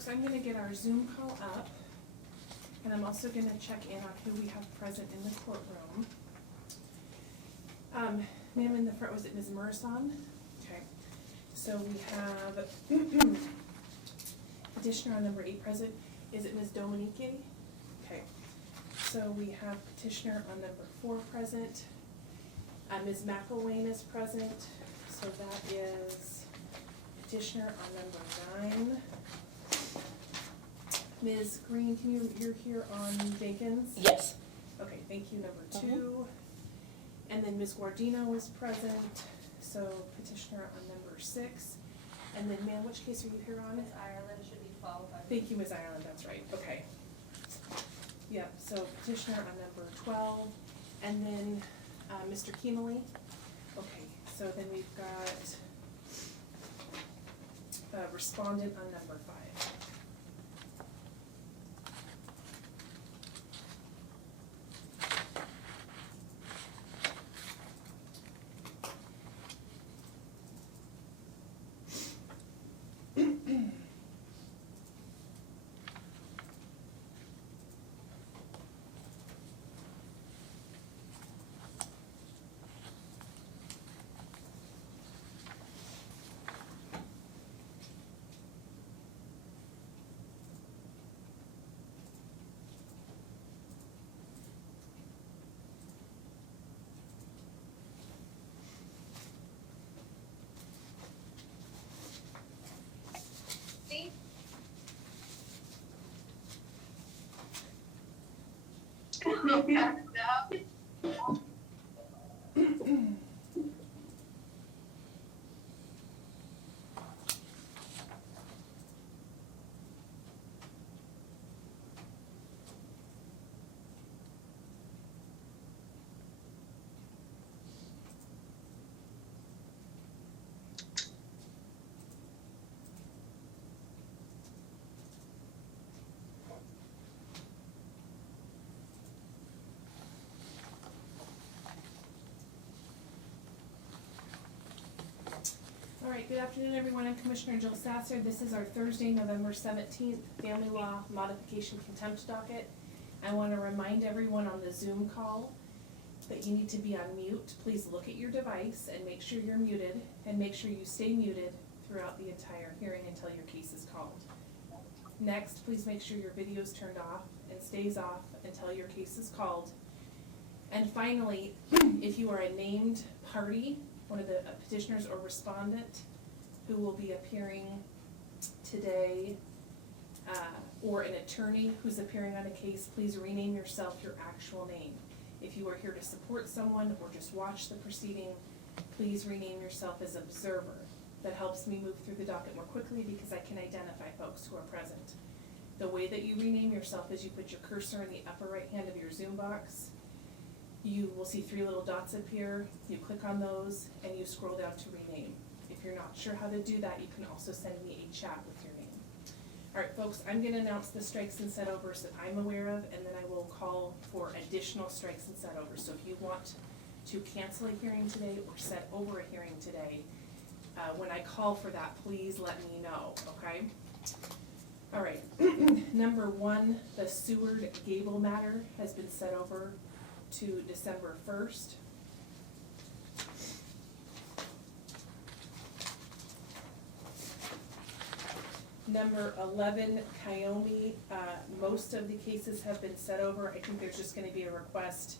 folks, I'm gonna get our Zoom call up, and I'm also gonna check in on who we have present in the courtroom. Ma'am, in the front, was it Ms. Murison? Okay, so we have petitioner on number 8 present. Is it Ms. Dominique? Okay, so we have petitioner on number 4 present. Ms. McElwain is present, so that is petitioner on number 9. Ms. Green, you're here on Jenkins? Yes. Okay, thank you, number 2. And then Ms. Guardino is present, so petitioner on number 6. And then, ma'am, which case are you here on? Ms. Ireland should be 12. Thank you, Ms. Ireland, that's right, okay. Yep, so petitioner on number 12, and then Mr. Keemely. Okay, so then we've got respondent on number 5. All right, good afternoon, everyone. I'm Commissioner Jill Sasser. This is our Thursday, November 17th Family Law Modification Contempt docket. I want to remind everyone on the Zoom call that you need to be on mute. Please look at your device and make sure you're muted, and make sure you stay muted throughout the entire hearing until your case is called. Next, please make sure your video is turned off and stays off until your case is called. And finally, if you are a named party, one of the petitioners or respondent who will be appearing today, or an attorney who's appearing on a case, please rename yourself your actual name. If you are here to support someone or just watch the proceeding, please rename yourself as observer. That helps me move through the docket more quickly because I can identify folks who are present. The way that you rename yourself is you put your cursor in the upper right hand of your Zoom box. You will see 3 little dots appear. You click on those and you scroll down to rename. If you're not sure how to do that, you can also send me a chat with your name. All right, folks, I'm going to announce the strikes and setovers that I'm aware of, and then I will call for additional strikes and setovers. So if you want to cancel a hearing today or set over a hearing today, when I call for that, please let me know, okay? All right, number 1, the Seward Gable matter has been set over to December 1st. Number 11, Kyomi, most of the cases have been set over. I think there's just gonna be a request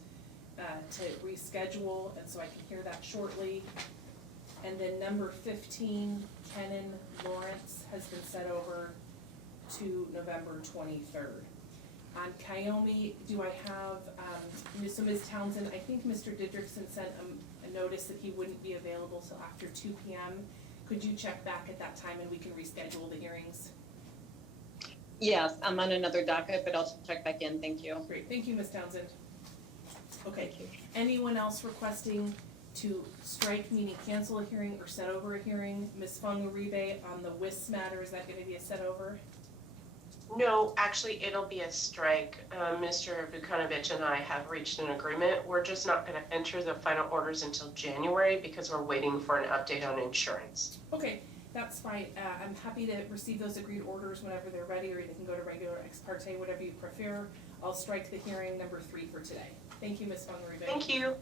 to reschedule, and so I can hear that shortly. And then number 15, Kenan Lawrence, has been set over to November 23rd. On Kyomi, do I have, so Ms. Townsend, I think Mr. Didrikson sent a notice that he wouldn't be available till after 2 p.m. Could you check back at that time and we can reschedule the hearings? Yes, I'm on another docket, but I'll check back in. Thank you. Great, thank you, Ms. Townsend. Okay, anyone else requesting to strike, meaning cancel a hearing or set over a hearing? Ms. Fung Uribe, on the WIS matter, is that going to be a set over? No, actually, it'll be a strike. Mr. Vukanovich and I have reached an agreement. We're just not going to enter the final orders until January because we're waiting for an update on insurance. Okay, That's fine. I'm happy to receive those agreed orders whenever they're ready, or they can go to regular ex parte, whatever you prefer. I'll strike the hearing number 3 for today. Thank you, Ms. Von Ruebe. Thank you.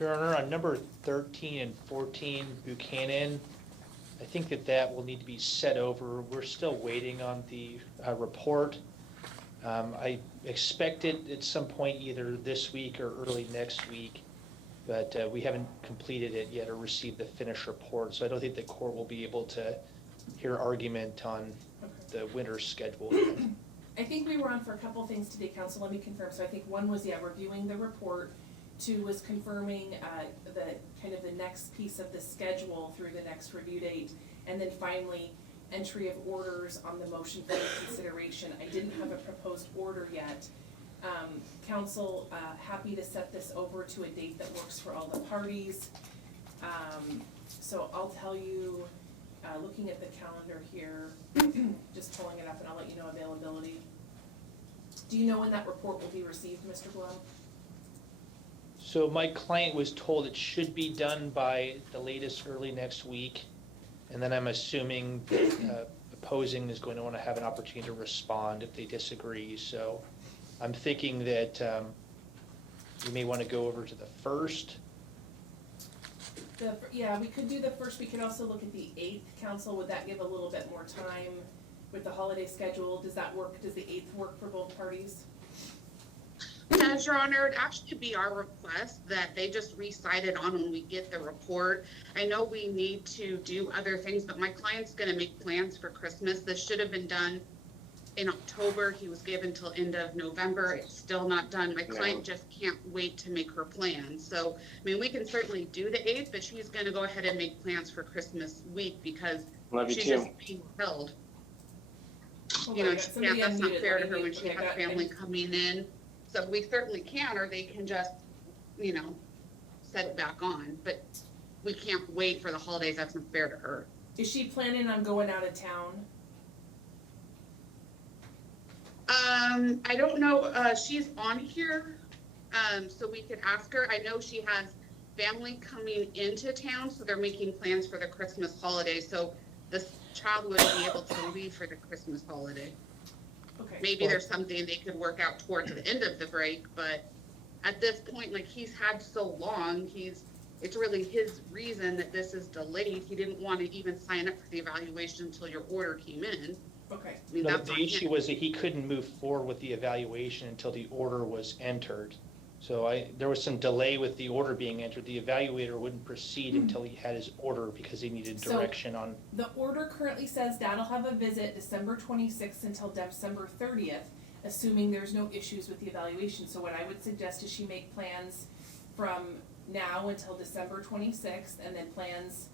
Your Honor, on number 13 and 14, Buchanan, I think that will need to be set over. We're still waiting on the report. I expect it at some point either this week or early next week, but we haven't completed it yet or received the finished report, so I don't think the court will be able to hear argument on the winter schedule. I think we were on for a couple things today, Council. Let me confirm. So I think one was, reviewing the report. 2 was confirming the kind of the next piece of the schedule through the next review date. And then finally, entry of orders on the motion for consideration. I didn't have a proposed order yet. Council, happy to set this over to a date that works for all the parties. So I'll tell you, looking at the calendar here, just pulling it up, and I'll let you know availability. Do you know when that report will be received, Mr. Blum? So my client was told it should be done by the latest early next week, and then I'm assuming that opposing is going to want to have an opportunity to respond if they disagree. So I'm thinking that we may want to go over to the 1st. Yeah, we could do the 1st. We could also look at the 8th, Council. Would that give a little bit more time with the holiday schedule? Does that work? Does the 8th work for both parties? Yes, Your Honor, it'd actually be our request that they just re-cite it on when we get the report. I know we need to do other things, but my client's gonna make plans for Christmas. This should have been done in October. He was given till end of November. It's still not done. My client just can't wait to make her plans. So, I mean, we can certainly do the 8th, but she's gonna go ahead and make plans for Christmas week because she's just being held. You know, that's not fair to her when she has family coming in. So we certainly can, or they can just, set it back on, but we can't wait for the holidays. That's not fair to her. Is she planning on going out of town? I don't know, she's on here, so we could ask her. I know she has family coming into town, so they're making plans for the Christmas holiday, so this child would be able to leave for the Christmas holiday. Okay. Maybe there's something they could work out towards the end of the break, but at this point, like, he's had so long, it's really his reason that this is delayed. He didn't want to even sign up for the evaluation until your order came in. Okay. I mean, No, that's the on issue him. was that he couldn't move forward with the evaluation until the order was entered. So there was some delay with the order being entered. The evaluator wouldn't proceed until he had his order because he needed So- direction on. The order currently says Dad will have a visit December 26th until December 30th, assuming there's no issues with the evaluation. So what I would suggest is she make plans from now until December 26th, and then plans,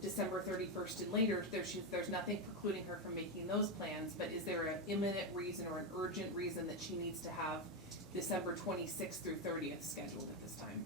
December 31st and later. There's nothing precluding her from making those plans, but is there an imminent reason or an urgent reason that she needs to have December 26th through 30th scheduled at this time?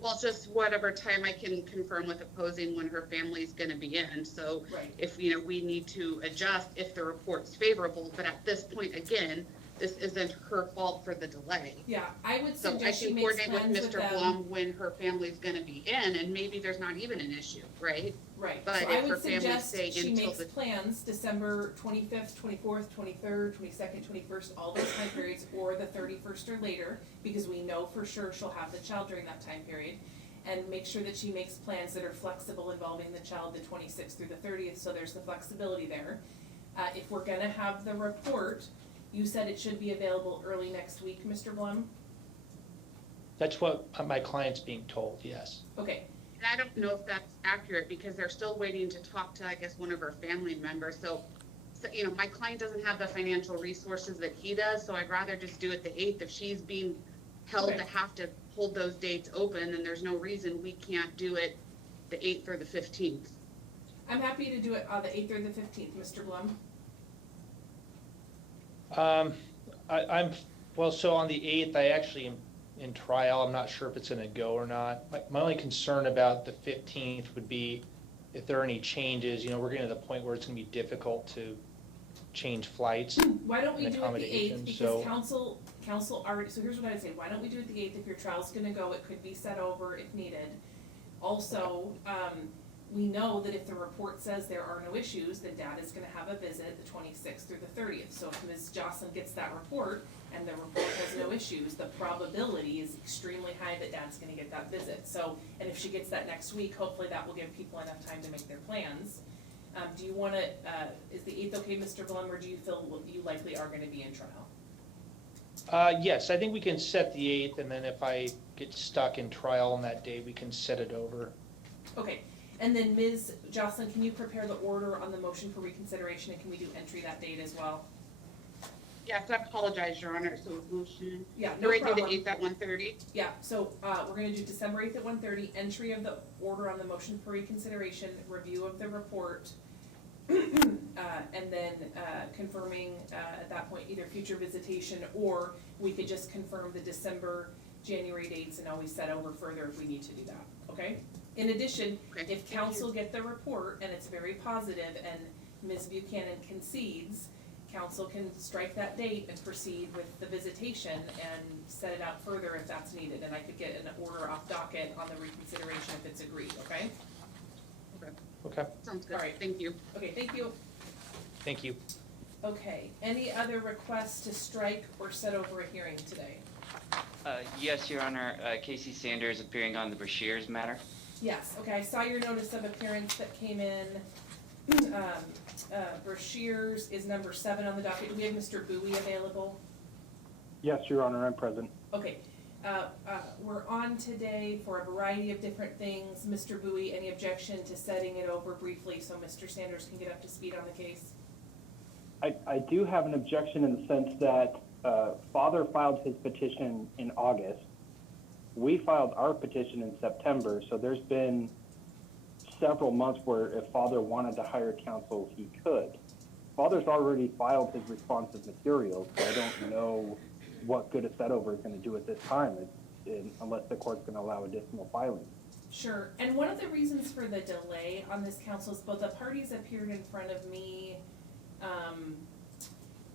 Well, it's just whatever time I can confirm with opposing when her family's gonna be in, so Right. if, we need to adjust if the report's favorable, but at this point, again, this isn't her fault for the delay. Yeah, I would So I suggest she can makes coordinate plans with with Mr. them. Blum when her family's gonna be in, and maybe there's not even an issue, right? Right, But so if I her would family suggest stay she until makes the- plans December 25th, 24th, 23rd, 22nd, 21st, all those time periods, or the 31st or later, because we know for sure she'll have the child during that time period. And make sure that she makes plans that are flexible involving the child the 26th through the 30th, so there's the flexibility there. If we're gonna have the report, you said it should be available early next week, Mr. Blum? That's what my client's being told, yes. Okay, And I don't know if that's accurate, because they're still waiting to talk to, I guess, one of her family members, so, my client doesn't have the financial resources that he does, so I'd rather just do it the 8th. If she's being held Okay. to have to hold those dates open, then there's no reason we can't do it the 8th or the 15th. I'm happy to do it on the 8th or the 15th, Mr. Blum. So on the 8th, I actually am in trial. I'm not sure if it's gonna go or not. My only concern about the 15th would be if there are any changes, we're getting to the point where it's gonna be difficult to change flights. Why don't we and do it the 8th, accommodations, because so- council already, so here's what I'd say, why don't we do it the 8th, if your trial's gonna go, it could be set over if needed. Also, we know that if the report says there are no issues, then Dad is gonna have a visit the 26th through the 30th. So if Ms. Jocelyn gets that report and the report has no issues, the probability is extremely high that Dad's gonna get that visit. So, and if she gets that next week, hopefully that will give people enough time to make their plans. Do you wanna, is the 8th okay, Mr. Blum, or do you feel you likely are gonna be in trial? Yes, I think we can set the 8th, and then if I get stuck in trial on that day, we can set it over. Okay, and then Ms. Jocelyn, can you prepare the order on the motion for reconsideration, and can we do entry that date as well? Yes, I apologize, Your Honor, so motion. Yeah, no Right to the problem. 8th at 1:30. Yeah, so, we're gonna do December 8th at 1:30, entry of the order on the motion for reconsideration, review of the report, and then, confirming, at that point, either future visitation, or we could just confirm the December, January dates and always set over further if we need to do that, okay? In addition, Okay, if thank you. council get the report and it's very positive and Ms. Buchanan concedes, council can strike that date and proceed with the visitation and set it out further if that's needed, and I could get an order off docket on the reconsideration if it's agreed, okay? Okay, Sounds good. All right. Thank you. Okay, thank you. thank you. Okay, any other requests to strike or set over a hearing today? Yes, Your Honor. Casey Sanders appearing on the Brashears matter. Yes, okay, I saw your notice of appearance that came in. Brashears is number 7 on the docket. Do we have Mr. Bowie available? Yes, Your Honor, I'm present. Okay, we're on today for a variety of different things. Mr. Bowie, any objection to setting it over briefly so Mr. Sanders can get up to speed on the case? I do have an objection in the sense that Father filed his petition in August. We filed our petition in September, so there's been several months where if Father wanted to hire counsel, he could. Father's already filed his responsive materials, so I don't know what good a set-over is going to do at this time, unless the court's going to allow additional filing. Sure, and one of the reasons for the delay on this council is both the parties appeared in front of me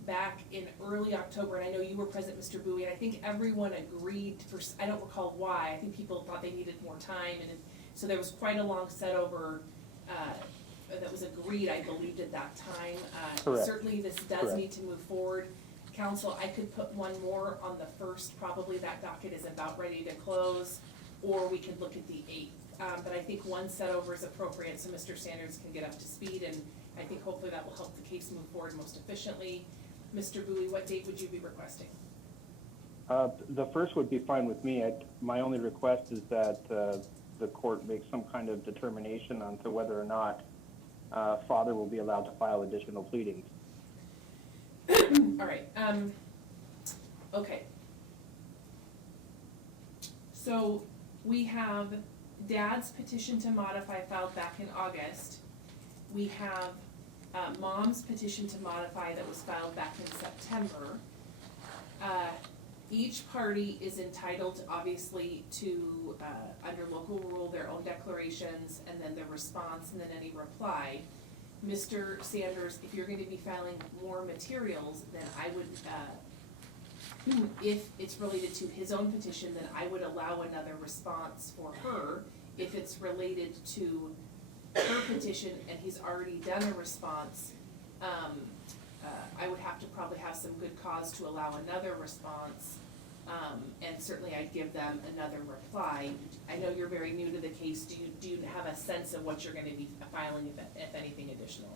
back in early October, and I know you were present, Mr. Bowie, and I think everyone agreed for, I don't recall why, I think people thought they needed more time, and so there was quite a long set over that was agreed, I believed at that time. Correct. Certainly this does Correct. need to move forward. Council, I could put one more on the 1st, probably that docket is about ready to close, or we could look at the 8th. But I think one set over is appropriate so Mr. Sanders can get up to speed, and I think hopefully that will help the case move forward most efficiently. Mr. Bowie, what date would you be requesting? The first would be fine with me. My only request is that the court make some kind of determination on to whether or not Father will be allowed to file additional pleadings. All right, okay. So we have Dad's petition to modify filed back in August. We have Mom's petition to modify that was filed back in September. Each party is entitled, obviously, to, under local rule, their own declarations, and then the response, and then any reply. Mr. Sanders, if you're gonna be filing more materials, then I would, if it's related to his own petition, then I would allow another response for her. If it's related to her petition and he's already done a response, I would have to probably have some good cause to allow another response. And certainly I'd give them another reply. I know you're very new to the case. Do you have a sense of what you're gonna be filing, if anything additional?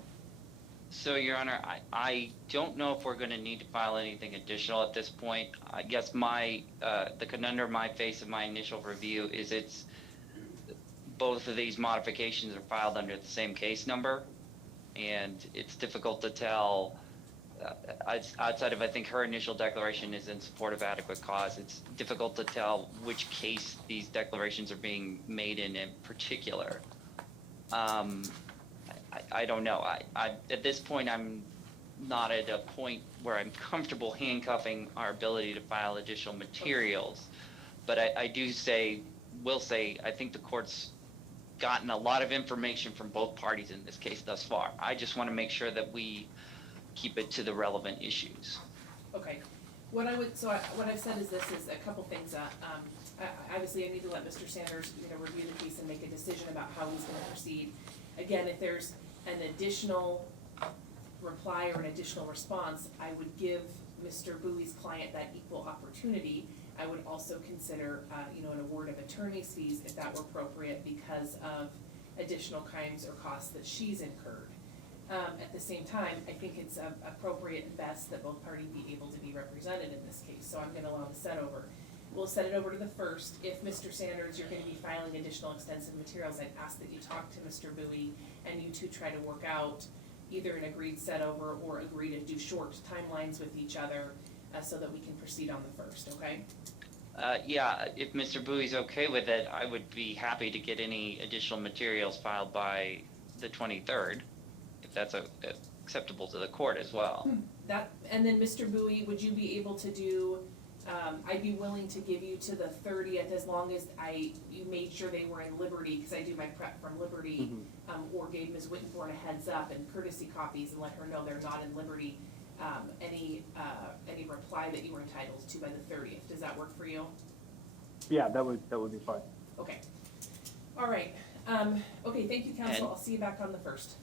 So, Your Honor, I don't know if we're going to need to file anything additional at this point. I guess the conundrum I face in my initial review is both of these modifications are filed under the same case number, and it's difficult to tell. Outside of, I think, her initial declaration is in support of adequate cause, it's difficult to tell which case these declarations are being made in particular. I don't know. At this point, I'm not at a point where I'm comfortable handcuffing our ability to file additional materials. But I will say, I think the court's gotten a lot of information from both parties in this case thus far. I just want to make sure that we keep it to the relevant issues. Okay, what I've said is this, is a couple things. I obviously I need to let Mr. Sanders, review the case and make a decision about how he's gonna proceed. Again, if there's an additional reply or an additional response, I would give Mr. Bowie's client that equal opportunity. I would also consider, an award of attorney's fees if that were appropriate because of additional crimes or costs that she's incurred. At the same time, I think it's appropriate and best that both parties be able to be represented in this case, so I'm gonna allow the set over. We'll set it over to the first. If Mr. Sanders, you're gonna be filing additional extensive materials, I'd ask that you talk to Mr. Bowie and you two try to work out either an agreed set over or agree to do short timelines with each other, so that we can proceed on the first, okay? Yeah, if Mr. Bowie's okay with it, I would be happy to get any additional materials filed by the 23rd, if that's acceptable to the court as well. And then Mr. Bowie, would you be able to do, I'd be willing to give you to the 30th as long as you made sure they were in Liberty, because I do my prep from Liberty, or gave Ms. Wittenborn a heads up and courtesy copies and let her know they're not in Liberty. Any reply that you were entitled to by the 30th, does that work for you? Yeah, that would be fine. Okay, all right, okay, thank you, counsel, And- I'll see you back on the first.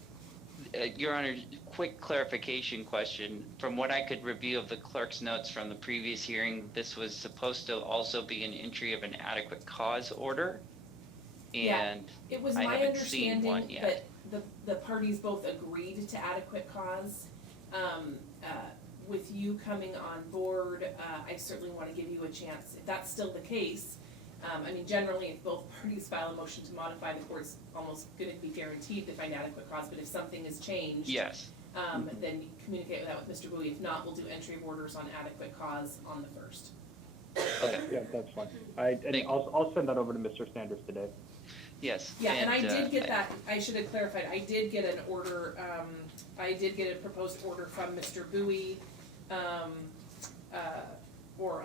Your Honor, quick clarification question. From what I could review of the clerk's notes from the previous hearing, this was supposed to also be an entry of an adequate cause order. Yeah. And It was I my haven't seen one understanding yet. that the parties both agreed to adequate cause. With you coming on board, I certainly wanna give you a chance, if that's still the case. Generally, if both parties file a motion to modify, the court's almost gonna be guaranteed to find adequate cause, but if something has changed. yes, Then you communicate that with Mr. Bowie, if not, we'll do entry of orders on adequate cause on the first. okay, Yeah, that's fine. Thank- I'll send that over to Mr. Sanders today. yes. Yeah, and I did get that, I should have clarified, I did get an order, I did get a proposed order from Mr. Bowie,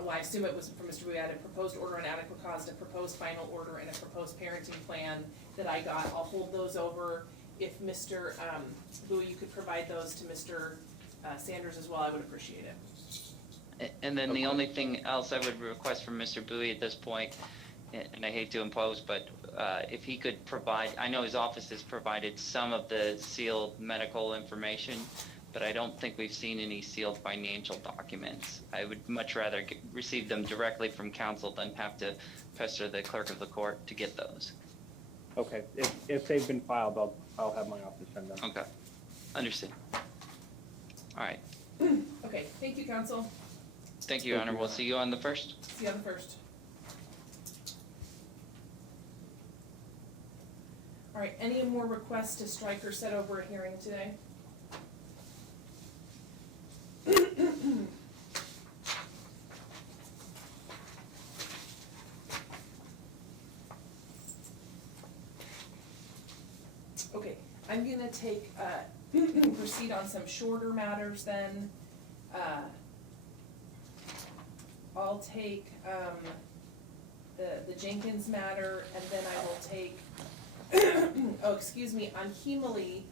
I assume it was from Mr. Bowie, I had a proposed order on adequate cause, a proposed final order, and a proposed parenting plan that I got. I'll hold those over. If Mr. Bowie, you could provide those to Mr. Sanders as well, I would appreciate it. And then the only thing else I would request from Mr. Bowie at this point, and I hate to impose, but if he could provide, I know his office has provided some of the sealed medical information, but I don't think we've seen any sealed financial documents. I would much rather receive them directly from counsel than have to pester the clerk of the court to get those. Okay, if they've been filed, I'll have my office send them. Okay, understood. All right, Okay, thank you, counsel. thank you, Your Honor. We'll see you on the first. See you on the first. All right, any more requests to strike or set over a hearing today? Okay, I'm gonna take, proceed on some shorter matters then. I'll take, the Jenkins matter, and then I will take, oh, excuse me, on Hemily,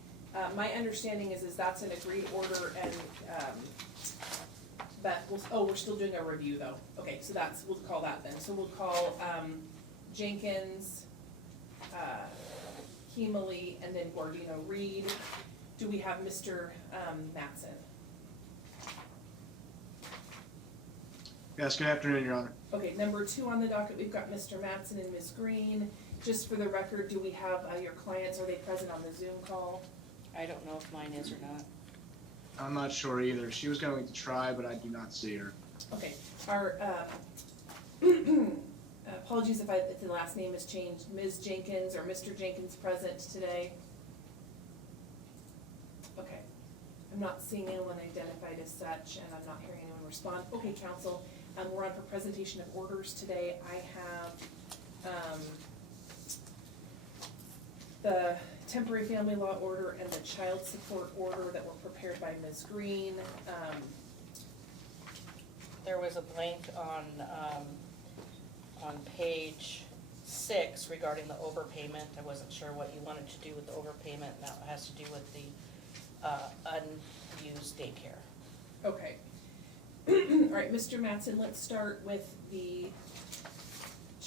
my understanding is that's an agreed order and, but we're still doing a review though. Okay, so we'll call that then. So we'll call, Jenkins, Hemily, and then Guardino Reed. Do we have Mr. Mattson? Yes, good afternoon, Your Honor. Okay, number 2 on the docket, we've got Mr. Mattson and Ms. Green. Just for the record, do we have your clients, are they present on the Zoom call? I don't know if mine is or not. I'm not sure either. She was going to try, but I do not see her. Okay, our, apologies if the last name has changed, Ms. Jenkins or Mr. Jenkins present today? Okay, I'm not seeing anyone identified as such, and I'm not hearing anyone respond. Okay, counsel, we're on for presentation of orders today. I have, the temporary family law order and the child support order that were prepared by Ms. Green. There was a blank on page 6 regarding the overpayment. I wasn't sure what you wanted to do with the overpayment, and that has to do with the unused daycare. Okay. All right, Mr. Mattson, let's start with the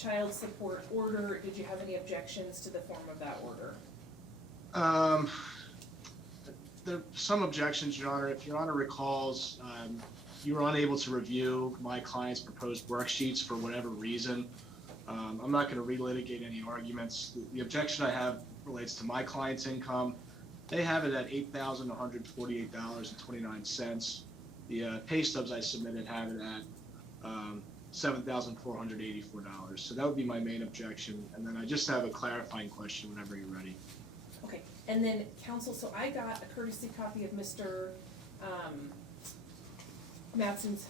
child support order, did you have any objections to the form of that order? There are some objections, Your Honor. If Your Honor recalls, you were unable to review my client's proposed worksheets for whatever reason. I'm not going to relitigate any arguments. The objection I have relates to my client's income. They have it at $8,148.29. The pay stubs I submitted have it at $7,484. So that would be my main objection. And then I just have a clarifying question whenever you're ready. Okay, and then counsel, so I got a courtesy copy of Mr. Mattson's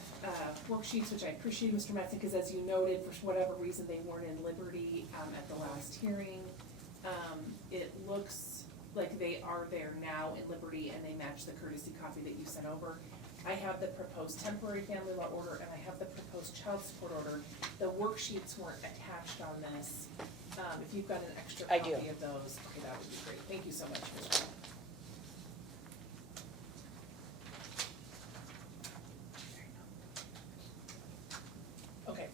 worksheets, which I appreciate, Mr. Mattson, because as you noted, for whatever reason, they weren't in Liberty at the last hearing. It looks like they are there now in Liberty, and they match the courtesy copy that you sent over. I have the proposed temporary family law order, and I have the proposed child support order. The worksheets weren't attached on this. If you've got an extra I copy do. of those, okay, that would be great. Thank you so much, Ms. Brown. Okay.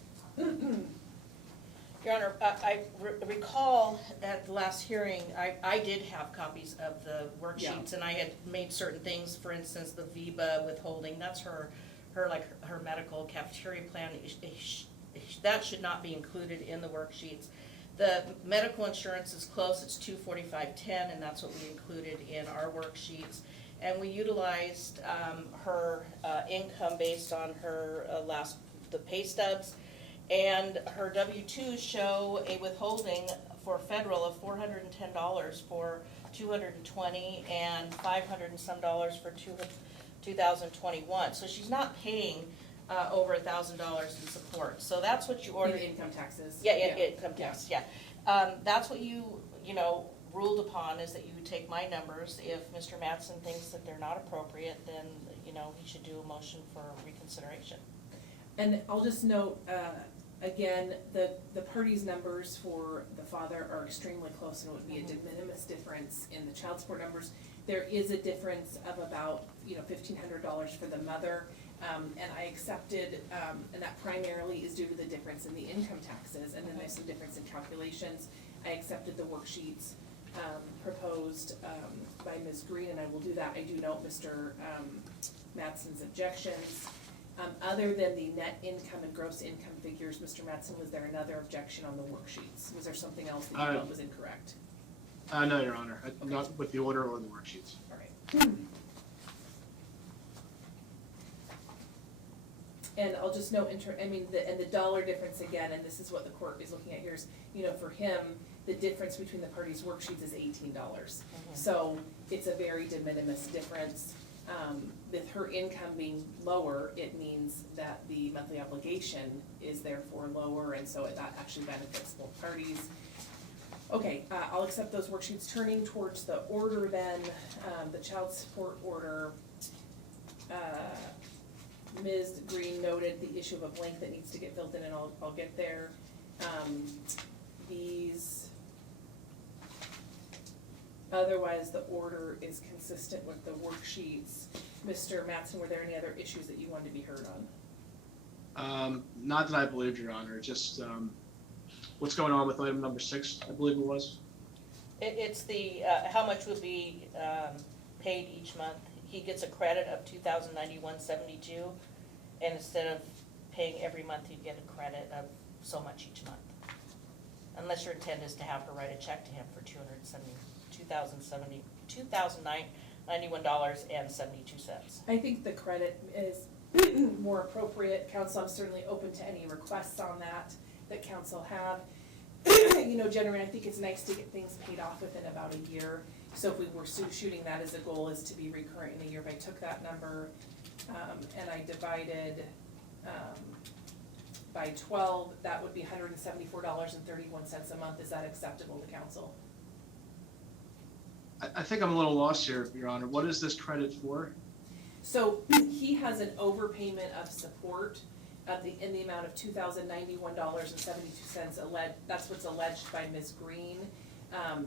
Your Honor, I recall at the last hearing, I did have copies of the worksheets, and I had made certain things, for instance, the VIBA withholding, that's her medical cafeteria plan, that should not be included in the worksheets. The medical insurance is close, it's $245.10, and that's what we included in our worksheets. And we utilized her income based on her the pay stubs. And her W-2s show a withholding for federal of $410 for 2020 and $500 and some dollars for 2021. So she's not paying over $1,000 in support. So that's what you ordered. In income taxes. Yeah, income tax, yeah. That's what you ruled upon, is that you would take my numbers. If Mr. Mattson thinks that they're not appropriate, then, he should do a motion for reconsideration. And I'll just note, again, the parties' numbers for the father are extremely close, and it would be a de minimis difference in the child support numbers. There is a difference of about, $1,500 for the mother, and I accepted, and that primarily is due to the difference in the income taxes, and then there's some difference in calculations. I accepted the worksheets proposed by Ms. Green, and I will do that. I do note Mr. Mattson's objections. Other than the net income and gross income figures, Mr. Mattson, was there another objection on the worksheets? Was there something else that you thought was incorrect? No, Your Honor, not with the order or the worksheets. All right. And I'll just note, and the dollar difference again, and this is what the court is looking at here, is, for him, the difference between the parties' worksheets is $18. So it's a very de minimis difference. With her income being lower, it means that the monthly obligation is therefore lower, and so that actually benefits both parties. Okay, I'll accept those worksheets. Turning towards the order then, the child support order, Ms. Green noted the issue of a blank that needs to get filled in, and I'll get there. Otherwise, the order is consistent with the worksheets. Mr. Mattson, were there any other issues that you wanted to be heard on? Not that I believe, Your Honor, just what's going on with item number 6, I believe it was. It's the, how much would be paid each month. He gets a credit of $2,091.72, and instead of paying every month, he'd get a credit of so much each month. Unless your intent is to have her write a check to him for $2,091.72. I think the credit is more appropriate. Council, I'm certainly open to any requests on that council have. Generally, I think it's nice to get things paid off within about a year. So if we were shooting that as a goal, is to be recurrent in a year. If I took that number and I divided by 12, that would be $174.31 a month. Is that acceptable to council? I think I'm a little lost here, Your Honor. What is this credit for? So he has an overpayment of support in the amount of $2,091.72. That's what's alleged by Ms. Green.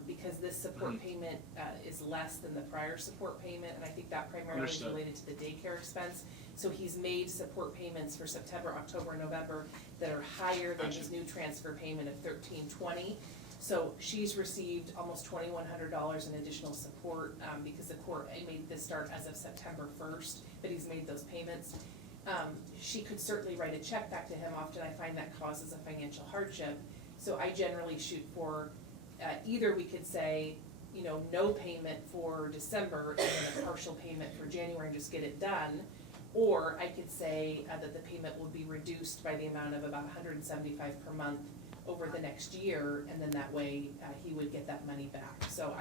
because this support payment, is less than the prior support payment, and I think that primarily is Understood. related to the daycare expense. So he's made support payments for September, October, and November that are higher than his new transfer payment of $1,320. So she's received almost $2,100 in additional support, because the court made this start as of September 1st, but he's made those payments. She could certainly write a check back to him. Often I find that causes a financial hardship. So I generally shoot for, either we could say, you know, no payment for December and then a partial payment for January and just get it done. Or I could say that the payment would be reduced by the amount of about $175 per month over the next year, and then that way he would get that money back. So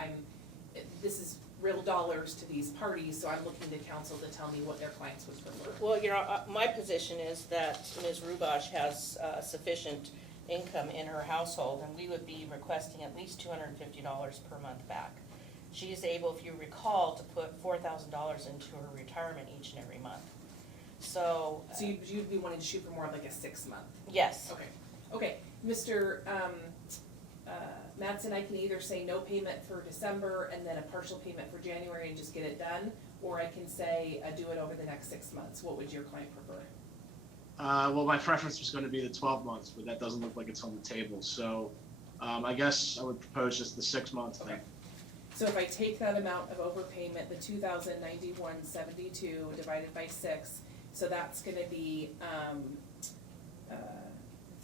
this is real dollars to these parties, so I'm looking to council to tell me what their clients would prefer. Well, you know, my position is that Ms. Rubash has sufficient income in her household, and we would be requesting at least $250 per month back. She is able, if you recall, to put $4,000 into her retirement each and every month. So. So you'd be wanting to shoot for more of like a 6-month? Yes. Okay, Mr. Mattson, I can either say no payment for December and then a partial payment for January and just get it done, or I can say do it over the next 6 months. What would your client prefer? Well, my preference was going to be the 12 months, but that doesn't look like it's on the table. So I guess I would propose just the 6 months thing. So if I take that amount of overpayment, the $2,091.72 divided by 6, so that's gonna be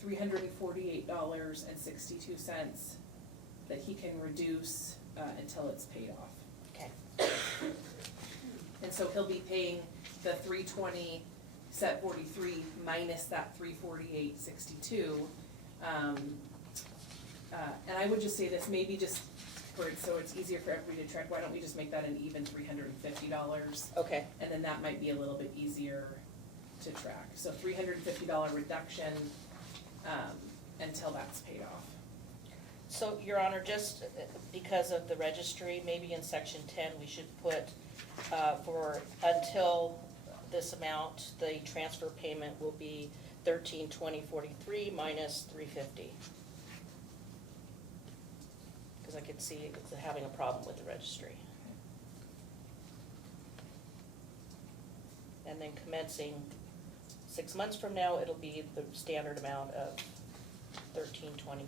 $348.62 that he can reduce until it's paid off. Okay. And so he'll be paying the $320 set 43 minus that $348.62. And I would just say this, maybe just so it's easier for everybody to track, why don't we just make that an even $350? Okay. And then that might be a little bit easier to track. So $350 reduction until that's paid off. So, Your Honor, just because of the registry, maybe in section 10, we should put for until this amount, the transfer payment will be $1,320.43 minus $350. Because I could see it's having a problem with the registry. And then commencing 6 months from now, it'll be the standard amount of $1,320.43.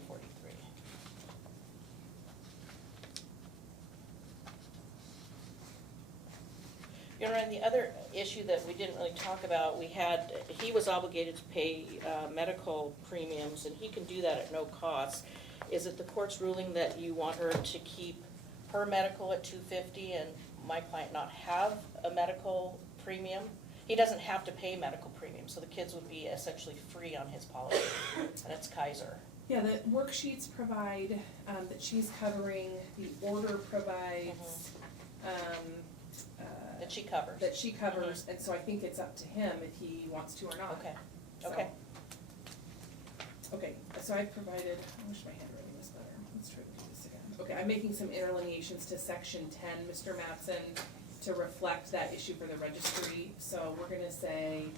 You know, and the other issue that we didn't really talk about, he was obligated to pay medical premiums, and he can do that at no cost. Is it the court's ruling that you want her to keep her medical at $250 and my client not have a medical premium? He doesn't have to pay medical premium, so the kids would be essentially free on his policy, and it's Kaiser. Yeah, the worksheets provide that she's covering, the order provides That she covers. that she covers, and so I think it's up to him if he wants to or not. Okay, So- okay. Okay, so I provided, I wish my handwriting was better, let's try to do this again. Okay, I'm making some interlineations to section 10, Mr. Mattson, to reflect that issue for the registry. So we're gonna say,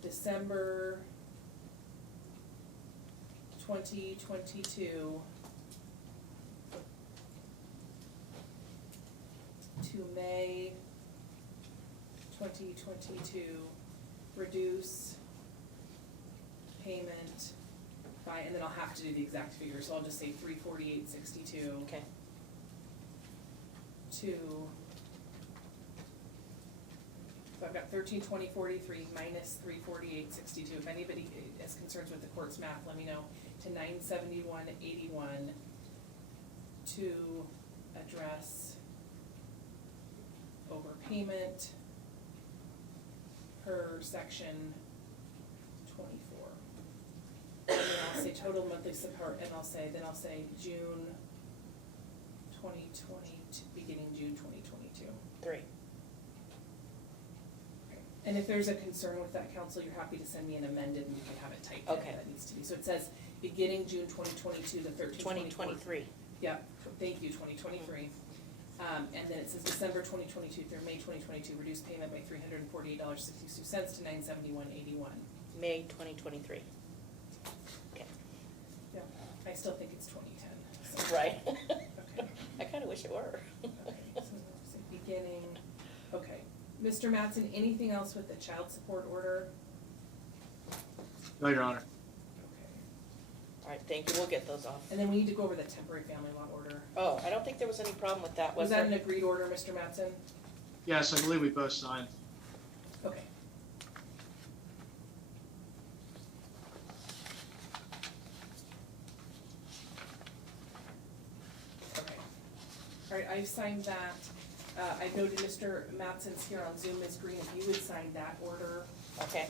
December 2022 to May 2022, reduce payment by, and then I'll have to do the exact figure, so I'll just say $348.62 Okay. to, so I've got $1320.43 minus $348.62. If anybody is concerned with the court's math, let me know, to $971.81 to address overpayment per section 24. And then I'll say total monthly support, and I'll say June 2020, beginning June 2022. 3. And if there's a concern with that, counsel, you're happy to send me an amended, and we can have it typed in Okay. if that needs to be. So it says, beginning June 2022, the 2023. Yep, thank you, 2023. And then it says December 2022 through May 2022, reduced payment by $348.62 to $971.81. May 2023. Okay. Yeah, I still think it's 2010. Right. Okay. I kinda wish it were. Okay, so it's a beginning, okay. Mr. Mattson, anything else with the child support order? No, Your Honor. Okay. All right, thank you, we'll get those off. And then we need to go over the temporary family law order. Oh, I don't think there was any problem with that, Was was that there? an agreed order, Mr. Mattson? Yes, I believe we both signed. Okay. Okay. All right, I've signed that. I noted Mr. Mattson's here on Zoom. Ms. Green, if you would sign that order. Okay,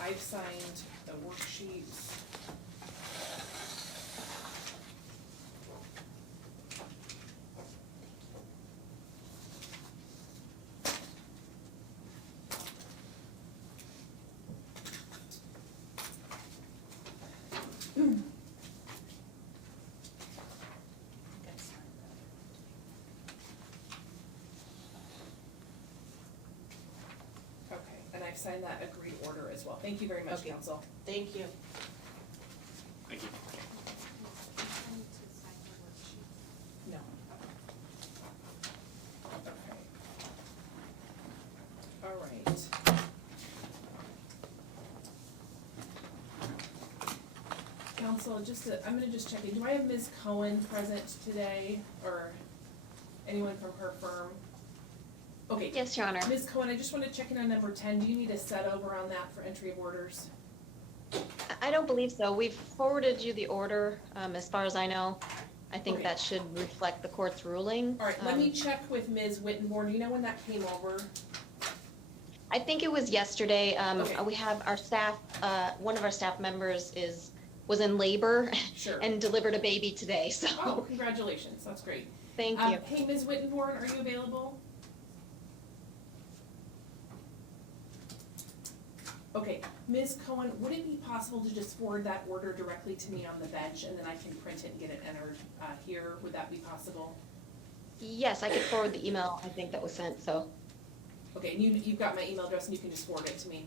I've signed the worksheets. Okay, and I've signed that agreed order as well. Thank you very much, Okay. council. thank you. Thank you. No. Okay. All right. Council, I'm gonna just check in. Do I have Ms. Cohen present today, or anyone from her firm? Okay. Yes, Your Honor. Ms. Cohen, I just want to check in on number 10. Do you need a set over on that for entry of orders? I don't believe so. We've forwarded you the order, as far as I know. I think Okay. that should reflect the court's ruling. All right, let me check with Ms. Wittenborn. Do you know when that came over? I think it was yesterday. Okay. We have our staff, one of our staff members was in labor Sure. and delivered a baby today, so Oh, congratulations. That's great. thank you. Hey, Ms. Wittenborn, are you available? Okay, Ms. Cohen, would it be possible to just forward that order directly to me on the bench, and then I can print it and get it entered here? Would that be possible? Yes, I could forward the email I think that was sent, so. Okay, and you've got my email address, and you can just forward it to me.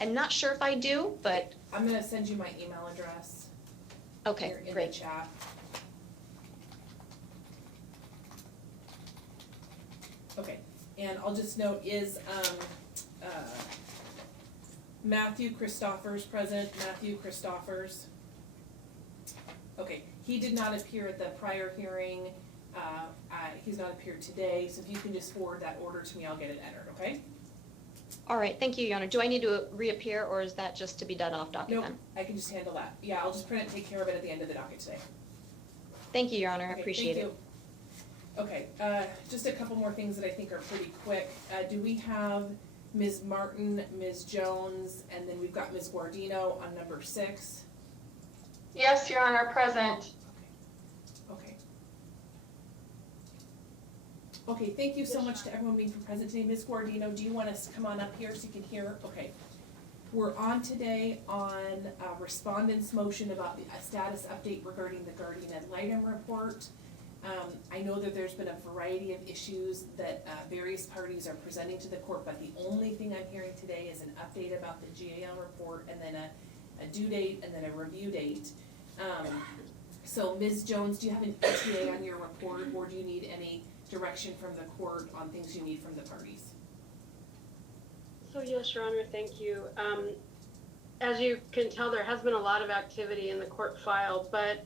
I'm not sure if I do, but, I'm gonna send you my email address okay, here in the great. chat. Okay, and I'll just note, is Matthew Christoffers present? Matthew Christoffers? Okay, he did not appear at the prior hearing. He's not appeared today, so if you can just forward that order to me, I'll get it entered, okay? All right, thank you, Your Honor. Do I need to reappear, or is that just to be done off docket Nope, then? I can just handle that. Yeah, I'll just print it and take care of it at the end of the docket today. Thank you, Your Honor, I Okay, appreciate thank it. you. Okay, just a couple more things that I think are pretty quick. Do we have Ms. Martin, Ms. Jones, and then we've got Ms. Guardino on number 6? Yes, Your Honor, present. Okay. Okay, thank you so much to everyone being present today. Ms. Guardino, do you want us to come on up here so you can hear? Okay. We're on today on respondent's motion about the status update regarding the guardian ad litem report. I know that there's been a variety of issues that various parties are presenting to the court, but the only thing I'm hearing today is an update about the GAL report, and then a due date, and then a review date. So Ms. Jones, do you have an ETA on your report, or do you need any direction from the court on things you need from the parties? So yes, Your Honor, thank you. As you can tell, there has been a lot of activity in the court file, but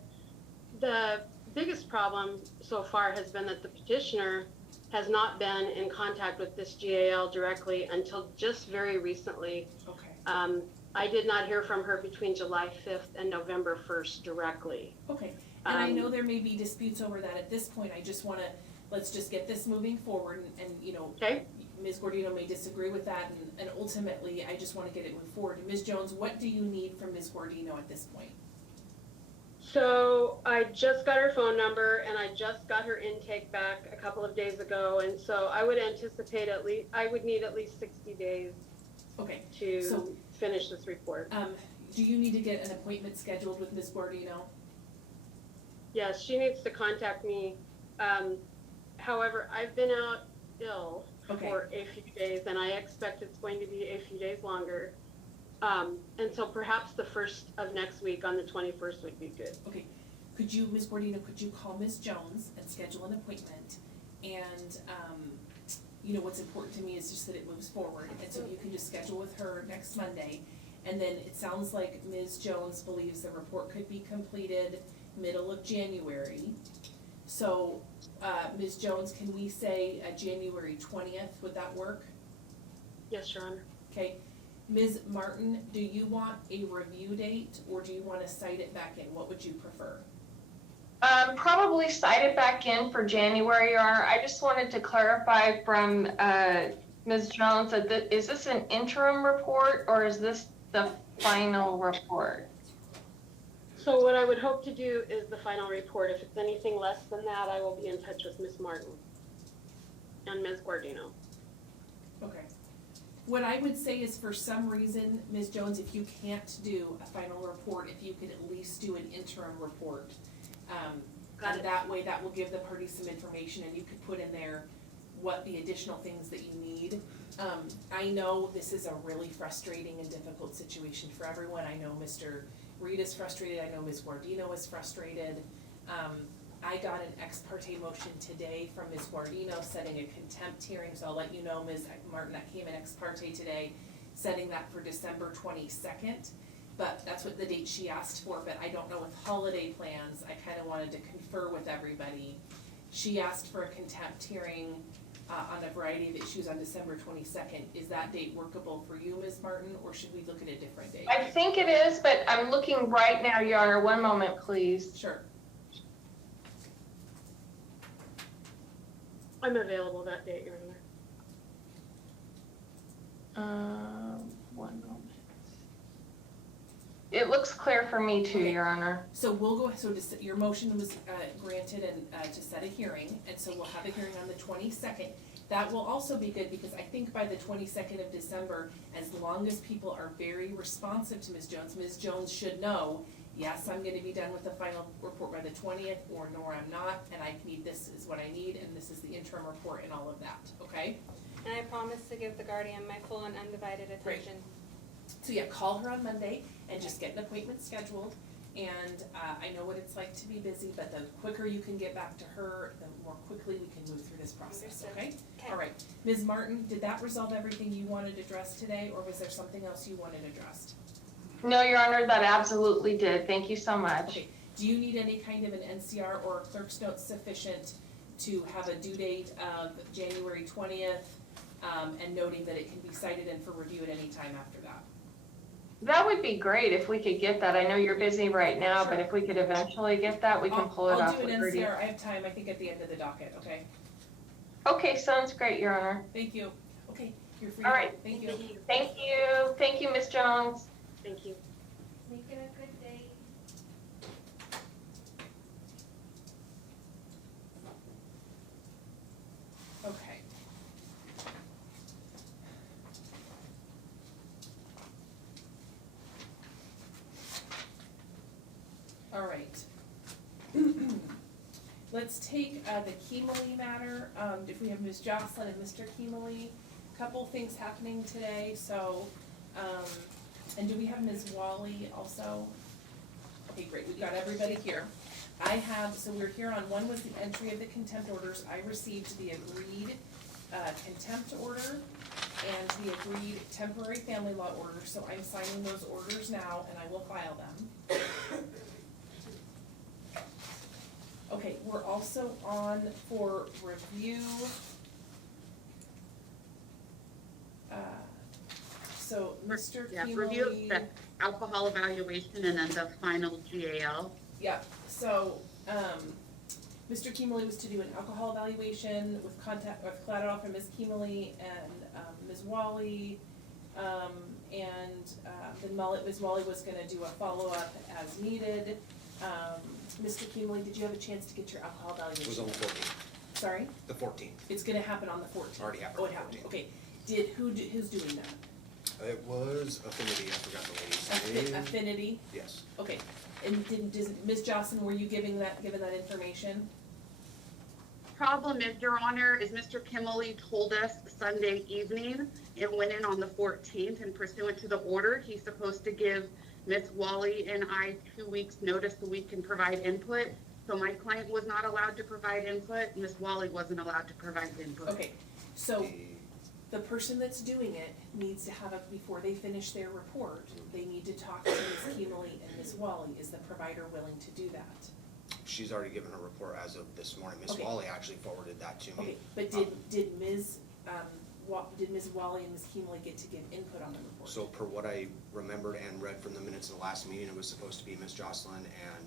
the biggest problem so far has been that the petitioner has not been in contact with this GAL directly until just very recently. Okay. I did not hear from her between July 5th and November 1st directly. Okay, and I know there may be disputes over that at this point. I just wanna, let's just get this moving forward, and you know, Okay? Ms. Guardino may disagree with that, and ultimately, I just wanna get it moved forward. Ms. Jones, what do you need from Ms. Guardino at this point? So I just got her phone number and I just got her intake back a couple of days ago. And so I would anticipate I would need at least 60 days Okay, to So- finish this report. do you need to get an appointment scheduled with Ms. Guardino? Yes, she needs to contact me. However, I've been out ill Okay. for a few days and I expect it's going to be a few days longer. And so perhaps the first of next week on the 21st would be good. Okay, could you, Ms. Guardino, could you call Ms. Jones and schedule an appointment? And, you know, what's important to me is just that it moves forward, and so you can just schedule with her next Monday. And then it sounds like Ms. Jones believes the report could be completed middle of January. So, Ms. Jones, can we say January 20th, would that work? Yes, Your Honor. Okay, Ms. Martin, do you want a review date, or do you want to cite it back in? What would you prefer? Probably cite it back in for January, Your Honor. I just wanted to clarify from Ms. Jones that is this an interim report or is this the final report? So what I would hope to do is the final report. If it's anything less than that, I will be in touch with Ms. Martin and Ms. Guardino. Okay. What I would say is, for some reason, Ms. Jones, if you can't do a final report, if you could at least do an interim report. And that way, that will give the party some information, and you could put in there what the additional things that you need. I know this is a really frustrating and difficult situation for everyone. I know Mr. Reed is frustrated, I know Ms. Guardino is frustrated. I got an ex parte motion today from Ms. Guardino setting a contempt hearing, so I'll let you know, Ms. Martin, that came in ex parte today, setting that for December 22nd. But that's what the date she asked for, but I don't know with holiday plans, I kind of wanted to confer with everybody. She asked for a contempt hearing on a variety of issues on December 22nd. Is that date workable for you, Ms. Martin, or should we look at a different date? I think it is, but I'm looking right now, Your Honor. One moment, please. Sure. I'm available that date, Your Honor. One moment. It looks clear for me too, Okay. Your Honor. So we'll go, so your motion was granted and to set a hearing, and so we'll have a hearing on the 22nd. That will also be good, because I think by the 22nd of December, as long as people are very responsive to Ms. Jones should know, yes, I'm gonna be done with the final report by the 20th, or no, I'm not, and I need, this is what I need, and this is the interim report and all of that, okay? And I promise to give the guardian my full and undivided Great. attention. So yeah, call her on Monday and just get an appointment scheduled. And I know what it's like to be busy, but the quicker you can get back to her, the more quickly we can move through this process, Understood. okay? Okay. All right, Ms. Martin, did that resolve everything you wanted addressed today, or was there something else you wanted addressed? No, Your Honor, that absolutely did. Thank you so much. Okay, do you need any kind of an NCR or a clerk's note sufficient to have a due date of January 20th, and noting that it can be cited in for review at any time after that? That would be great if we could get that. I know you're busy right now, but if we could eventually get that, we can pull it off. I'll do an with NCR, I have time, I think at the end of the docket, okay? Okay, sounds great, Your Honor. Thank you. Okay, you're free. All right. Thank you. Thank you. Thank you, Ms. Jones. Thank you. Make it a good day. Okay. All right. Let's take the Keemly matter. If we have Ms. Jocelyn and Mr. Keemly, couple things happening today, so, and do we have Ms. Wally also? Okay, great, we've got everybody here. I have, so we're here on, one was the entry of the contempt orders. I received the agreed contempt order and the agreed temporary family law order, so I'm signing those orders now and I will file them. Okay, we're also on for review. So Mr. Yeah, Keemly. review the alcohol evaluation and then the final GAL. Yeah, so, Mr. Keemly was to do an alcohol evaluation with collateral from Ms. Keemly and, Ms. Wally. Then Ms. Wally was gonna do a follow-up as needed. Mr. Keemly, did you have a chance to get your alcohol evaluation? It was on the 14th. Sorry? The 14th. It's gonna happen on the 14th. Already happened Oh, on it the happened, 14th. okay. Who's doing that? It was Affinity, I forgot the lady's name. Affinity? Yes. Okay, and Ms. Jocelyn, were you given that information? Problem is, Your Honor, is Mr. Kimmerly told us Sunday evening, it went in on the 14th, and pursuant to the order, he's supposed to give Miss Wally and I 2 weeks notice so we can provide input. So my client was not allowed to provide input, Miss Wally wasn't allowed to provide input. Okay, so the person that's doing it needs to have it, before they finish their report, they need to talk to Ms. Keemley and Ms. Wally. Is the provider willing to do that? She's already given her report as of this morning. Miss Okay. Wally actually forwarded that to me. Okay, but did Ms. Wally and Ms. Keemley get to give input on the report? So per what I remembered and read from the minutes of the last meeting, it was supposed to be Miss Jocelyn and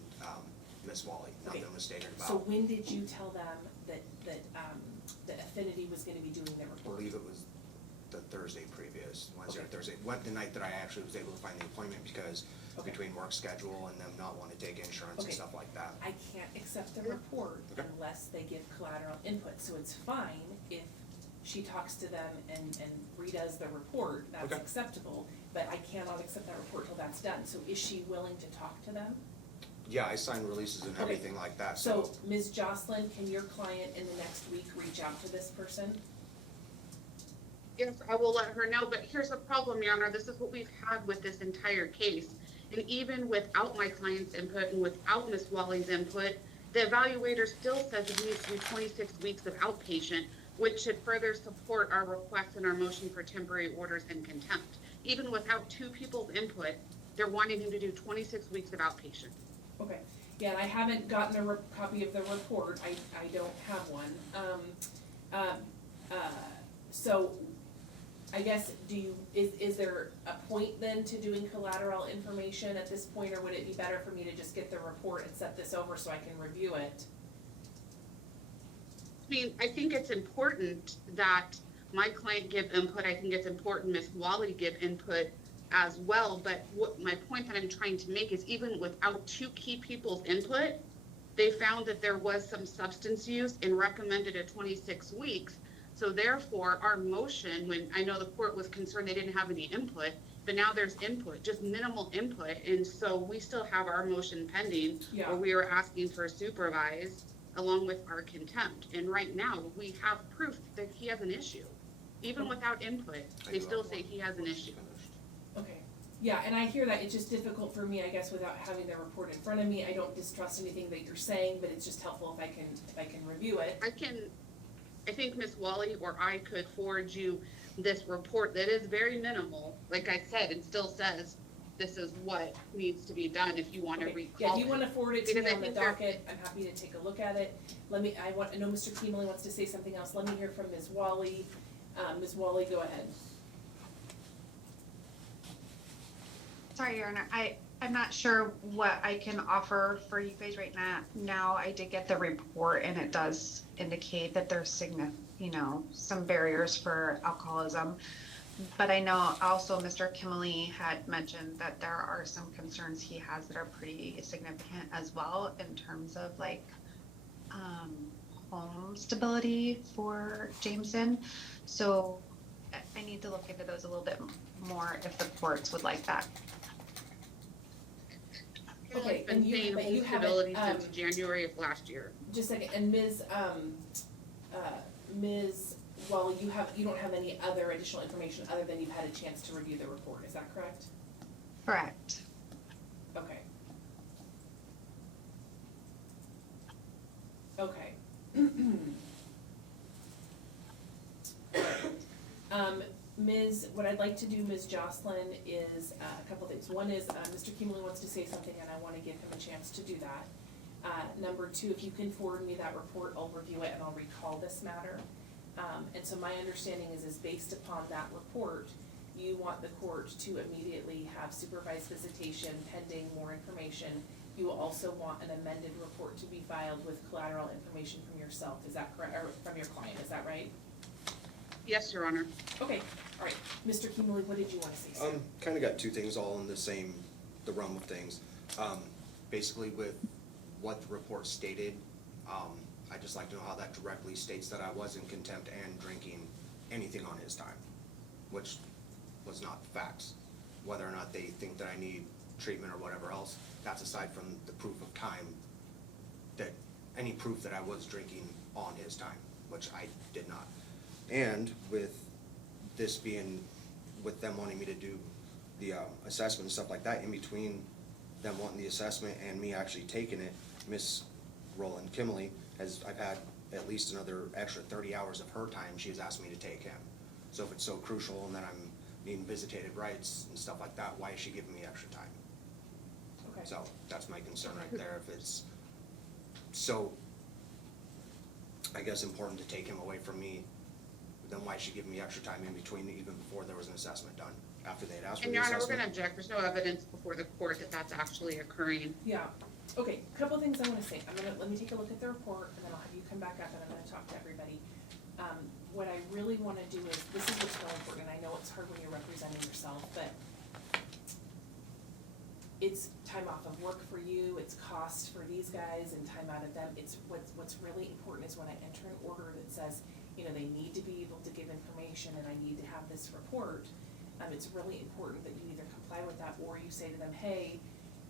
Miss Wally. Okay. Nothing was stated about. So when did you tell them that Affinity was gonna be doing their I report? believe it was the Thursday previous, Wednesday or Thursday, the night that I actually was able to find the appointment because Okay. between work schedule and them not wanting to take insurance and Okay. stuff like that. I can't accept the report Okay. unless they give collateral input, so it's fine if she talks to them and redoes the report, that's Okay. acceptable, but I cannot accept that report till that's done, so is she willing to talk to them? Yeah, I signed releases and Okay. everything like that, So, Ms. Jocelyn, can your client in the next week reach out to this person? Yes, I will let her know, but here's the problem, Your Honor, this is what we've had with this entire case. And even without my client's input and without Miss Wally's input, the evaluator still says it needs to be 26 weeks of outpatient, which should further support our request and our motion for temporary orders and contempt. Even without two people's input, they're wanting him to do 26 weeks of outpatient. Okay, yeah, and I haven't gotten a copy of the report, I don't have one. So, I guess, is there a point then to doing collateral information at this point, or would it be better for me to just get the report and set this over so I can review it? I mean, I think it's important that my client give input. I think it's important Miss Wally give input as well. But what my point that I'm trying to make is even without two key people's input, they found that there was some substance use and recommended a 26 weeks. So therefore, our motion, when I know the court was concerned they didn't have any input, but now there's input, just minimal input. And so we still have our motion pending, Yeah. where we are asking for a supervise along with our contempt. And right now, we have proof that he has an issue. Even without input, they still say he has an issue. Okay, yeah, and I hear that, it's just difficult for me, I guess, without having the report in front of me. I don't distrust anything that you're saying, but it's just helpful if I can review it. I think Miss Wally or I could forward you this report that is very minimal. Like I said, it still says this is what needs to be done if you want to Okay, recall. yeah, if you wanna forward it to me Because I on the think there- docket, I'm happy to take a look at it. I know Mr. Keemley wants to say something else, let me hear from Ms. Wally. Ms. Wally, go ahead. Sorry, Your Honor, I'm not sure what I can offer for you guys right now. I did get the report and it does indicate that there's some barriers for alcoholism. But I know also Mr. Kimley had mentioned that there are some concerns he has that are pretty significant as well in terms of home stability for Jameson. So I need to look into those a little bit more if the courts would like that. Okay, Been saying but home you haven't, stability since January of last year. Just a second, and Ms. Wally, you don't have any other additional information other than you've had a chance to review the report, is that correct? Correct. Okay. Okay. What I'd like to do, Ms. Jocelyn, is a couple things. One is, Mr. Keemley wants to say something and I wanna give him a chance to do that. Number two, if you can forward me that report, I'll review it and I'll recall this matter. And so my understanding is based upon that report, you want the court to immediately have supervised visitation pending more information. You will also want an amended report to be filed with collateral information from yourself, is that correct, or from your client, is that right? Yes, Your Honor. Okay, all right, Mr. Keemley, what did you wanna say, sir? Kind of got two things all in the realm of things. Basically with what the report stated, I'd just like to know how that directly states that I was in contempt and drinking anything on his time, which was not facts. Whether or not they think that I need treatment or whatever else, that's aside from the proof of time, that any proof that I was drinking on his time, which I did not. And with this being, with them wanting me to do the assessment and stuff like that, in between them wanting the assessment and me actually taking it, Miss Roland Kimley I've had at least another extra 30 hours of her time she has asked me to take him. So if it's so crucial and that I'm needing visitated rights and stuff like that, why is she giving me extra time? Okay. So that's my concern right there. If it's so, I guess, important to take him away from me, then why is she giving me extra time in between, even before there was an assessment done, after they'd asked for And the Your Honor, we're assessment? gonna object. There's no evidence before the court that that's actually occurring. Yeah, okay, couple things I wanna say, let me take a look at the report, and then I'll have you come back up, and I'm gonna talk to everybody. What I really wanna do is, this is what's really important, and I know it's hard when you're representing yourself, but it's time off of work for you, it's cost for these guys, and time out of them. It's, what's really important is when I enter an order that says, you know, they need to be able to give information, and I need to have this report, it's really important that you either comply with that, or you say to them, hey,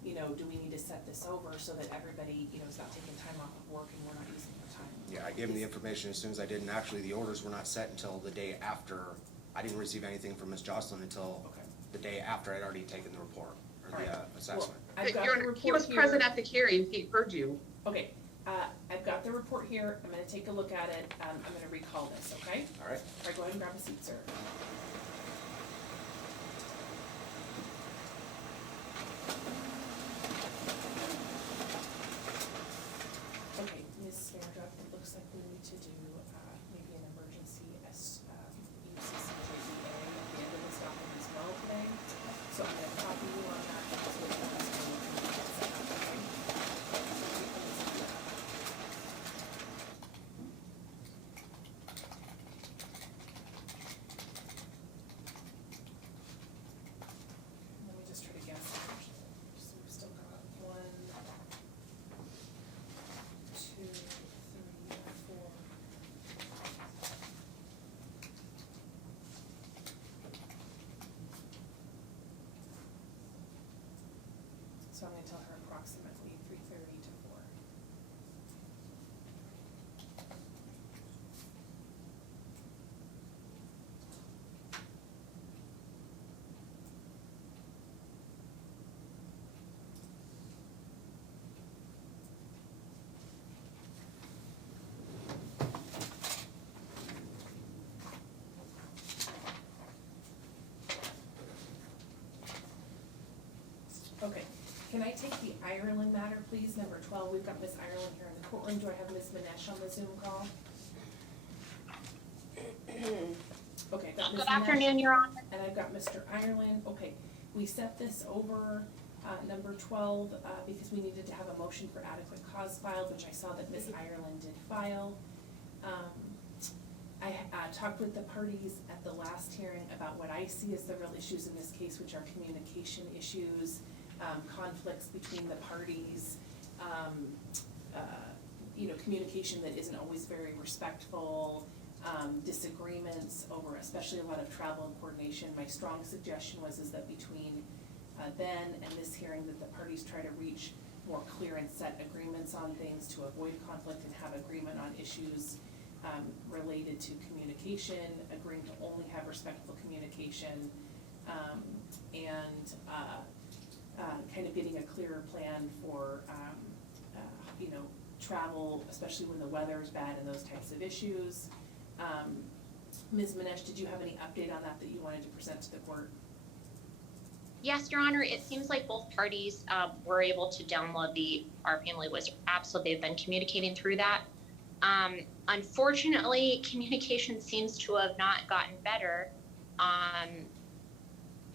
you know, do we need to set this over so that everybody, you know, is not taking time off of work and we're not using their time? Yeah, I gave him the information as soon as I did, and actually, the orders were not set until the day after. I didn't receive anything from Ms. Jocelyn until Okay. the day after I'd already taken the report, or All right. the assessment. I've But got Your the Honor, report he was here. present at the hearing. He heard you. Okay, I've got the report here, I'm gonna take a look at it, I'm gonna recall this, okay? All right. All right, go ahead and grab a seat, sir. Okay, Ms. Sverdrup, it looks like we need to do, maybe an emergency UCCJDA at the end of this document as well today. So I'm gonna copy you on that, so we can just go look and get set up, okay? Let me just try to guess. So we've still got 1, 2, 3, 4. So I'm gonna tell her approximately 3:30 to 4. Okay, can I take the Ireland matter, please, number 12, we've got Ms. Ireland here in the courtroom, do I have Ms. Manesh on the Zoom call? Okay, I've got Ms. Good Manesh, afternoon, Your Honor. and I've got Mr. Ireland, okay, we set this over, number 12, because we needed to have a motion for adequate cause filed, which I saw that Ms. Ireland did file. I talked with the parties at the last hearing about what I see as the real issues in this case, which are communication issues, conflicts between the parties, you know, communication that isn't always very respectful, disagreements over especially a lot of travel and coordination. My strong suggestion is that between then and this hearing, that the parties try to reach more clear and set agreements on things to avoid conflict and have agreement on issues related to communication, agreeing to only have respectful communication, and kind of getting a clearer plan for, you know, travel, especially when the weather is bad and those types of issues. Ms. Manesh, did you have any update on that you wanted to present to the court? Yes, Your Honor, it seems like both parties were able to download our family was absolutely, they've been communicating through that. Unfortunately, communication seems to have not gotten better.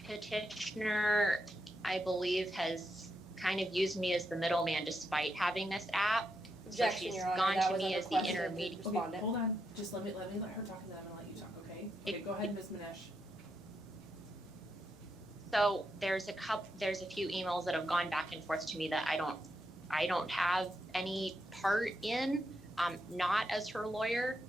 Petitioner, I believe, has kind of used me as the middleman despite having this app. So Objection, she's Your Honor, gone that to was me a as the request of the intermediate. Okay, respondent. hold on, just let me let her talk and then I'm gonna let you talk, okay? Okay, go ahead, Ms. Manesh. So there's a few emails that have gone back and forth to me that I don't have any part in, not as her lawyer.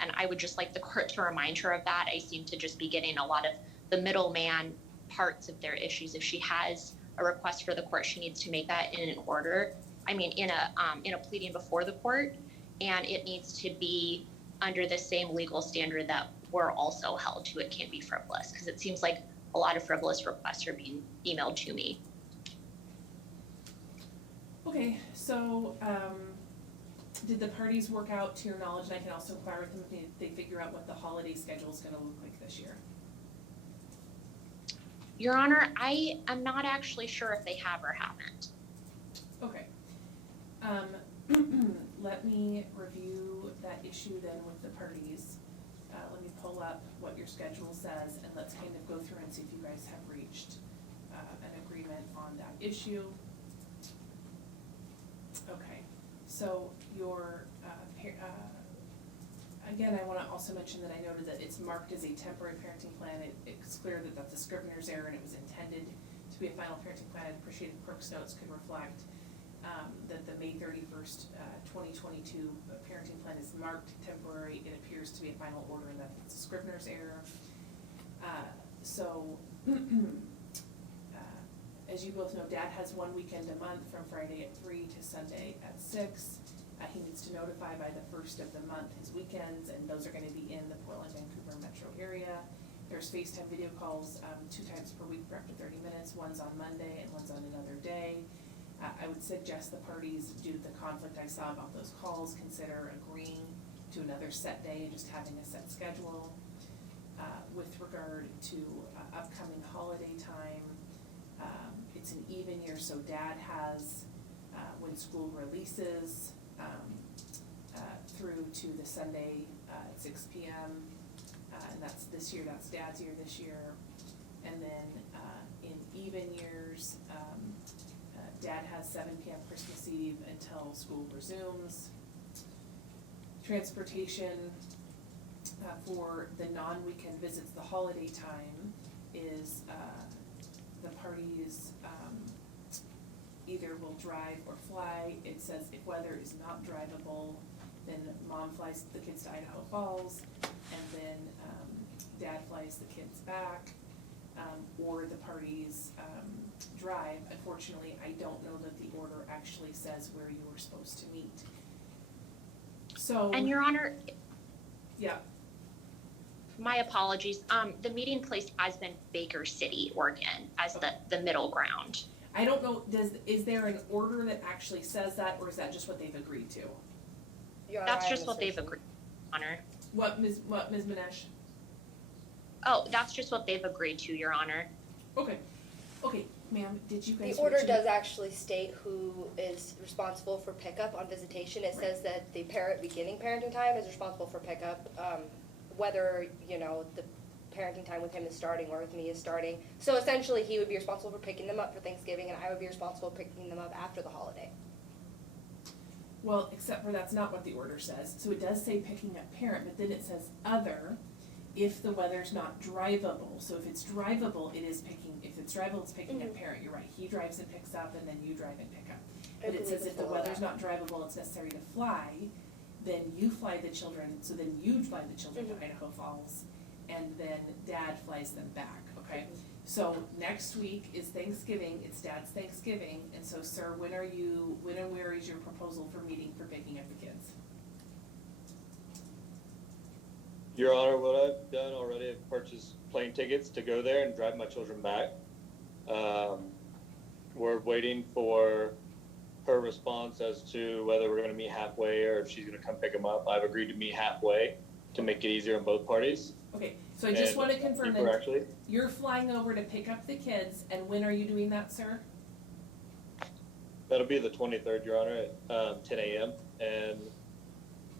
And I would just like the court to remind her of that. I seem to just be getting a lot of the middleman parts of their issues. If she has a request for the court, she needs to make that in an order. I mean, in a pleading before the court, and it needs to be under the same legal standard that we're also held to. It can't be frivolous, because it seems like a lot of frivolous requests are being emailed to me. Okay, so, did the parties work out to your knowledge, and I can also inquire with them if they figure out what the holiday schedule is gonna look like this year? Your Honor, I am not actually sure if they have or haven't. Okay. Let me review that issue then with the parties. Let me pull up what your schedule says, and let's kind of go through and see if you guys have reached an agreement on that issue. Okay, so your, again, I wanna also mention that I noted that it's marked as a temporary parenting plan. It's clear that that's a Scrivener's error and it was intended to be a final parenting plan. I'd appreciate if clerk's notes could reflect that the May 31st, 2022 parenting plan is marked temporary. It appears to be a final order and that it's a Scrivener's error. As you both know, Dad has one weekend a month from Friday at 3 to Sunday at 6. He needs to notify by the first of the month his weekends, and those are going to be in the Portland, Vancouver metro area. There's FaceTime video calls 2 times per week for up to 30 minutes. One's on Monday and one's on another day. I would suggest the parties, due to the conflict I saw about those calls, consider agreeing to another set day and just having a set schedule. With regard to upcoming holiday time, it's an even year, so Dad has, when school releases, through to the Sunday at 6 p.m. And that's this year, that's Dad's year this year. And then in even years, Dad has 7 p.m. Christmas Eve until school resumes. Transportation for the non-weekend visits, the holiday time, is the parties either will drive or fly. It says if weather is not drivable, then Mom flies the kids to Idaho Falls, and then Dad flies the kids back, or the parties drive. Unfortunately, I don't know that the order actually says where you were supposed to meet. So. And Your Honor, Yeah. my apologies, the meeting place has been Baker City, Oregon, as the middle ground. I don't know, is there an order that actually says that, or is that just what they've agreed to? That's just what they've agreed, Your Honor. What, Ms. Manesh? Oh, that's just what they've agreed to, Your Honor. Okay, ma'am, did you guys? The order reach does actually state who is responsible for pickup on visitation. It says that the beginning parenting time is responsible for pickup, whether, the parenting time with him is starting or with me is starting. So essentially, he would be responsible for picking them up for Thanksgiving, and I would be responsible for picking them up after the holiday. Well, except for that's not what the order says. So it does say picking up parent, but then it says other if the weather's not drivable. So if it's drivable, it is picking, if it's drivable, it's picking up parent. You're right. He drives and picks up, and then you drive and pick up. But it says if the weather's not drivable, it's necessary to fly, then you fly the children, so then you fly the children to Idaho Falls, and then Dad flies them back, okay? So next week is Thanksgiving, it's Dad's Thanksgiving, and so sir, when and where is your proposal for meeting for picking up the kids? Your Honor, what I've done already, I've purchased plane tickets to go there and drive my children back. We're waiting for her response as to whether we're gonna meet halfway or if she's gonna come pick them up. I've agreed to meet halfway to make it easier on both parties. Okay, so I just wanna confirm that actually, you're flying over to pick up the kids, and when are you doing that, sir? that'll be the 23rd, Your Honor, at 10 a.m. And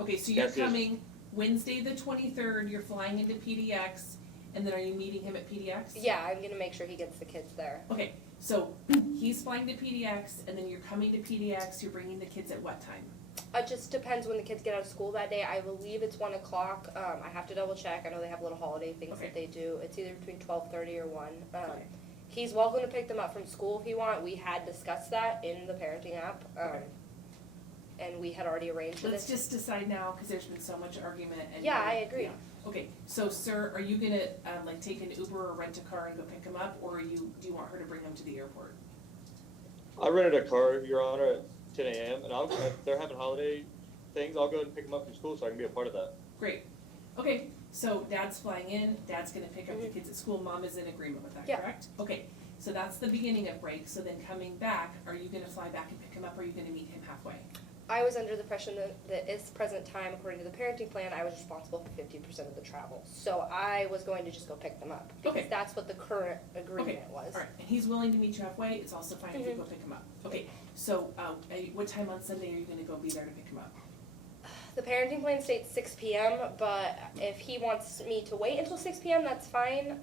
Okay, so you're That's it. coming Wednesday the 23rd, you're flying into PDX, and then are you meeting him at PDX? Yeah, I'm gonna make sure he gets the kids there. Okay, so he's flying to PDX, and then you're coming to PDX, you're bringing the kids at what time? It just depends when the kids get out of school that day. I believe it's 1 o'clock. I have to double check. I know they have little holiday things that they do. It's either between 12:30 or 1. He's welcome to pick them up from school if you want. We had discussed that in the parenting app. And we had already arranged for Let's this. just decide now, because there's been so much argument. And Yeah, I agree. Okay, so sir, are you gonna take an Uber or rent a car and go pick him up, or do you want her to bring him to the airport? I rented a car, Your Honor, at 10 a.m. and if they're having holiday things, I'll go ahead and pick them up from school so I can be a part of that. Great. Okay, So dad's flying in, dad's gonna pick up the kids at school, mom is in agreement with that, Yeah. correct? Okay, so that's the beginning of break, so then coming back, are you gonna fly back and pick him up, or are you gonna meet him halfway? I was under the impression that it's present time, according to the parenting plan, I was responsible for 50% of the travel. So I was going to just go pick them up, because Okay. that's what the current agreement Okay, was. alright, and he's willing to meet you halfway, it's also fine if you go pick him up. Okay, so, what time on Sunday are you gonna go be there to pick him up? The parenting plan states 6 p.m., but if he wants me to wait until 6 p.m., that's fine,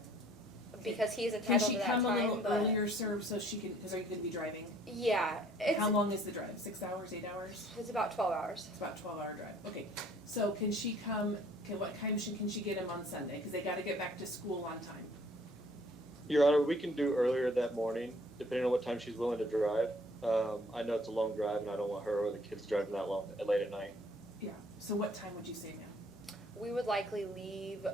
because he is Can entitled she to that come a little time, but earlier, sir, so she can, cause are you gonna be driving? yeah, How long is the drive, 6 hours, 8 hours? it's about 12 hours. It's about a 12-hour drive, okay. So can she come, what time can she get him on Sunday? Cause they gotta get back to school on time. Your Honor, we can do earlier that morning, depending on what time she's willing to drive. I know it's a long drive, and I don't want her or the kids driving that long late at night. Yeah, so what time would you say now? We would likely leave,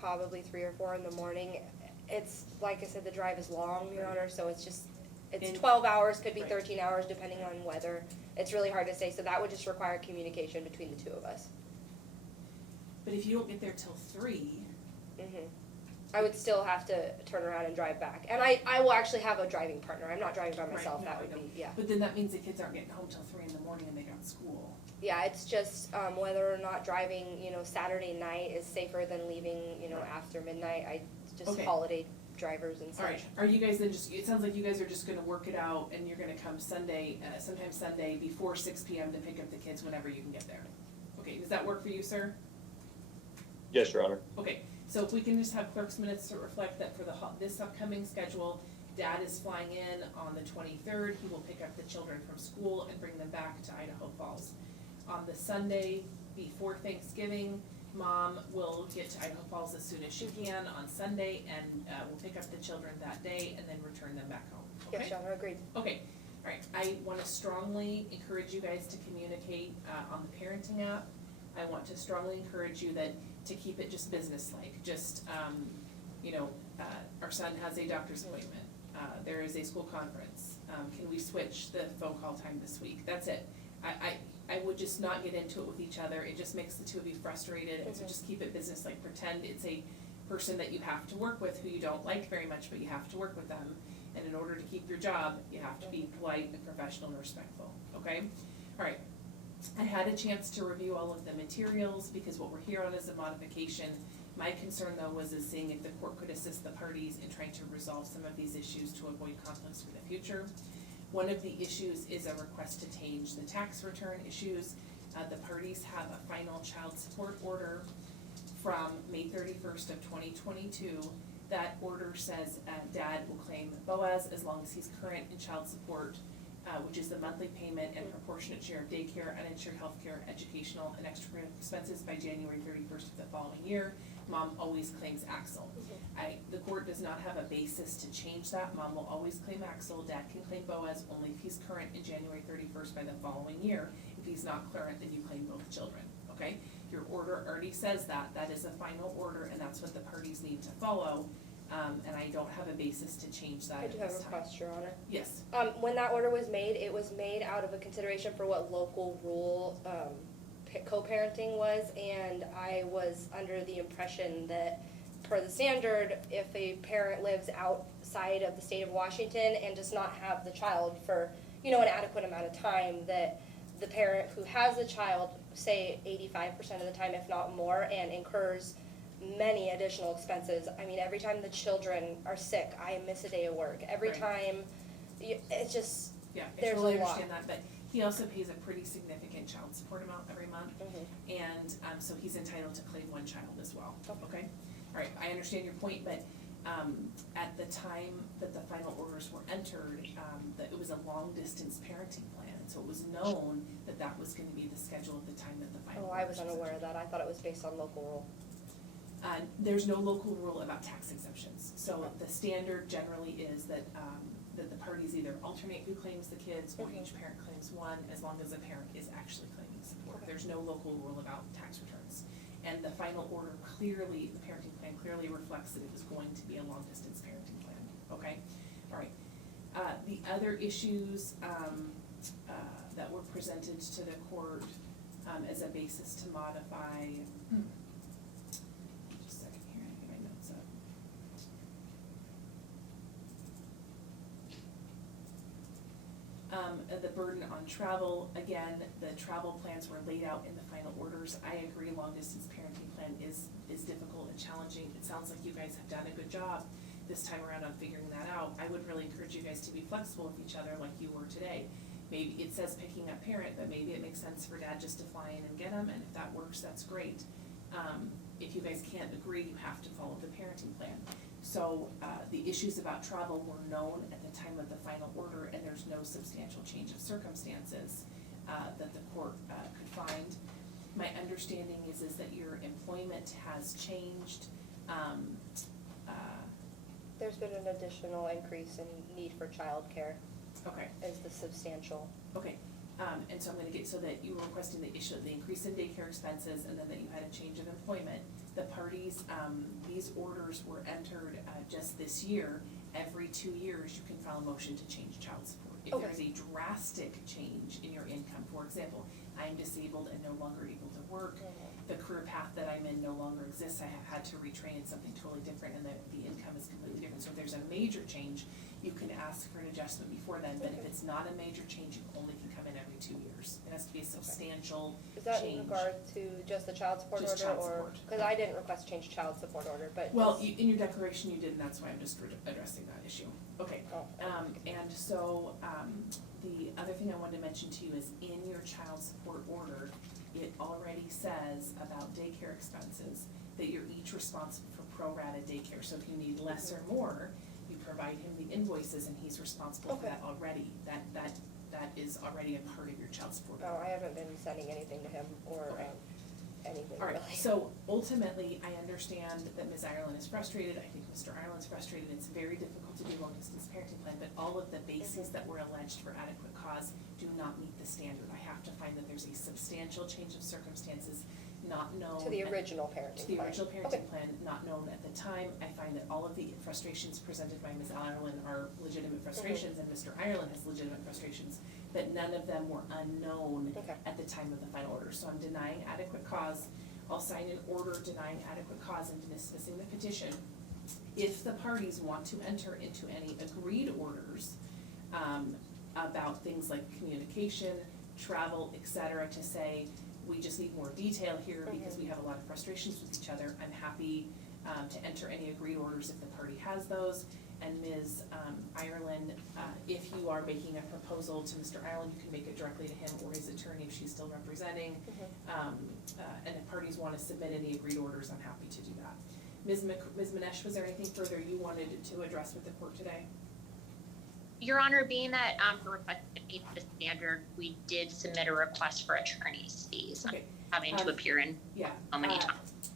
probably 3 or 4 in the morning. It's, like I said, the drive is long, Your Honor, so it's And- 12 hours, could be Right. 13 hours, depending on weather. It's really hard to say, so that would just require communication between the two of us. But if you don't get there till 3, I would still have to turn around and drive back. And I will actually have a driving partner. I'm not driving by myself, no, that I would know. be, yeah. but then that means the kids aren't getting home till 3 in the morning and they got school. Yeah, it's just, whether or not driving, Saturday night is safer than leaving, after midnight. Just Okay. holiday drivers and such. Alright, are you guys then just, it sounds like you guys are just gonna work it out and you're gonna come Sunday, sometime Sunday before 6 p.m. to pick up the kids whenever you can get there. Okay, does that work for you, sir? Yes, Your Honor. Okay, so if we can just have clerk's minutes to reflect that for this upcoming schedule, dad is flying in on the 23rd, he will pick up the children from school and bring them back to Idaho Falls. On the Sunday before Thanksgiving, mom will get to Idaho Falls as soon as she can on Sunday and will pick up the children that day and then return them back home, okay? Yes, Your Honor, agreed. Okay, alright, I wanna strongly encourage you guys to communicate on the parenting app. I want to strongly encourage you to keep it just business-like, just, our son has a doctor's appointment, there is a school conference, can we switch the phone call time this week? That's it. I would just not get into it with each other, it just makes the two of you frustrated, and so just keep it business-like, pretend it's a person that you have to work with who you don't like very much, but you have to work with them. And in order to keep your job, you have to be polite and professional and respectful, okay? Alright, I had a chance to review all of the materials, because what we're here on is a modification. My concern though was seeing if the court could assist the parties in trying to resolve some of these issues to avoid conflicts for the future. One of the issues is a request to change the tax return issues. The parties have a final child support order from May 31st of 2022. That order says dad will claim Boaz as long as he's current in child support, which is the monthly payment and proportionate share of daycare, uninsured healthcare, educational, and extracurricular expenses by January 31st of the following year. Mom always claims Axel. The court does not have a basis to change that. Mom will always claim Axel. Dad can claim Boaz only if he's current in January 31st by the following year. If he's not current, then you claim both children, okay? Your order already says that. That is a final order, and that's what the parties need to follow. And I don't have a basis to change that I at do have a this time. request, Your Honor. Yes. When that order was made, it was made out of a consideration for what local rule, co-parenting was, and I was under the impression that per the standard, if a parent lives outside of the state of Washington and does not have the child for, an adequate amount of time, that the parent who has the child, say 85% of the time, if not more, and incurs many additional expenses. I mean, every time the children are sick, I miss a day of work. Every Right. time, it's just, Yeah, I there's totally a lot. understand that, but he also pays a pretty significant child support amount every month. And, so he's entitled to claim one child as well, okay? Alright, I understand your point, but, at the time that the final orders were entered, that it was a long-distance parenting plan, so it was known that that was gonna be the schedule at the time that the final Oh, orders I was unaware of that. I thought it was based on local rule. There's no local rule about tax exemptions, so the standard generally is that, that the parties either alternate who claims the kids, or each parent claims one, as long as the parent is actually claiming support. There's no local rule about tax returns. And the final order clearly, the parenting plan clearly reflects that it was going to be a long-distance parenting plan, okay? All right. The other issues, that were presented to the court, as a basis to modify. Just a second here, I get my notes up. The burden on travel, again, the travel plans were laid out in the final orders. I agree, long distance parenting plan is difficult and challenging. It sounds like you guys have done a good job this time around on figuring that out. I would really encourage you guys to be flexible with each other like you were today. Maybe it says picking up parent, but maybe it makes sense for dad just to fly in and get them, and if that works, that's great. If you guys can't agree, you have to follow the parenting plan. So the issues about travel were known at the time of the final order, and there's no substantial change of circumstances that the court could find. My understanding is that your employment has changed. There's been an additional increase in need for childcare. Okay. Is the substantial. Okay, and so I'm gonna get, so that you were requesting the issue of the increase in daycare expenses and then that you had a change of employment. The parties, these orders were entered just this year. Every 2 years, you can file a motion to change child support. If Okay. there's a drastic change in your income, for example, I'm disabled and no longer able to work, the career path that I'm in no longer exists, I have had to retrain in something totally different, and the income is completely different. So if there's a major change, you can ask for an adjustment before then, but if it's not a major change, you only can come in every 2 years. It has to be a substantial change. Is that in regard to just the child support Just order, child or, support. because I didn't request change child support order, but. Well, it's- in your declaration you did, and that's why I'm just addressing that issue. Okay, and so, the other thing I wanted to mention to you is in your child support order, it already says about daycare expenses that you're each responsible for pro rata daycare. So if you need less or more, you provide him the invoices and he's responsible for that already. That is already a part of your child support order. No, I haven't been sending anything to him or anything All right, really. so ultimately, I understand that Ms. Ireland is frustrated, I think Mr. Ireland's frustrated, it's very difficult to do long distance parenting plan, but all of the bases that were alleged for adequate cause do not meet the standard. I have to find that there's a substantial change of circumstances not known. To the original parenting To the plan. original parenting plan, not known at the time. I find that all of the frustrations presented by Ms. Ireland are legitimate frustrations, and Mr. Ireland has legitimate frustrations, but none of them were unknown at the time of the final order. So I'm denying adequate cause. I'll sign an order denying adequate cause and dismissing the petition. If the parties want to enter into any agreed orders about things like communication, travel, et cetera, to say, we just need more detail here because we have a lot of frustrations with each other, I'm happy to enter any agreed orders if the party has those. And Ms. Ireland, if you are making a proposal to Mr. Ireland, you can make it directly to him or his attorney if she's still representing. And if parties want to submit any agreed orders, I'm happy to do that. Ms. Manesh, was there anything further you wanted to address with the court today? Your Honor, being that for request to meet the standard, we did submit a request for attorney's fees, having to appear in so many times.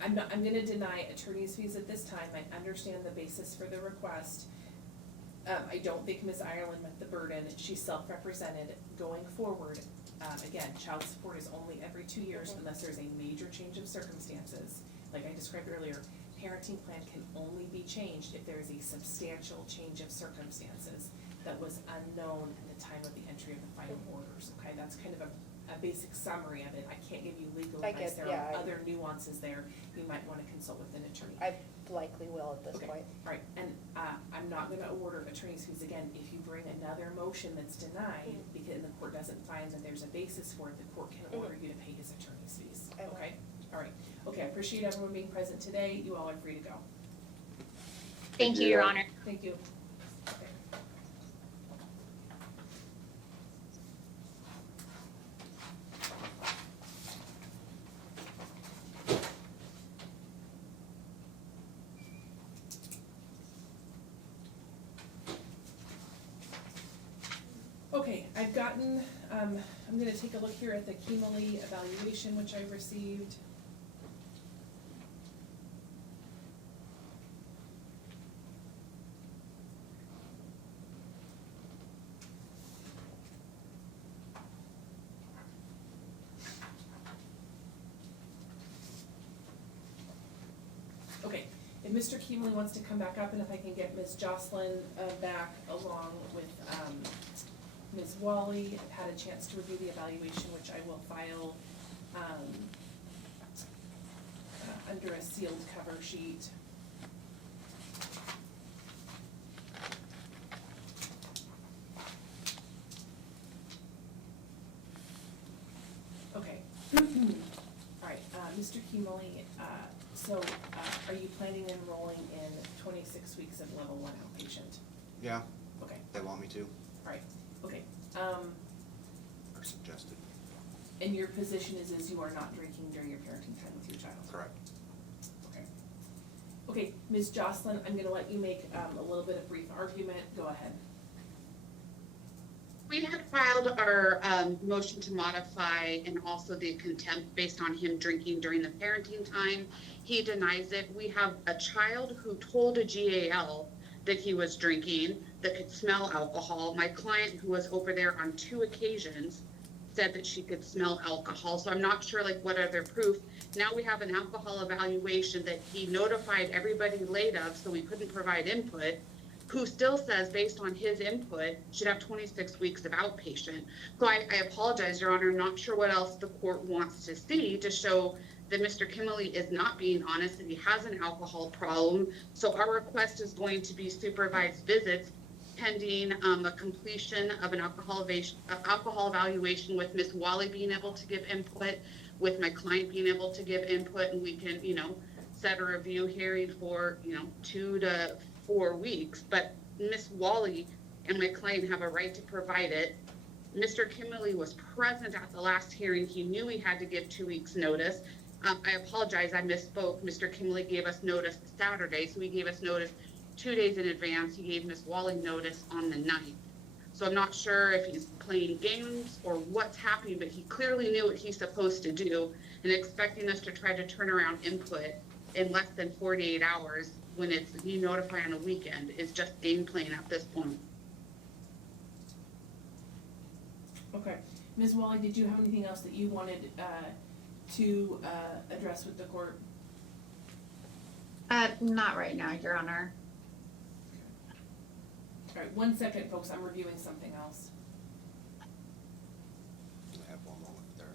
I'm gonna deny attorney's fees at this time. I understand the basis for the request. I don't think Ms. Ireland met the burden. She's self-represented. Going forward, again, child support is only every 2 years unless there's a major change of circumstances. Like I described earlier, parenting plan can only be changed if there is a substantial change of circumstances that was unknown at the time of the entry of the final orders, okay? That's kind of a basic summary of it. I can't give you legal advice. There are other nuances there. You might wanna consult with an attorney. I likely will at this point. All right, and I'm not gonna award attorney's fees again. If you bring another motion that's denied, because the court doesn't find that there's a basis for it, the court can order you to pay his attorney's fees, okay? All right, okay, I appreciate everyone being present today. You all are free to go. Thank you, Your Honor. Thank you. Okay, I've gotten, I'm gonna take a look here at the Kimberly evaluation which I received. Okay, if Mr. Keemley wants to come back up, and if I can get Ms. Jocelyn back along with Ms. Wally. I've had a chance to review the evaluation, which I will file under a sealed cover sheet. Okay. All right, Mr. Keemly, are you planning on enrolling in 26 weeks of level 1 outpatient? Yeah, Okay, they want me to, all right, okay. or suggested. And your position is you are not drinking during your parenting time with your child? Correct. Okay. Okay, Ms. Jocelyn, I'm gonna let you make a little bit of brief argument. Go ahead. We had filed our motion to modify and also the contempt based on him drinking during the parenting time. He denies it. We have a child who told a GAL that he was drinking, that could smell alcohol. My client, who was over there on 2 occasions, said that she could smell alcohol. So I'm not sure like what other proof. Now we have an alcohol evaluation that he notified everybody late of, so we couldn't provide input, who still says, based on his input, should have 26 weeks of outpatient. So I apologize, Your Honor, I'm not sure what else the court wants to see to show that Mr. Kimmerly is not being honest, that he has an alcohol problem. So our request is going to be supervised visits pending a completion of an alcohol evaluation with Ms. Wally being able to give input, with my client being able to give input, and we can, set a review hearing for, 2 to 4 weeks. But Ms. Wally and my client have a right to provide it. Mr. Kimmerly was present at the last hearing. He knew he had to give 2 weeks notice. I apologize, I misspoke. Mr. Kimmerly gave us notice Saturday, so he gave us notice 2 days in advance. He gave Ms. Wally notice on the 9th. So I'm not sure if he's playing games or what's happening, but he clearly knew what he's supposed to do, and expecting us to try to turn around input in less than 48 hours when it's you notify on a weekend is just game playing at this point. Okay. Ms. Wally, did you have anything else that you wanted to address with the court? Not right now, Your Honor. All right, 1 second, folks, I'm reviewing something else. I have one moment there.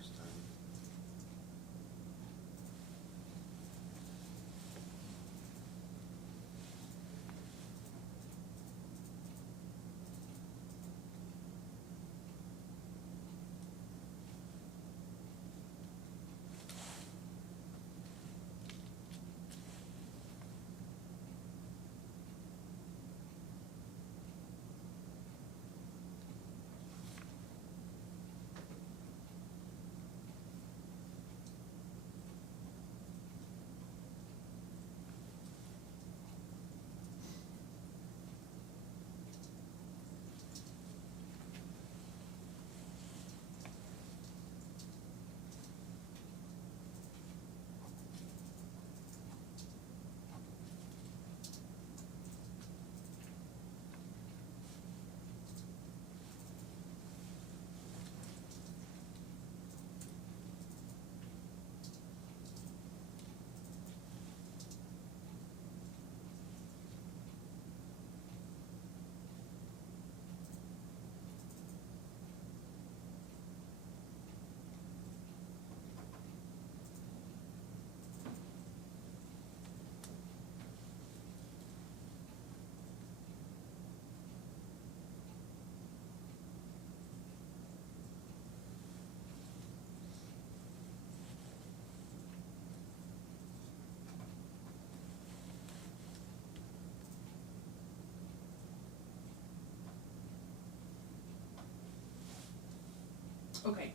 Okay.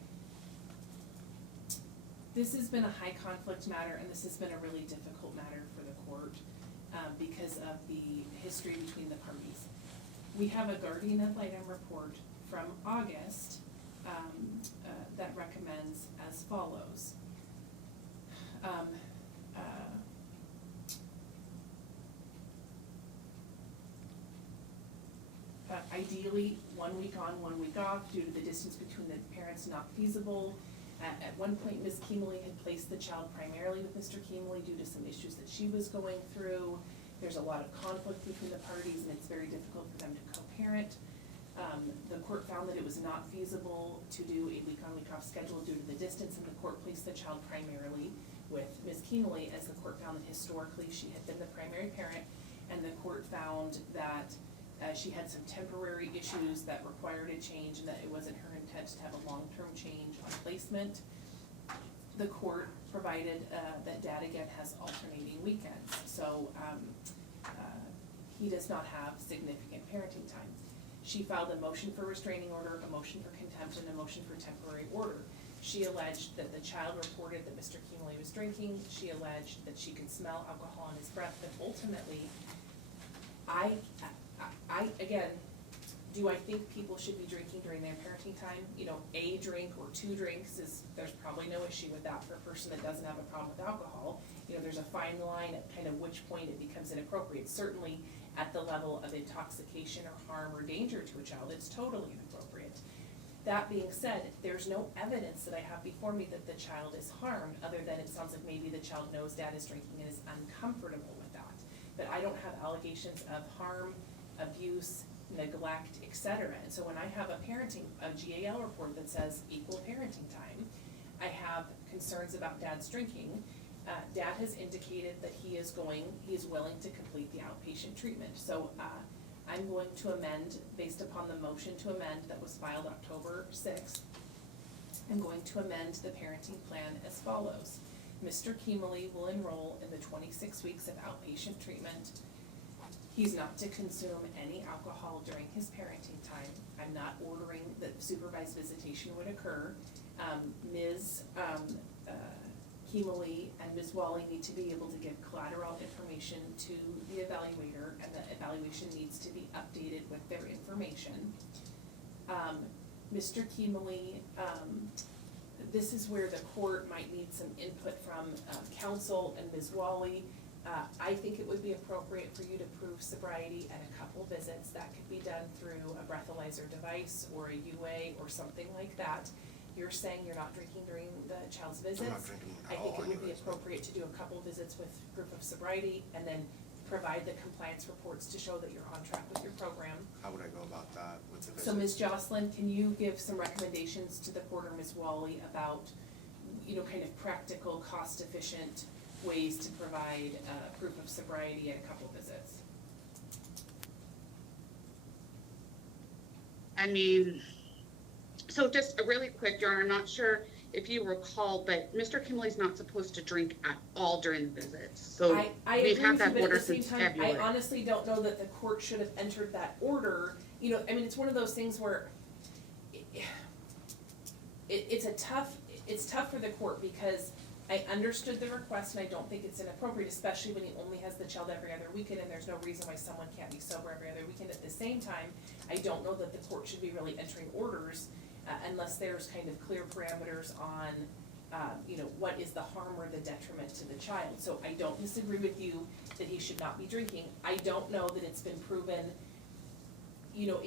This has been a high conflict matter, and this has been a really difficult matter for the court because of the history between the parties. We have a guardian ad litem report from August that recommends as follows. Ideally, 1 week on, 1 week off, due to the distance between the parents not feasible. At one point, Ms. Keemly had placed the child primarily with Mr. Keemly due to some issues that she was going through. There's a lot of conflict between the parties, and it's very difficult for them to co-parent. The court found that it was not feasible to do a week-on, week-off schedule due to the distance, and the court placed the child primarily with Ms. Keemley, as the court found that historically she had been the primary parent, and the court found that she had some temporary issues that required a change, and that it wasn't her intent to have a long-term change on placement. The court provided that dad again has alternating weekends, so he does not have significant parenting time. She filed a motion for restraining order, a motion for contempt, and a motion for temporary order. She alleged that the child reported that Mr. Keemley was drinking. She alleged that she could smell alcohol on his breath, but ultimately, I again, do I think people should be drinking during their parenting time? You know, a drink or 2 drinks there's probably no issue with that for a person that doesn't have a problem with alcohol. You know, there's a fine line at kind of which point it becomes inappropriate. Certainly at the level of intoxication or harm or danger to a child, it's totally inappropriate. That being said, there's no evidence that I have before me that the child is harmed, other than it sounds like maybe the child knows dad is drinking and is uncomfortable with that. But I don't have allegations of harm, abuse, neglect, etc. And so when I have a GAL report that says equal parenting time, I have concerns about dad's drinking. Dad has indicated that he is willing to complete the outpatient treatment. So I'm going to amend, based upon the motion to amend that was filed October 6th, I'm going to amend the parenting plan as follows. Mr. Keemley will enroll in the 26 weeks of outpatient treatment. He's not to consume any alcohol during his parenting time. I'm not ordering that supervised visitation would occur. Ms. Keemley and Ms. Wally need to be able to give collateral information to the evaluator, and the evaluation needs to be updated with their information. Mr. Keemley, this is where the court might need some input from counsel and Ms. Wally. I think it would be appropriate for you to prove sobriety at a couple visits. That could be done through a breathalyzer device or a UA or something like that. You're saying you're not drinking during the child's visits. I'm not drinking at all. I think it would be appropriate to do a couple visits with proof of sobriety, and then provide the compliance reports to show that you're on track with your program. How would I go about that with the visits? So Ms. Jocelyn, can you give some recommendations to the court or Ms. Wally about, you know, kind of practical, cost-efficient ways to provide proof of sobriety at a couple visits? I mean, so just really quick, Your Honor, I'm not sure if you recall, but Mr. Keemley's not supposed to drink at all during the visits. So I we've agree had with you, that but order at the same since time, February. I honestly don't know that the court should have entered that order. You know, I mean, it's one of those things where it's tough for the court, because I understood the request and I don't think it's inappropriate, especially when he only has the child every other weekend and there's no reason why someone can't be sober every other weekend. At the same time, I don't know that the court should be really entering orders unless there's kind of clear parameters on, you know, what is the harm or the detriment to the child. So I don't disagree with you that he should not be drinking. I don't know that it's been proven, you know,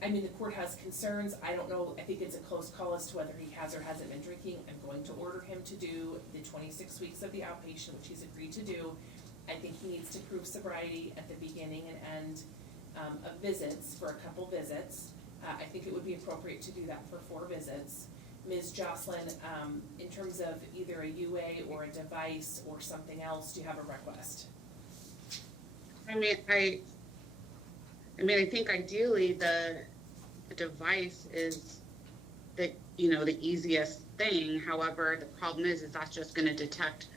I mean, the court has concerns. I don't know, I think it's a close call as to whether he has or hasn't been drinking. I'm going to order him to do the 26 weeks of the outpatient, which he's agreed to do. I think he needs to prove sobriety at the beginning and end of visits for a couple visits. I think it would be appropriate to do that for 4 visits. Ms. Jocelyn, in terms of either a UA or a device or something else, do you have a request? I mean, I think ideally the device is the easiest thing. However, the problem is that's just going to detect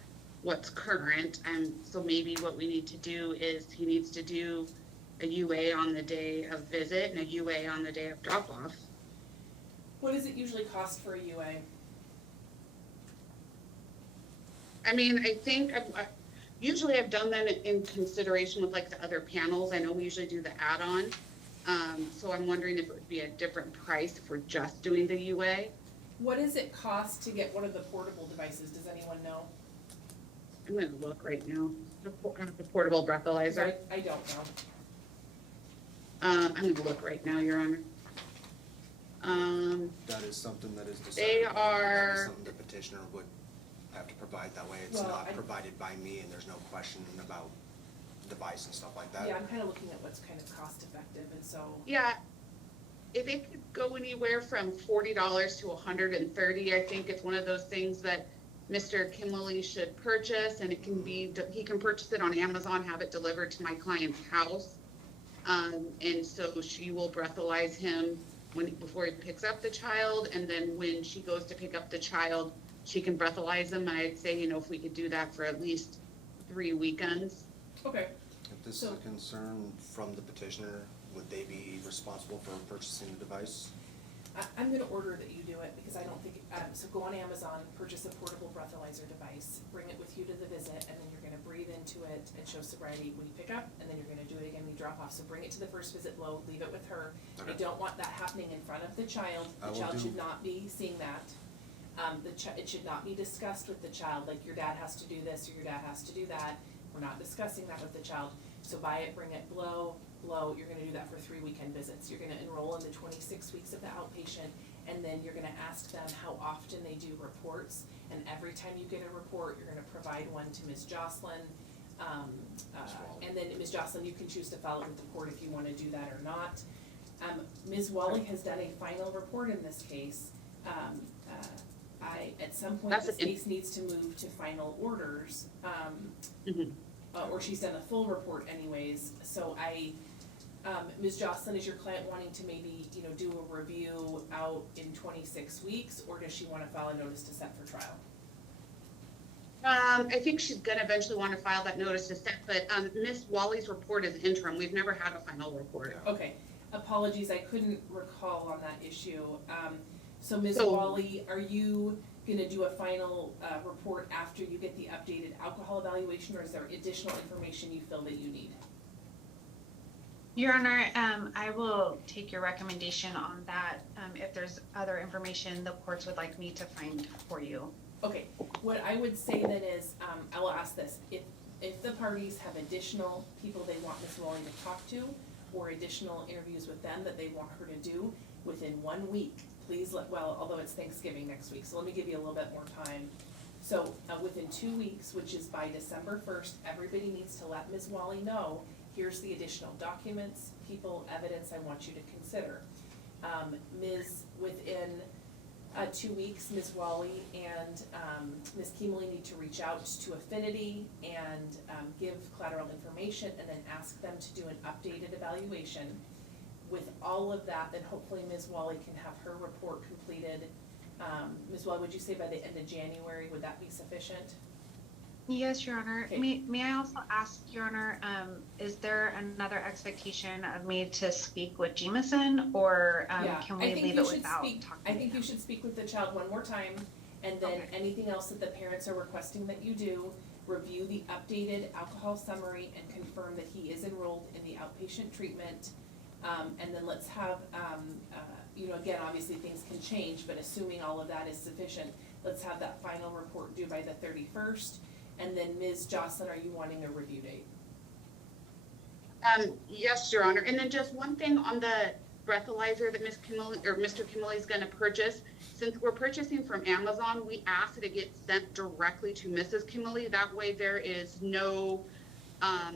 what's current. And so maybe what we need to do is he needs to do a UA on the day of visit and a UA on the day of drop off. What does it usually cost for a UA? I mean, I think usually I've done that in consideration with like the other panels. I know we usually do the add-on. So I'm wondering if it would be a different price if we're just doing the UA. What does it cost to get one of the portable devices? Does anyone know? I'm gonna look right now. The portable breathalyzer. I don't know. I'm gonna look right now, Your Honor. That is something that is decided. They That are. is something the petitioner would have to provide. That way it's Well, not provided by me and there's no question about device and stuff like that. Yeah, I'm kind of looking at what's kind of cost effective, and so. Yeah, if it could go anywhere from $40 to $130, I think it's one of those things that Mr. Kimberly should purchase, and he can purchase it on Amazon, have it delivered to my client's house. And so she will breathalyze him before he picks up the child, and then when she goes to pick up the child, she can breathalyze him. And I'd say, if we could do that for at least 3 weekends. Okay. If this is a concern from the petitioner, would they be responsible for purchasing the device? I'm gonna order that you do it, because I don't think, so go on Amazon, purchase a portable breathalyzer device, bring it with you to the visit, and then you're gonna breathe into it and show sobriety when you pick up, and then you're gonna do it again when you drop off. So bring it to the first visit, blow, leave it with her. I Okay. don't want that happening in front of the child. I The will child do- should not be seeing that. It should not be discussed with the child, like your dad has to do this or your dad has to do that. We're not discussing that with the child. So buy it, bring it, blow, you're gonna do that for 3 weekend visits. You're gonna enroll in the 26 weeks of the outpatient, and then you're gonna ask them how often they do reports. And every time you get a report, you're gonna provide one to Ms. Jocelyn. And then Ms. Jocelyn, you can choose to file it with the court if you wanna do that or not. Ms. Wally has done a final report in this case. At some point, this case needs to move to final orders. Or she's done a full report anyways. So Ms. Jocelyn, is your client wanting to maybe, do a review out in 26 weeks, or does she want to file a notice to set for trial? I think she's gonna eventually want to file that notice to set, but Ms. Wally's report is interim. We've never had a final report. Okay, apologies, I couldn't recall on that issue. So Ms. Wally, are you gonna do a final report after you get the updated alcohol evaluation, or is there additional information you feel that you need? Your Honor, I will take your recommendation on that. If there's other information the courts would like me to find for you. Okay, what I would say then is, I will ask this, if the parties have additional people they want Ms. Wally to talk to, or additional interviews with them that they want her to do within 1 week, please although it's Thanksgiving next week, so let me give you a little bit more time. So, within 2 weeks, which is by December 1st, everybody needs to let Ms. Wally know, here's the additional documents, people, evidence I want you to consider. Within 2 weeks, Ms. Wally and Ms. Keemley need to reach out to Affinity and give collateral information, and then ask them to do an updated evaluation. With all of that, then hopefully Ms. Wally can have her report completed. Ms. Wally, would you say by the end of January, would that be sufficient? Yes, Your Honor. Okay. May I also ask, Your Honor, is there another expectation of me to speak with Jamison, or can we leave it without talking? I think you should speak with the child one more time, and then anything else that the parents are requesting that you do, review the updated alcohol summary and confirm that he is enrolled in the outpatient treatment. And then let's have, again, obviously things can change, but assuming all of that is sufficient, let's have that final report due by the 31st. And then Ms. Jocelyn, are you wanting a review date? Yes, Your Honor. And then just one thing on the breathalyzer that Ms. Kimberly or Mr. Kimberly is going to purchase. Since we're purchasing from Amazon, we ask that it get sent directly to Mrs. Kimberly. That way there is no,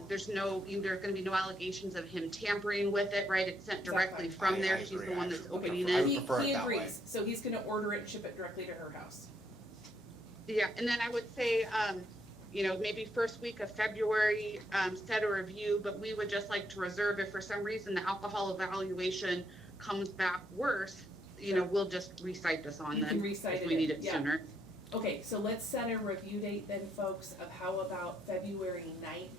there's going to be no allegations of him tampering with it, right? It's sent directly from there. She's the one that's opening it. He agrees. So he's going to order it and ship it directly to her house. Yeah, and then I would say, maybe first week of February, set a review, but we would just like to reserve if for some reason the alcohol evaluation comes back worse, we'll just recite this on You then. can recite if we it, need it yeah. sooner. Okay, so let's set a review date then, folks, of how about February 9th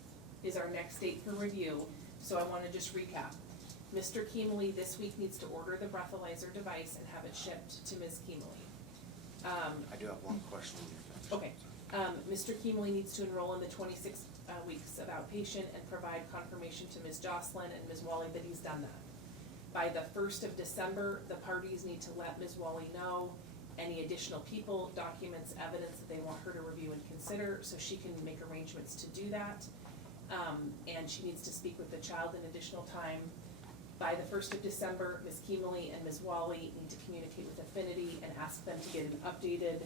is our next date for review. So I want to just recap. Mr. Keemley this week needs to order the breathalyzer device and have it shipped to Ms. Keemley. I do have one question. Okay. Mr. Keemley needs to enroll in the 26 weeks of outpatient and provide confirmation to Ms. Jocelyn and Ms. Wally that he's done that. By the 1st of December, the parties need to let Ms. Wally know any additional people, documents, evidence that they want her to review and consider, so she can make arrangements to do that. And she needs to speak with the child in additional time. By the 1st of December, Ms. Keemley and Ms. Wally need to communicate with Affinity and ask them to get an updated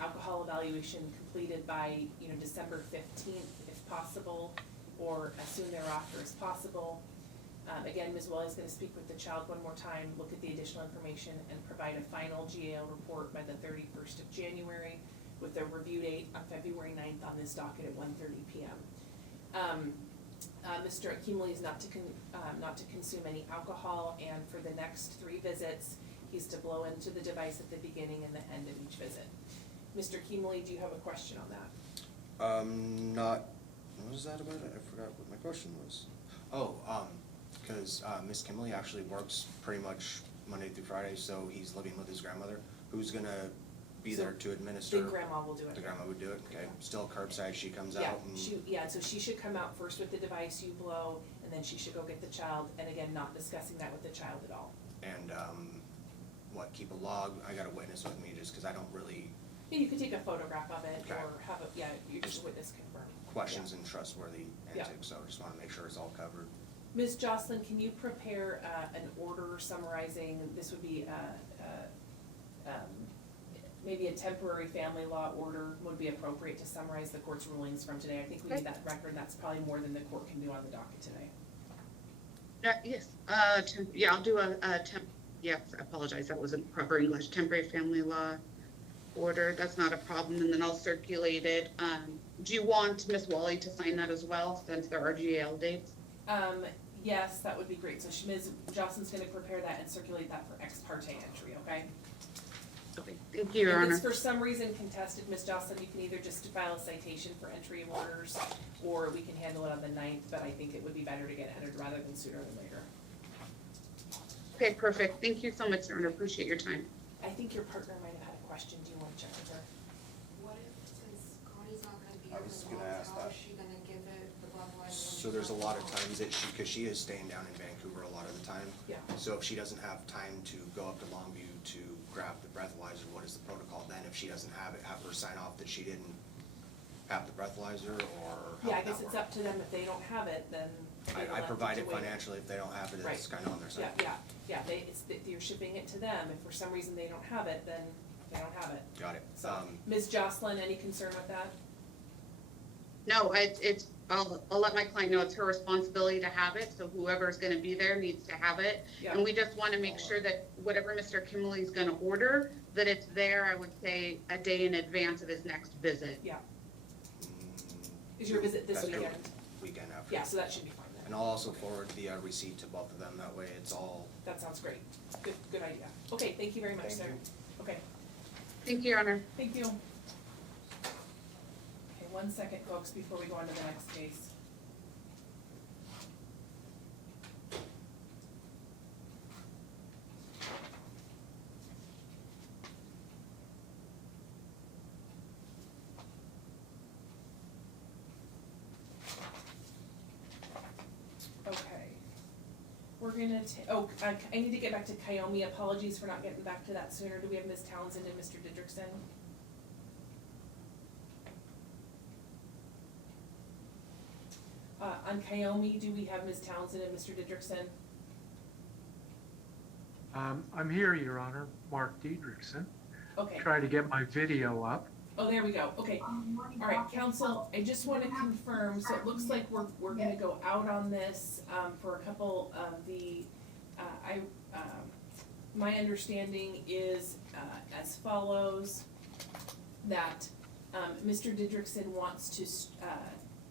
alcohol evaluation completed by, December 15th if possible, or as soon thereafter as possible. Again, Ms. Wally is gonna speak with the child one more time, look at the additional information, and provide a final GAO report by the 31st of January with a review date on February 9th on this docket at 1:30 PM. Mr. Akimley is not to consume any alcohol, and for the next 3 visits, he's to blow into the device at the beginning and the end of each visit. Mr. Akimley, do you have a question on that? What was that about? I forgot what my question was. Oh, because Miss Kimberly actually works pretty much Monday through Friday, so he's living with his grandmother, who's gonna be there to administer. The grandma will do it. The grandma would do it, okay. Still curbside, she comes Yeah, out and. so she should come out first with the device, you blow, and then she should go get the child, and again, not discussing that with the child at all. And, keep a log, I got a witness with me, just cause I don't really. Yeah, you could take a photograph of it, Okay. or have a, you just witness confirm. Questions and trustworthy Yeah. antics, so I just wanna make sure it's all covered. Ms. Jocelyn, can you prepare an order summarizing, this would be maybe a temporary family law order would be appropriate to summarize the court's rulings from today. I think we need that record, that's probably more than the court can do on the docket today. Yes, I'll do yes, I apologize, that wasn't proper English, temporary family law order, that's not a problem, and then I'll circulate it. Do you want Ms. Wally to sign that as well, since there are GAL dates? Yes, that would be great. So Ms. Jocelyn's gonna prepare that and circulate that for ex parte entry, okay? Okay, thank you, Your If Honor. it's for some reason contested, Ms. Jocelyn, you can either just file a citation for entry of orders, or we can handle it on the 9th, but I think it would be better to get it entered rather than sooner than later. Okay, perfect, thank you so much, Your Honor, appreciate your time. I think your partner might have had a question. Do you wanna check with her? What if, since Connie's not gonna be I here was for gonna long, ask how that. is she gonna give it the Budweiser? So there's a lot of times that cause she is staying down in Vancouver a lot of the time. Yeah. So if she doesn't have time to go up to Longview to grab the breathalyzer, what is the protocol then? If she doesn't have it, have her sign off that she didn't have the breathalyzer, or how Yeah, I would guess that it's work? up to them. If they don't have it, then they will I have provide to it wait. financially, if they don't have it, it's Right. kinda on their side. Yeah, you're shipping it to them. If for some reason they don't have it, then they don't have it. Got it. So, Ms. Jocelyn, any concern with that? No, I'll let my client know it's her responsibility to have it, so whoever's gonna be there needs to have it. Yeah. And we just wanna make sure that whatever Mr. Kimberly's gonna order, that it's there, I would say, a day in advance of his next visit. Yeah. Is your visit this That's weekend? Weekend after. Yeah, so that should be fine then. And I'll also forward the receipt to both of them, that way it's all. That sounds great. Good idea. Okay, thank you very much, Thank sir. you. Okay, Thank you, Your Honor. thank you. Okay, 1 second, folks, before we go on to the next case. Okay. We're gonna I need to get back to Kyomi. Apologies for not getting back to that sooner. Do we have Ms. Townsend and Mr. Didrikson? On Kyomi, do we have Ms. Townsend and Mr. Didrikson? I'm here, Your Honor, Mark Diedrichsen. Okay. Try to get my video up. Oh, there we go. Okay. All right, counsel, I just want to confirm, so it looks like we're gonna go out on this, for a couple of the, my understanding is, as follows, that, Mr. Didrikson wants to,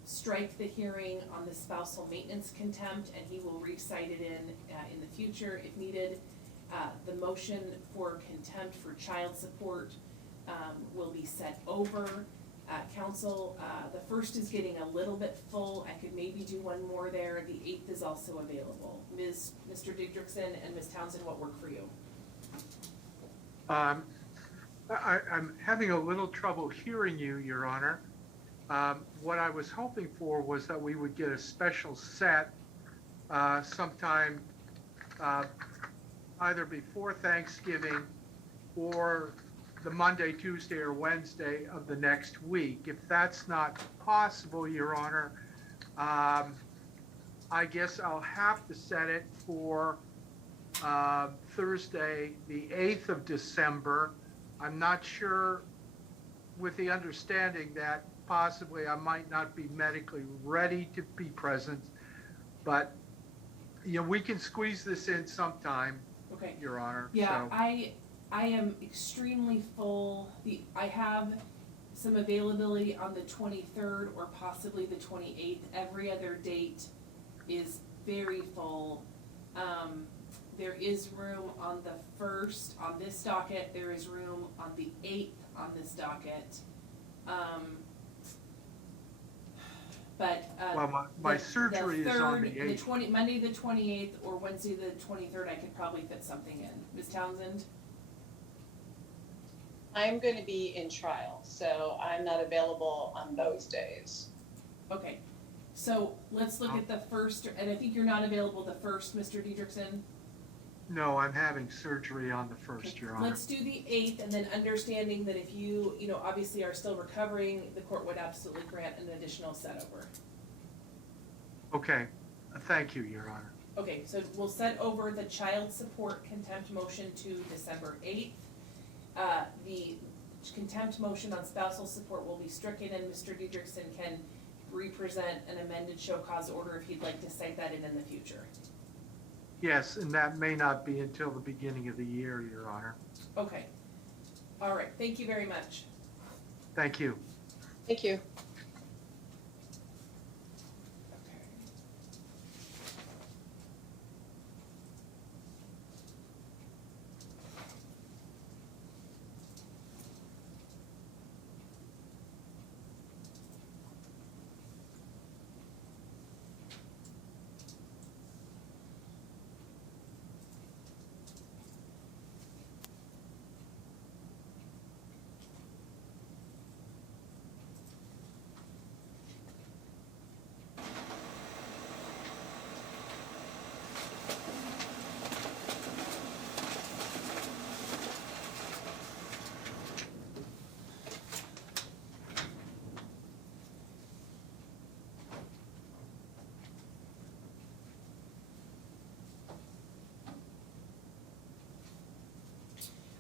strike the hearing on the spousal maintenance contempt, and he will recite it in the future if needed. The motion for contempt for child support, will be set over. Council, the first is getting a little bit full. I could maybe do one more there. The 8th is also available. Mr. Didrikson and Ms. Townsend, what work for you? I'm having a little trouble hearing you, Your Honor. What I was hoping for was that we would get a special set sometime either before Thanksgiving or the Monday, Tuesday, or Wednesday of the next week. If that's not possible, Your Honor, I guess I'll have to set it for Thursday, the 8th of December. I'm not sure, with the understanding that possibly I might not be medically ready to be present, but we can squeeze this in sometime, Okay. Your Honor. Yeah, So, I am extremely full. I have some availability on the 23rd or possibly the 28th. Every other date is very full. There is room on the 1st on this docket. There is room on the 8th on this docket. But well, my surgery is on the 8th. Monday the 28th or Wednesday the 23rd, I could probably fit something in. Ms. Townsend? I'm going to be in trial, so I'm not available on those days. Okay, so let's look at the 1st, and I think you're not available the 1st, Mr. Diedrichsen? No, I'm having surgery on the 1st, Your Honor. Let's do the 8th, and then understanding that if you obviously are still recovering, the court would absolutely grant an additional set over. Okay, thank you, Your Honor. Okay, so we'll set over the child support contempt motion to December 8th. The contempt motion on spousal support will be stricken, and Mr. Diedrichsen can represent an amended show cause order if he'd like to cite that in the future. Yes, and that may not be until the beginning of the year, Your Honor. Okay. All right, thank you very much. Thank you. Thank you.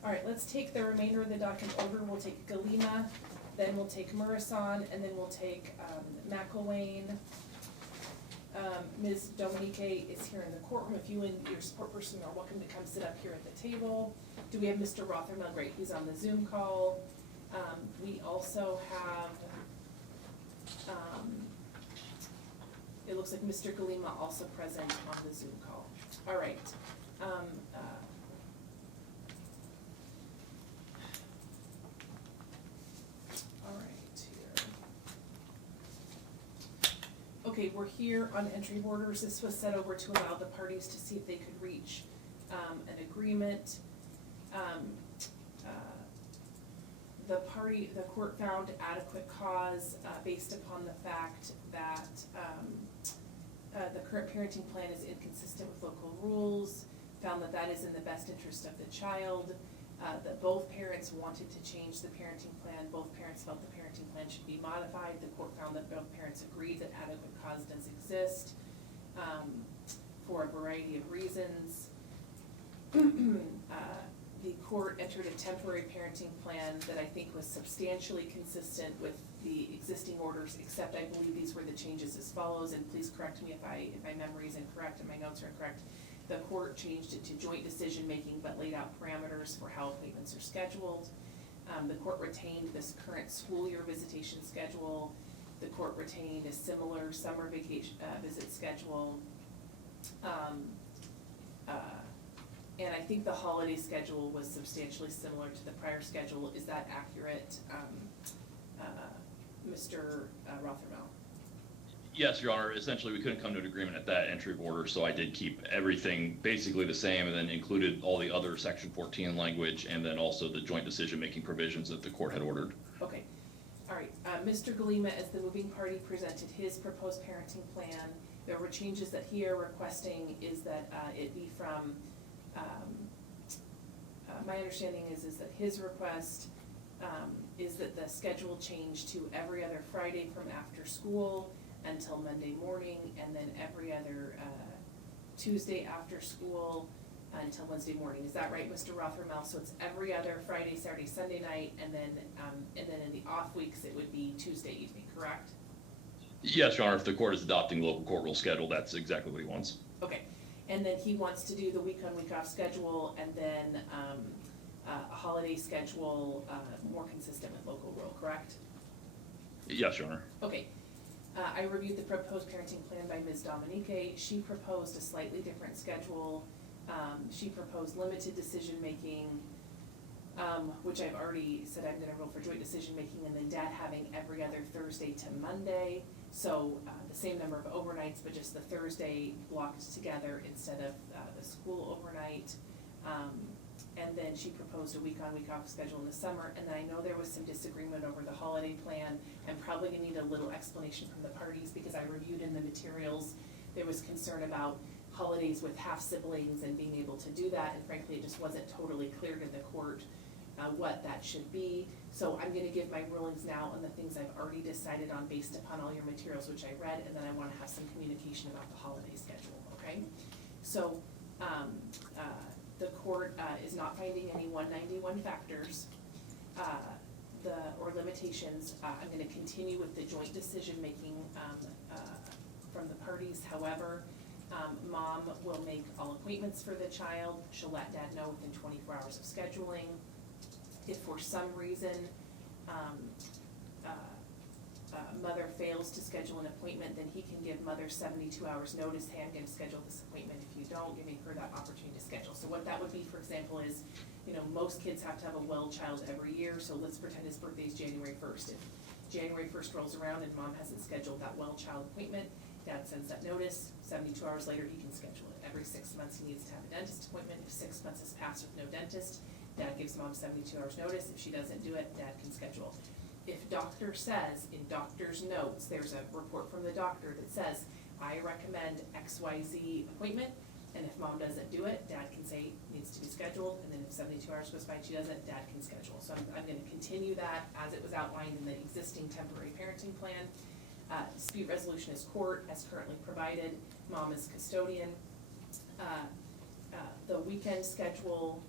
All right, let's take the remainder of the docket over. We'll take Galima, then we'll take Murasan, and then we'll take McElwain. Ms. Dominique is here in the courtroom. If you and your support person are welcome to come sit up here at the table. Do we have Mr. Rothermel? Great, he's on the Zoom call. We also have, it looks like Mr. Galima also present on the Zoom call. All right. Okay, we're here on entry orders. This was set over to allow the parties to see if they could reach an agreement. The court found adequate cause based upon the fact that the current parenting plan is inconsistent with local rules, found that that is in the best interest of the child, that both parents wanted to change the parenting plan, both parents felt the parenting plan should be modified. The court found that both parents agreed that adequate cause does exist for a variety of reasons. The court entered a temporary parenting plan that I think was substantially consistent with the existing orders, except I believe these were the changes as follows, and please correct me if my memory is incorrect and my notes are incorrect. The court changed it to joint decision-making but laid out parameters for how appointments are scheduled. The court retained this current school year visitation schedule. The court retained a similar summer vacation visit schedule. And I think the holiday schedule was substantially similar to the prior schedule. Is that accurate, Mr. Rothermel? Yes, Your Honor. Essentially, we couldn't come to an agreement at that entry of order, so I did keep everything basically the same and then included all the other Section 14 language and then also the joint decision-making provisions that the court had ordered. Okay. All right. Mr. Galima, as the moving party, presented his proposed parenting plan. There were changes that he are requesting is that it be from, my understanding is that his request is that the schedule change to every other Friday from after school until Monday morning, and then every other Tuesday after school until Wednesday morning. Is that right, Mr. Rothermel? So it's every other Friday, Saturday, Sunday night, and then in the off weeks it would be Tuesday evening, correct? Yes, Your Honor. If the court is adopting the local court rule schedule, that's exactly what he wants. Okay. And then he wants to do the week on, week off schedule, and then, a holiday schedule, more consistent with local rule, correct? Yes, Your Honor. Okay. I reviewed the proposed parenting plan by Ms. Dominique. She proposed a slightly different schedule. She proposed limited decision-making, which I've already said I'm gonna rule for joint decision-making, and then dad having every other Thursday to Monday. So, the same number of overnights, but just the Thursday blocked together instead of, the school overnight. And then she proposed a week-on, week-off schedule in the summer, and then I know there was some disagreement over the holiday plan. I'm probably gonna need a little explanation from the parties, because I reviewed in the materials, there was concern about holidays with half siblings and being able to do that, and frankly, it just wasn't totally clear to the court what that should be. So I'm gonna give my rulings now on the things I've already decided on based upon all your materials, which I read, and then I wanna have some communication about the holiday schedule, okay? So, the court is not finding any 191 factors or limitations. I'm gonna continue with the joint decision-making from the parties. However, mom will make all appointments for the child. She'll let dad know within 24 hours of scheduling. If for some reason mother fails to schedule an appointment, then he can give mother 72 hours notice. Hey, I'm gonna schedule this appointment. If you don't, giving her that opportunity to schedule. So what that would be, for example, is, you know, most kids have to have a well child every year, so let's pretend his birthday is January 1st. If January 1st rolls around and mom hasn't scheduled that well child appointment, dad sends that notice, 72 hours later he can schedule it. Every 6 months he needs to have a dentist appointment. If 6 months has passed with no dentist, dad gives mom 72 hours notice. If she doesn't do it, dad can schedule. If doctor says, in doctor's notes, there's a report from the doctor that says, I recommend XYZ appointment, and if mom doesn't do it, dad can say needs to be scheduled, and then if 72 hours goes by and she doesn't, dad can schedule. So I'm gonna continue that as it was outlined in the existing temporary parenting plan. Dispute resolution is court as currently provided, mom is custodian. The weekend schedule,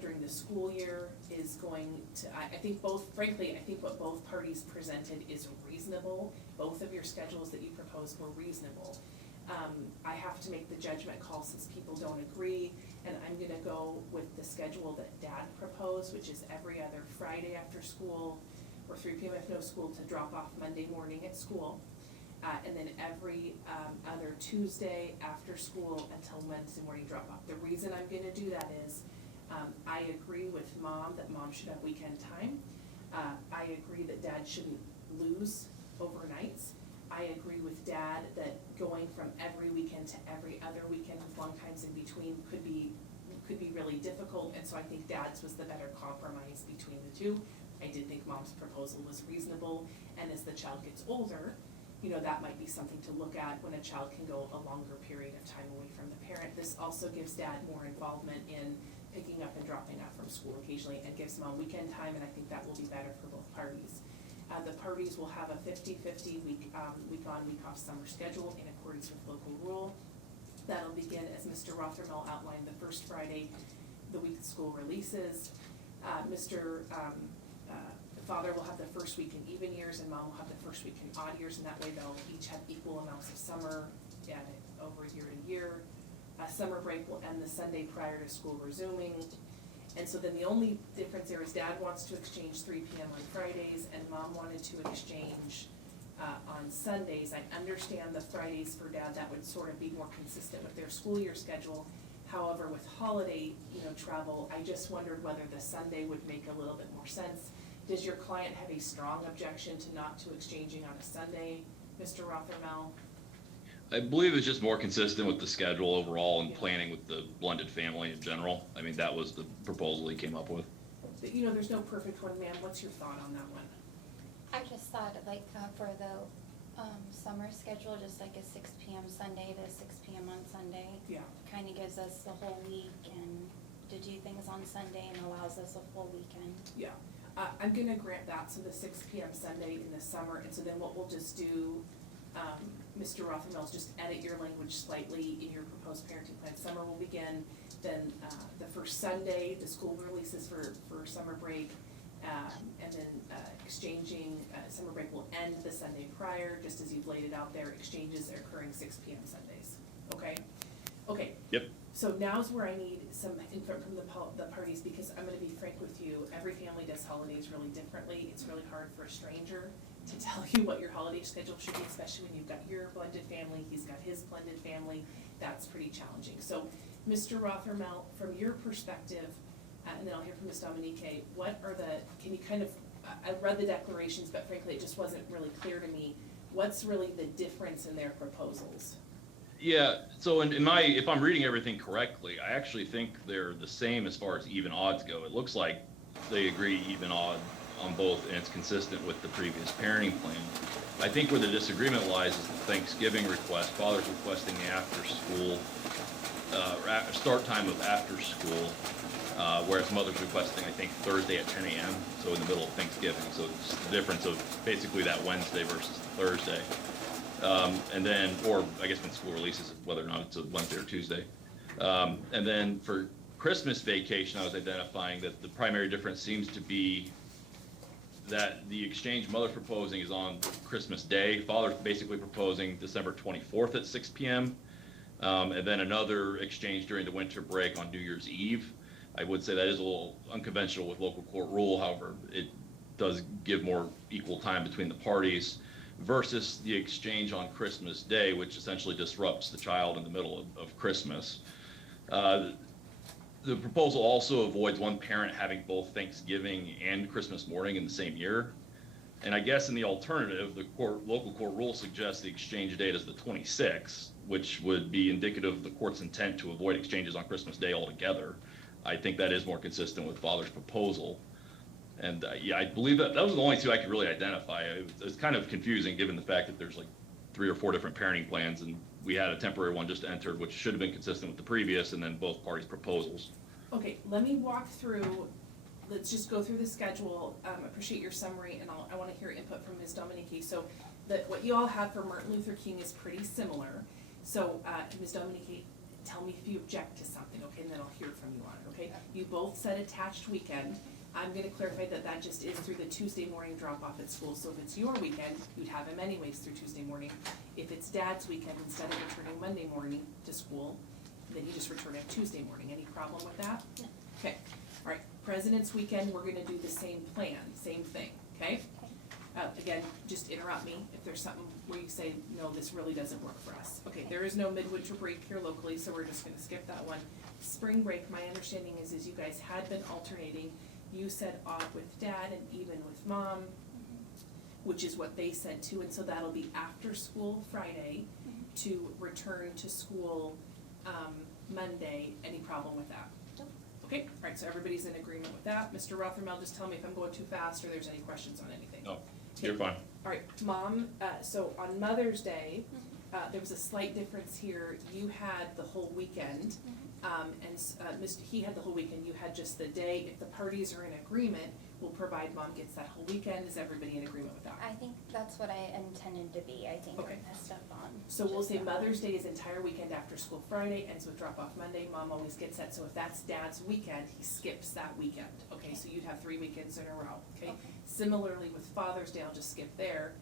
during the school year is going to, I think both, frankly, I think what both parties presented is reasonable. Both of your schedules that you proposed were reasonable. I have to make the judgment call since people don't agree, and I'm gonna go with the schedule that dad proposed, which is every other Friday after school, or 3 p.m. if no school, to drop off Monday morning at school. And then every other Tuesday after school until Wednesday morning drop off. The reason I'm gonna do that is, I agree with mom that mom should have weekend time. I agree that dad shouldn't lose overnights. I agree with dad that going from every weekend to every other weekend with long times in between could be really difficult, and so I think dad's was the better compromise between the two. I did think mom's proposal was reasonable, and as the child gets older, you know, that might be something to look at when a child can go a longer period of time away from the parent. This also gives dad more involvement in picking up and dropping off from school occasionally, and gives mom weekend time, and I think that will be better for both parties. The parties will have a 50-50 week on, week off summer schedule in accordance with local rule. That'll begin, as Mr. Rothermel outlined, the first Friday, the week school releases. Father will have the first week in even years, and mom will have the first week in odd years, and that way they'll each have equal amounts of summer over year to year. Summer break will end the Sunday prior to school resuming. And so then the only difference there is dad wants to exchange 3 p.m. on Fridays, and mom wanted to exchange on Sundays. I understand the Fridays for dad, that would sort of be more consistent with their school year schedule. However, with holiday, travel, I just wondered whether the Sunday would make a little bit more sense. Does your client have a strong objection to not to exchanging on a Sunday, Mr. Rothermel? I believe it's just more consistent with the schedule overall and planning with the blended family in general. I mean, that was the proposal he came up with. There's no perfect one, ma'am. What's your thought on that one? I just thought for the summer schedule, just like a 6 p.m. Sunday to 6 p.m. on Sunday. Yeah. Kind of gives us the whole week and to do things on Sunday and allows us a full weekend. Yeah. I'm gonna grant that, so the 6 p.m. Sunday in the summer, and so then what we'll just do, Mr. Rothermel, is just edit your language slightly in your proposed parenting plan. Summer will begin, then the first Sunday, the school releases for summer break, and then exchanging, summer break will end the Sunday prior, just as you've laid it out there. Exchanges are occurring 6 p.m. Sundays, okay? Okay. Yep. So now's where I need some input from the parties, because I'm gonna be frank with you, every family does holidays really differently. It's really hard for a stranger to tell you what your holiday schedule should be, especially when you've got your blended family, he's got his blended family. That's pretty challenging. So, Mr. Rothermel, from your perspective, and then I'll hear from Ms. Dominique, what are can you kind of, I read the declarations, but frankly, it just wasn't really clear to me. What's really the difference in their proposals? Yeah, so if I'm reading everything correctly, I actually think they're the same as far as even odds go. It looks like they agree even odd on both, and it's consistent with the previous parenting plan. I think where the disagreement lies is the Thanksgiving request. Father's requesting the after-school, start time of after-school, whereas mother's requesting, I think, Thursday at 10 a.m., so in the middle of Thanksgiving. So it's the difference of basically that Wednesday versus Thursday. And then, or I guess when school releases, whether or not it's a Wednesday or Tuesday. And then for Christmas vacation, I was identifying that the primary difference seems to be that the exchange mother's proposing is on Christmas Day. Father's basically proposing December 24th at 6 p.m. And then another exchange during the winter break on New Year's Eve. I would say that is a little unconventional with local court rule. However, it does give more equal time between the parties versus the exchange on Christmas Day, which essentially disrupts the child in the middle of Christmas. The proposal also avoids one parent having both Thanksgiving and Christmas morning in the same year. And I guess in the alternative, the local court rule suggests the exchange date is the 26th, which would be indicative of the court's intent to avoid exchanges on Christmas Day altogether. I think that is more consistent with Father's proposal. And yeah, I believe that those are the only two I could really identify. It's kind of confusing given the fact that there's like 3 or 4 different parenting plans, and we had a temporary one just entered, which should have been consistent with the previous, and then both parties' proposals. Okay, let me walk through, let's just go through the schedule. Appreciate your summary, and I want to hear input from Ms. Dominique. So what you all have for Martin Luther King is pretty similar. So Ms. Dominique, tell me if you object to something, okay, and then I'll hear from you on it, okay? You both said attached weekend. I'm gonna clarify that just is through the Tuesday morning drop-off at school. So if it's your weekend, you'd have him anyways through Tuesday morning. If it's Dad's weekend, instead of returning Monday morning to school, then you just return him Tuesday morning. Any problem with that? No. Okay, all right, President's weekend, we're gonna do the same plan, same thing, okay? Again, just interrupt me if there's something where you say, no, this really doesn't work for us. Okay, there is no midwinter break here locally, so we're just gonna skip that one. Spring break, my understanding is you guys had been alternating. You said odd with Dad and even with Mom, which is what they said too, and so that'll be after school Friday to return to school Monday. Any problem with that? Nope. Okay, all right, so everybody's in agreement with that. Mr. Rothermel, just tell me if I'm going too fast or there's any questions on anything. No, you're fine. All right, Mom, so on Mother's Day, there was a slight difference here. You had the whole weekend, he had the whole weekend, you had just the day. If the parties are in agreement, we'll provide Mom gets that whole weekend. Is everybody in agreement with that? I think that's what I intended to be. I think Okay. I messed up on. So we'll just say that. Mother's Day is entire weekend after school Friday, ends with drop off Monday. Mom always gets that. So if that's Dad's weekend, he skips that weekend. Okay, so you'd have 3 weekends in a row, okay? Similarly with Father's Day, I'll just skip there.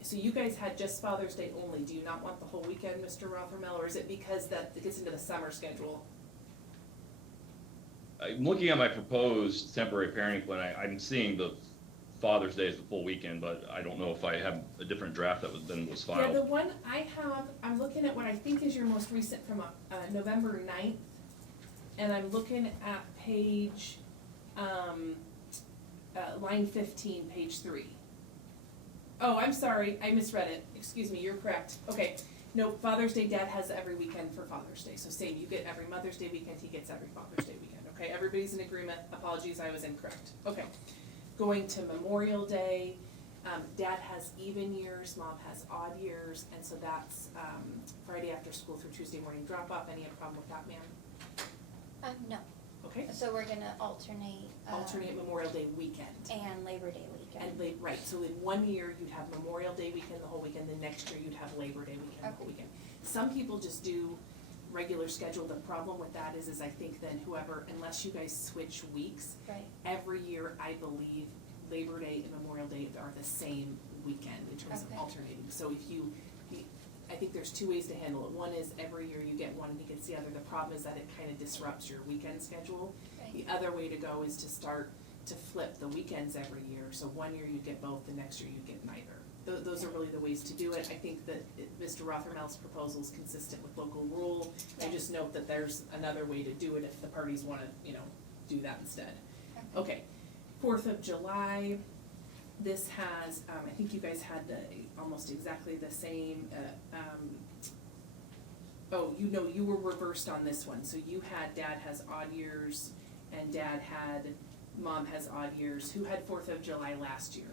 So you guys had just Father's Day only. Do you not want the whole weekend, Mr. Rothermel, or is it because that it gets into the summer schedule? I'm looking at my proposed temporary parenting plan. I'm seeing the Father's Day as the full weekend, but I don't know if I have a different draft that was Yeah, filed. the one I have, I'm looking at what I think is your most recent from November 9th, and I'm looking at page, line 15, page 3. Oh, I'm sorry, I misread it. Excuse me, you're correct. Okay, no, Father's Day, Dad has every weekend for Father's Day. So same, you get every Mother's Day weekend, he gets every Father's Day weekend. Okay, everybody's in agreement. Apologies, I was incorrect. Okay, going to Memorial Day, Dad has even years, Mom has odd years, and so that's Friday after school through Tuesday morning drop off. Any problem with that, ma'am? No. Okay. So we're gonna alternate. Alternate Memorial Day weekend. And Labor Day weekend. And right, so in 1 year, you'd have Memorial Day weekend the whole weekend, the next year you'd have Labor Day weekend the whole weekend. Some people just do regular schedule. The problem with that is I think then whoever, unless you guys switch weeks, Right. every year, I believe, Labor Day and Memorial Day are the same weekend in terms of Okay. alternating. So if you, I think there's two ways to handle it. One is every year you get one and he gets the other. The problem is that it kind of disrupts your weekend schedule. The other way to go is to start to flip the weekends every year. So one year you get both, the next year you get neither. Those are really the ways to do it. I think that Mr. Rothermel's proposal is consistent with local rule. I just note that there's another way to do it if the parties wanna, do that instead. Okay, 4th of July, this has, I think you guys had almost exactly the same, you were reversed on this one. So you had dad has odd years and mom has odd years. Who had 4th of July last year?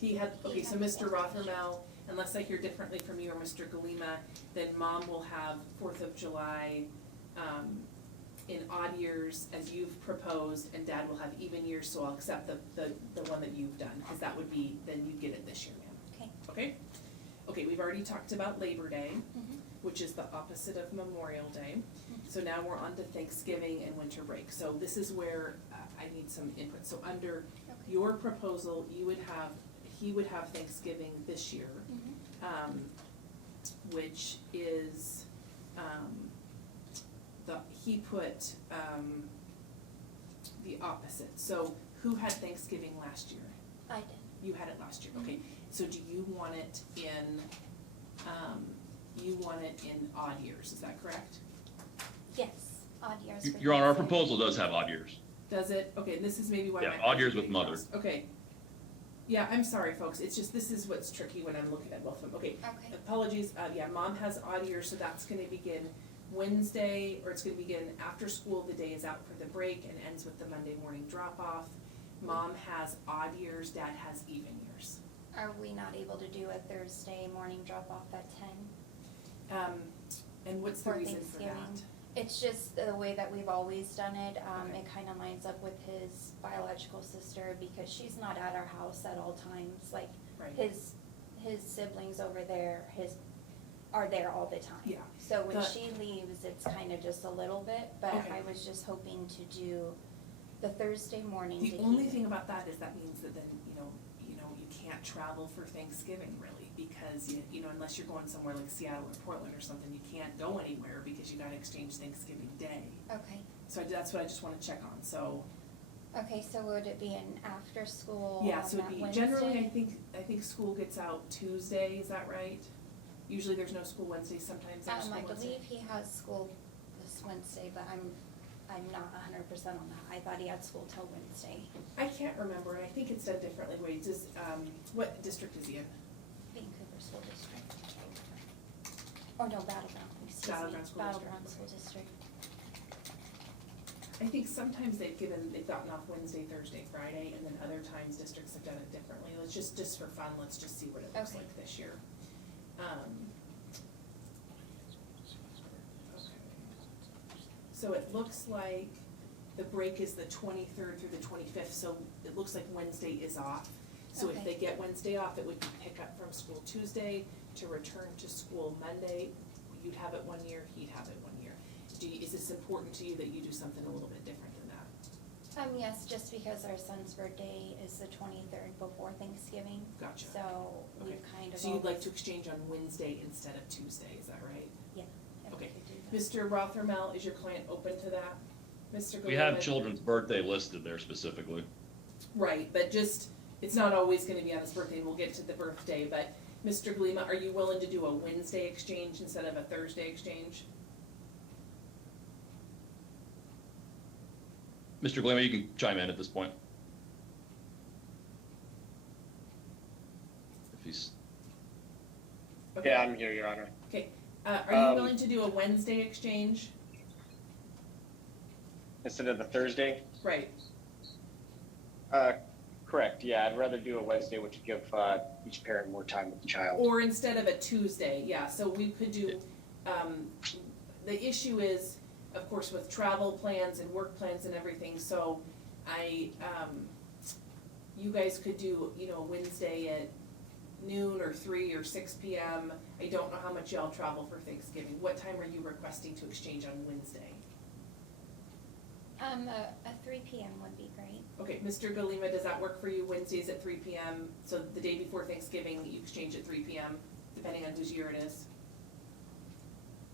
He had, okay, so Mr. Rothermel, unless I hear differently from you or Mr. Galima, then mom will have 4th of July, in odd years as you've proposed, and dad will have even years, so I'll accept the one that you've done, because that would be, then you get it this year, ma'am. Okay? Okay, we've already talked about Labor Day, which is the opposite of Memorial Day. So now we're on to Thanksgiving and winter break. So this is where I need some input. So under your proposal, he would have Thanksgiving this year, which is, he put the opposite. So who had Thanksgiving last year? I did. You had it last year, okay. So do you want it in, odd years, is that correct? Yes, odd years. for Your Honor, our Thanksgiving. proposal does have odd years. Does it? Okay, and this is maybe why Yeah, my odd eyes years are with getting mother. crossed. Okay. Yeah, I'm sorry, folks, it's just, this is what's tricky when I'm looking at both of them. Okay, apologies, mom has odd years, so that's gonna begin Wednesday, or it's gonna begin after school, the day is out for the break and ends with the Monday morning drop-off. Mom has odd years, dad has even years. Are we not able to do a Thursday morning drop-off at 10? And what's the For reason for that? Thanksgiving. It's just the way that we've always done it. It kind of lines up with his biological sister because she's not at our house at all times. Like Right. his siblings over there, are there all the time. Yeah. So when The- she leaves, it's kind of just a little bit, but Okay. I was just hoping to do the Thursday morning. The to only keep- thing about that is that means that then, you can't travel for Thanksgiving really, because unless you're going somewhere like Seattle or Portland or something, you can't go anywhere because you gotta exchange Thanksgiving Day. Okay. So that's what I just wanna check on, so. Okay, so would it be an after school Yeah, on so it'd that be, generally, Wednesday? I think school gets out Tuesday, is that right? Usually there's no school Wednesday, sometimes there's school I Wednesday. believe he has school this Wednesday, but I'm not 100% on that. I thought he had school till Wednesday. I can't remember, and I think it's done differently. Wait, what district is he in? Vancouver School District. Oh, no, Battleground, excuse me. Battleground School District, Battleground School District. I think sometimes they've gotten off Wednesday, Thursday, Friday, and then other times districts have done it differently. Let's just for fun, let's just see what it looks Okay. like this year. So it looks like the break is the 23rd through the 25th, so it looks like Wednesday is off. So if Okay. they get Wednesday off, it would be pick up from school Tuesday to return to school Monday. You'd have it 1 year, he'd have it 1 year. Is this important to you that you do something a little bit different than that? Yes, just because our son's birthday is the 23rd before Thanksgiving. Gotcha. So Okay. we've kind of So you'd like always- to exchange on Wednesday instead of Tuesday, is that right? Yeah. if we Okay. could do that. Mr. Rothermel, is your client open to that? Mr. We have Goldman? children's birthday listed there specifically. Right, but it's not always gonna be on his birthday, and we'll get to the birthday, but Mr. Glima, are you willing to do a Wednesday exchange instead of a Thursday exchange? Mr. Glima, you can chime in at this point. If he's, Okay. Yeah, I'm here, Your Honor. Okay, are you willing to do a Wednesday exchange? Instead of the Thursday? Right, Correct, yeah, I'd rather do a Wednesday, which would give each parent more time with the child. or instead of a Tuesday, yeah, so we could do, the issue is, of course, with travel plans and work plans and everything, so you guys could do, Wednesday at noon or 3 or 6 p.m. I don't know how much y'all travel for Thanksgiving. What time are you requesting to exchange on Wednesday? A 3 p.m. would be great. Okay, Mr. Galima, does that work for you? Wednesdays at 3 p.m. So the day before Thanksgiving, you exchange at 3 p.m. depending on whose year it is.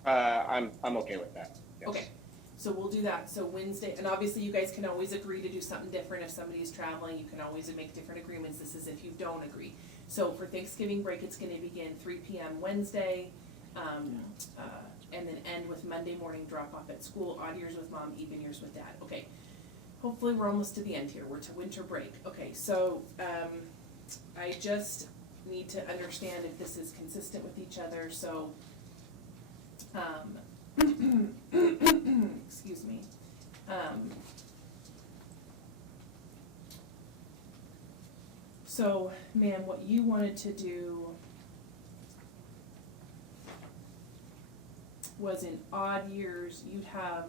I'm okay with that. Yes. Okay, so we'll do that. So Wednesday, and obviously you guys can always agree to do something different if somebody's traveling. You can always make different agreements. This is if you don't agree. So for Thanksgiving break, it's going to begin 3 p.m. Wednesday, and then end with Monday morning drop off at school. Odd years with mom, even years with dad. Okay. Hopefully we're almost to the end here. We're to winter break. Okay, so I just need to understand if this is consistent with each other. So, excuse me. So, ma'am, what you wanted to do was in odd years, you'd have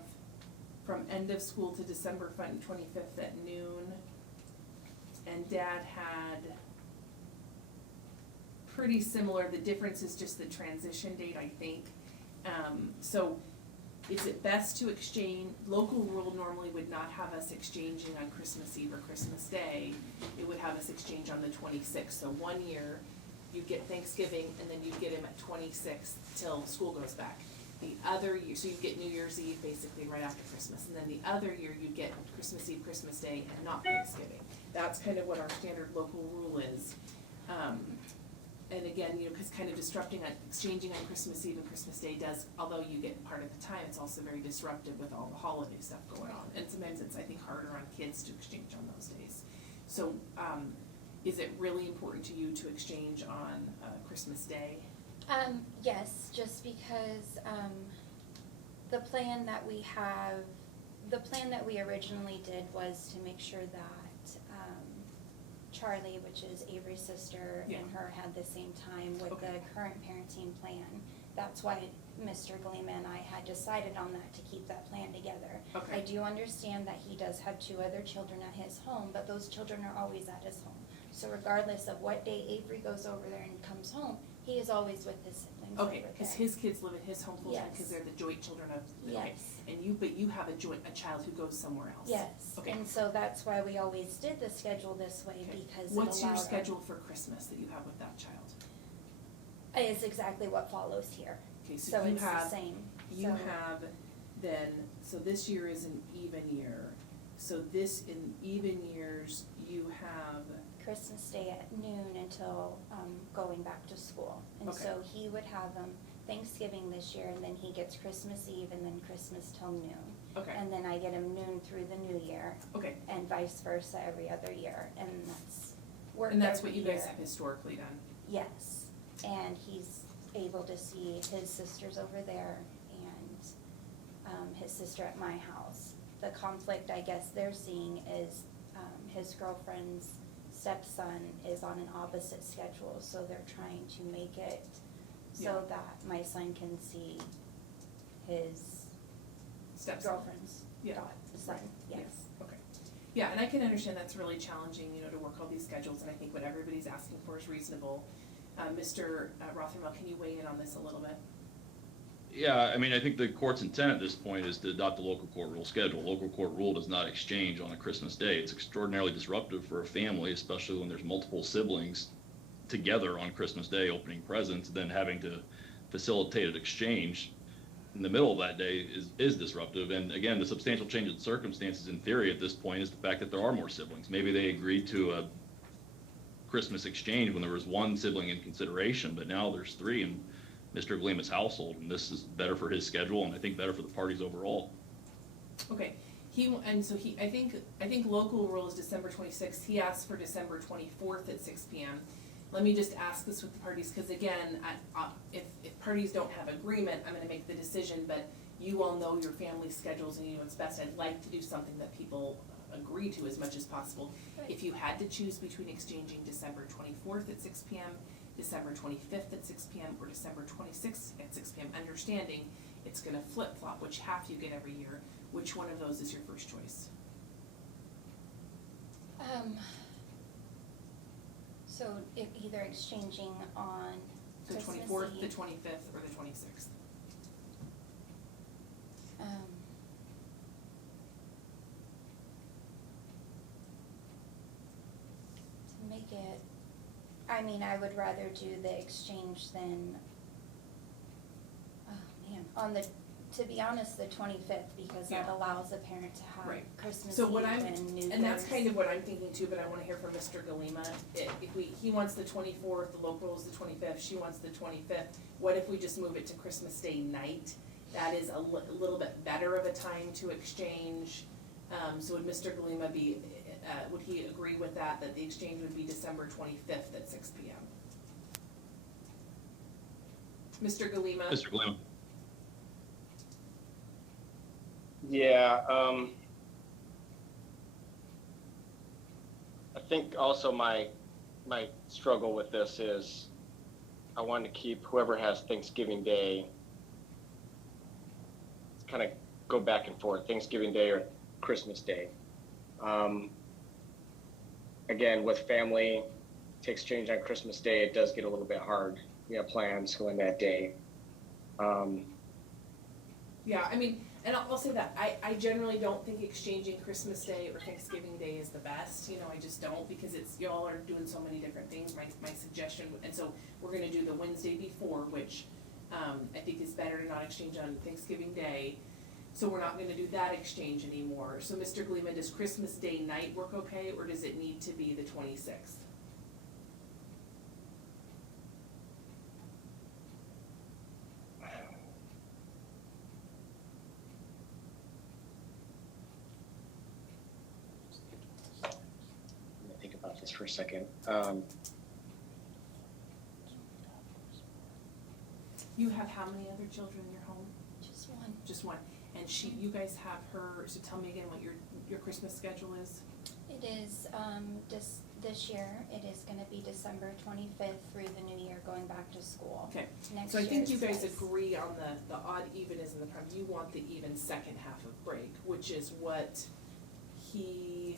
from end of school to December 25th at noon, and Dad had pretty similar. The difference is just the transition date, I think. So is it best to exchange? Local rule normally would not have us exchanging on Christmas Eve or Christmas Day. It would have us exchange on the 26th. So 1 year, you get Thanksgiving, and then you get him at 26th till school goes back. The other year, so you get New Year's Eve basically right after Christmas, and then the other year you get Christmas Eve, Christmas Day, and not Thanksgiving. That's kind of what our standard local rule is. And again, you know, because kind of exchanging on Christmas Eve and Christmas Day does, although you get part of the time, it's also very disruptive with all the holiday stuff going on. And sometimes it's, I think, harder on kids to exchange on those days. So is it really important to you to exchange on Christmas Day? Yes, just because the plan that we originally did was to make sure that Charlie, which is Avery's sister, Yeah. and her had the same time with Okay. the current parenting plan. That's why Mr. Galima and I had decided on that to keep that plan together. Okay. I do understand that he does have 2 other children at his home, but those children are always at his home. So regardless of what day Avery goes over there and comes home, he is always with his siblings over Okay, there. because his kids live at his home full time because Yes. they're the joint children of. Okay. Yes. And you have a child who goes somewhere else. Yes, Okay. and so that's why we always did the schedule this way, Okay. because it What's your allowed schedule for Christmas that you have with that child? It's exactly what follows here. Okay, so So you it's the have, same. you So- have then, so this year is an even year. So this, in even years, you have, Christmas Day at noon until going back to school. And Okay. so he would have Thanksgiving this year, and then he gets Christmas Eve and then Christmas till noon. okay, And then I get him noon through the new year, okay. and vice versa every other year, and that's worked And that's every what you guys year. have historically done. Yes, and he's able to see his sisters over there and his sister at my house. The conflict, I guess, they're seeing is his girlfriend's stepson is on an opposite schedule, so they're trying to make it so Yeah. that my son can see his Stepson. girlfriend's Yeah. son, Right. yes. Okay. Yeah, and I can understand that's really challenging, you know, to work all these schedules, and I think what everybody's asking for is reasonable. Mr. Rothermel, can you weigh in on this a little bit? Yeah, I mean, I think the court's intent at this point is to adopt the local court rule schedule. Local court rule does not exchange on a Christmas Day. It's extraordinarily disruptive for a family, especially when there's multiple siblings together on Christmas Day opening presents, then having to facilitate an exchange in the middle of that day is disruptive. And again, the substantial change in circumstances in theory at this point is the fact that there are more siblings. Maybe they agreed to a Christmas exchange when there was 1 sibling in consideration, but now there's 3 in Mr. Galima's household, and this is better for his schedule and I think better for the parties overall. Okay, I think local rule is December 26th. He asked for December 24th at 6 p.m. Let me just ask this with the parties, because again, if parties don't have agreement, I'm gonna make the decision, but you all know your family schedules and you know what's best. I'd like to do something that people agree to as much as possible. If you had to choose between exchanging December 24th at 6 p.m., December 25th at 6 p.m., or December 26th at 6 p.m., understanding it's gonna flip-flop which half you get every year, which one of those is your first choice? So either exchanging on The Christmas 24th, the Eve. 25th, or the 26th? it, I mean, I would rather do the exchange than, oh man, on the, to be honest, the 25th, because that allows a parent to have Right. Christmas So Eve what I'm, and New Year's. and that's kind of what I'm thinking too, but I wanna hear from Mr. Galima. He wants the 24th, the local is the 25th, she wants the 25th. What if we just move it to Christmas Day night? That is a little bit better of a time to exchange. So would Mr. Galima be, would he agree with that the exchange would be December 25th at 6 p.m.? Mr. Galima? Mr. Galima. Yeah, I think also my struggle with this is I want to keep whoever has Thanksgiving Day, kind of go back and forth, Thanksgiving Day or Christmas Day. Again, with family, to exchange on Christmas Day, it does get a little bit hard. We have plans going that day. Yeah, I mean, and I'll say that, I generally don't think exchanging Christmas Day or Thanksgiving Day is the best, you know, I just don't, because it's, y'all are doing so many different things, my suggestion, and so we're gonna do the Wednesday before, which, I think is better to not exchange on Thanksgiving Day, so we're not gonna do that exchange anymore. So Mr. Gleeman, does Christmas Day night work okay, or does it need to be the 26th? Think about this for a second. You have how many other children in your home? Just one. Just one, and you guys have her, so tell me again what your Christmas schedule is? It is, this year, it is gonna be December 25th through the new year, going back to school. Okay, Next so I think year you it guys says- agree on the odd even is in the prime, you want the even second half of break, which is what he,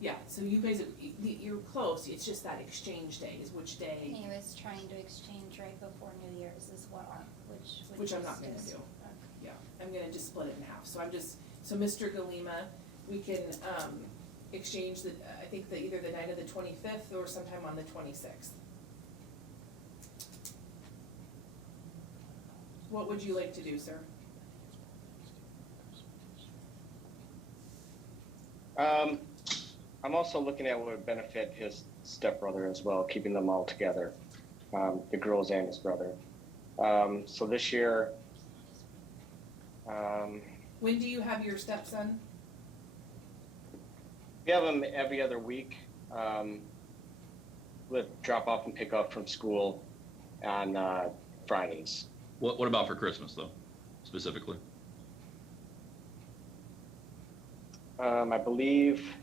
yeah, so you guys, you're close, it's just that exchange day is which day, He was trying to exchange right before New Year's as well, which I'm not gonna is- do. Yeah, I'm gonna just split it in half, so so Mr. Galima, we can, exchange I think either the night of the 25th or sometime on the 26th. What would you like to do, sir? I'm also looking at what would benefit his stepbrother as well, keeping them all together, the girls and his brother. So this year, When do you have your stepson? we have him every other week, with drop off and pick up from school on Fridays. What about for Christmas though, specifically? I believe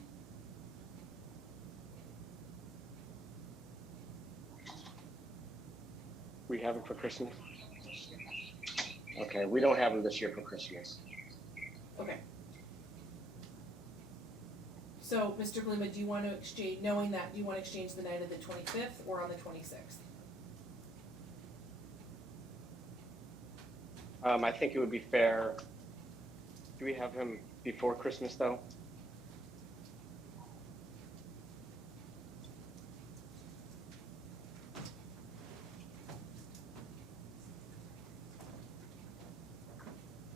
we have him for Christmas. Okay, we don't have him this year for Christmas. Okay. So, Mr. Glima, do you want to exchange, knowing that, do you want to exchange the night of the 25th or on the 26th? I think it would be fair. Do we have him before Christmas though?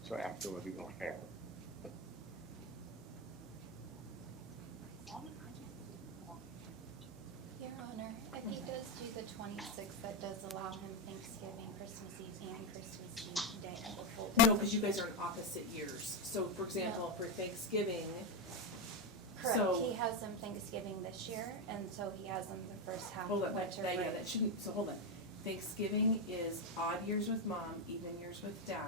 So after would be more fair. Your Honor, if he does do the 26th, that does allow him Thanksgiving, Christmas Eve, and Christmas Eve day of a full day. No, because you guys are in opposite years. So, for example, for Thanksgiving, Correct, so- he has them Thanksgiving this year, and so he has them the first half hold of on, winter yeah, break. that shouldn't, so hold on. Thanksgiving is odd years with mom, even years with dad.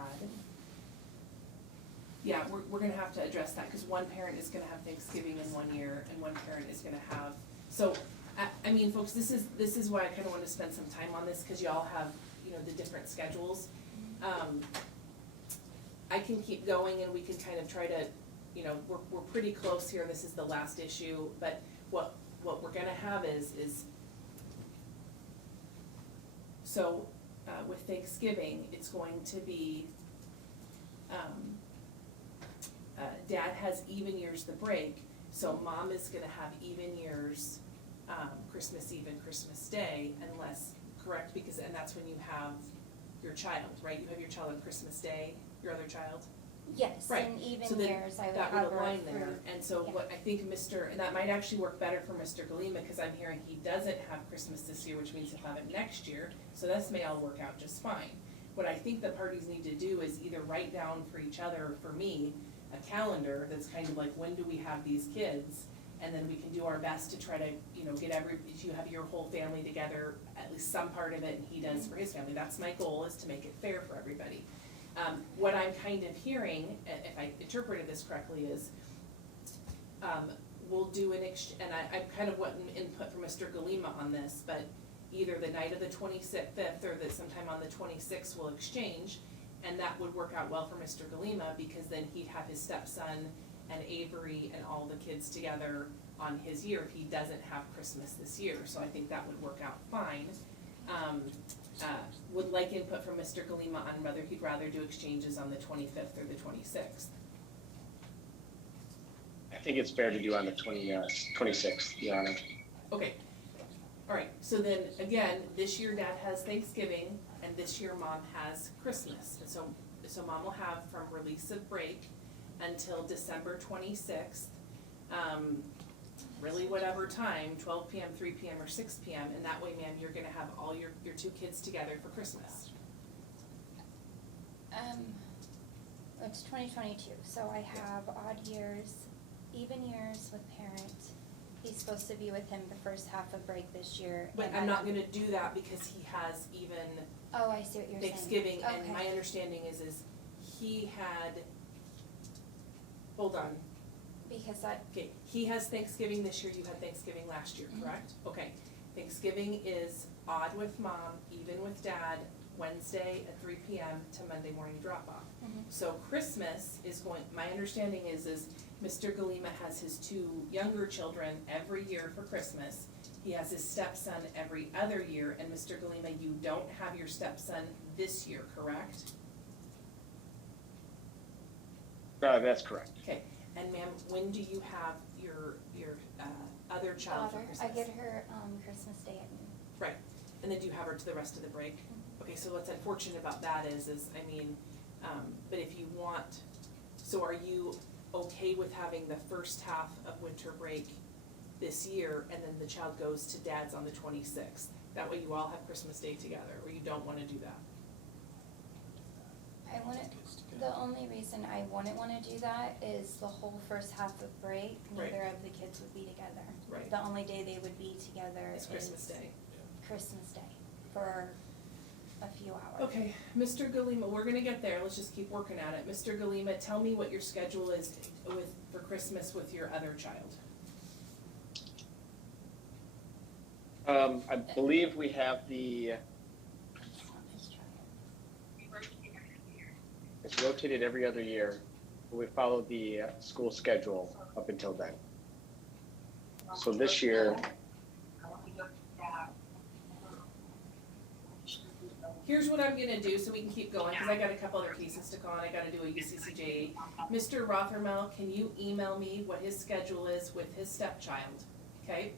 Yeah, we're gonna have to address that, because one parent is gonna have Thanksgiving in one year, and one parent is gonna have, so, I mean, folks, this is why I kinda wanna spend some time on this, because y'all have, you know, the different schedules. I can keep going and we can kind of try to, you know, we're pretty close here, this is the last issue, but what we're gonna have is so, with Thanksgiving, it's going to be, dad has even years the break, so mom is gonna have even years, Christmas Eve and Christmas Day, unless, correct, because, and that's when you have your child, right? You have your child on Christmas Day, your other child? Yes, Right. in even So then years, I would that have would her align there, through- and so yeah. what I think and that might actually work better for Mr. Galima, cause I'm hearing he doesn't have Christmas this year, which means he'll have it next year, so this may all work out just fine. What I think the parties need to do is either write down for each other, or for me, a calendar that's kind of like, when do we have these kids? And then we can do our best to try to, get if you have your whole family together, at least some part of it, and he does for his family. That's my goal, is to make it fair for everybody. What I'm kind of hearing, if I interpreted this correctly, is we'll do and I kind of want an input from Mr. Galima on this, but either the night of the 25th or that sometime on the 26th we'll exchange, and that would work out well for Mr. Galima, because then he'd have his stepson and Avery and all the kids together on his year if he doesn't have Christmas this year, so I think that would work out fine. Would like input from Mr. Galima on whether he'd rather do exchanges on the 25th or the 26th. I think it's fair to do on the 26th, Your Honor. Okay, all right, so then, again, this year dad has Thanksgiving, and this year mom has Christmas. And so mom will have from release of break until December 26th, really whatever time, 12 p.m., 3 p.m., or 6 p.m., and that way, ma'am, you're gonna have all your two kids together for Christmas. It's 2022, so I have odd years, even years with parent. He's supposed to be with him the first half of break this year. But and I'm I not don't- gonna do that because he has even Oh, I see what you're saying. Thanksgiving, and Okay. my understanding is he had, hold on, Because okay, he has Thanksgiving this year, you had Thanksgiving last year, correct? Okay, Thanksgiving is odd with mom, even with dad, Wednesday at 3 p.m. to Monday morning drop-off. So Christmas is my understanding is Mr. Galima has his two younger children every year for Christmas. He has his stepson every other year, and Mr. Galima, you don't have your stepson this year, correct? That's correct. Okay, and ma'am, when do you have your other child for daughter, Christmas? I get her Christmas Day at noon. Right, and then do you have her to the rest of the break? Okay, so what's unfortunate about that is but if you want, so are you okay with having the first half of winter break this year, and then the child goes to dad's on the 26th? That way you all have Christmas Day together, or you don't wanna do that? The only reason I wouldn't wanna do that is the whole first half of break, Right. neither of the kids would be together. Right. The only day they would be together It's Christmas is Day. Christmas Day for a few hours. Okay, Mr. Galima, we're gonna get there, let's just keep working at it. Mr. Galima, tell me what your schedule is for Christmas with your other child. I believe we have it's rotated every other year. We follow the school schedule up until then. So this year, Here's what I'm gonna do so we can keep going, cause I got a couple other cases to call and I gotta do a UCCJ. Mr. Rothermel, can you email me what his schedule is with his stepchild, okay?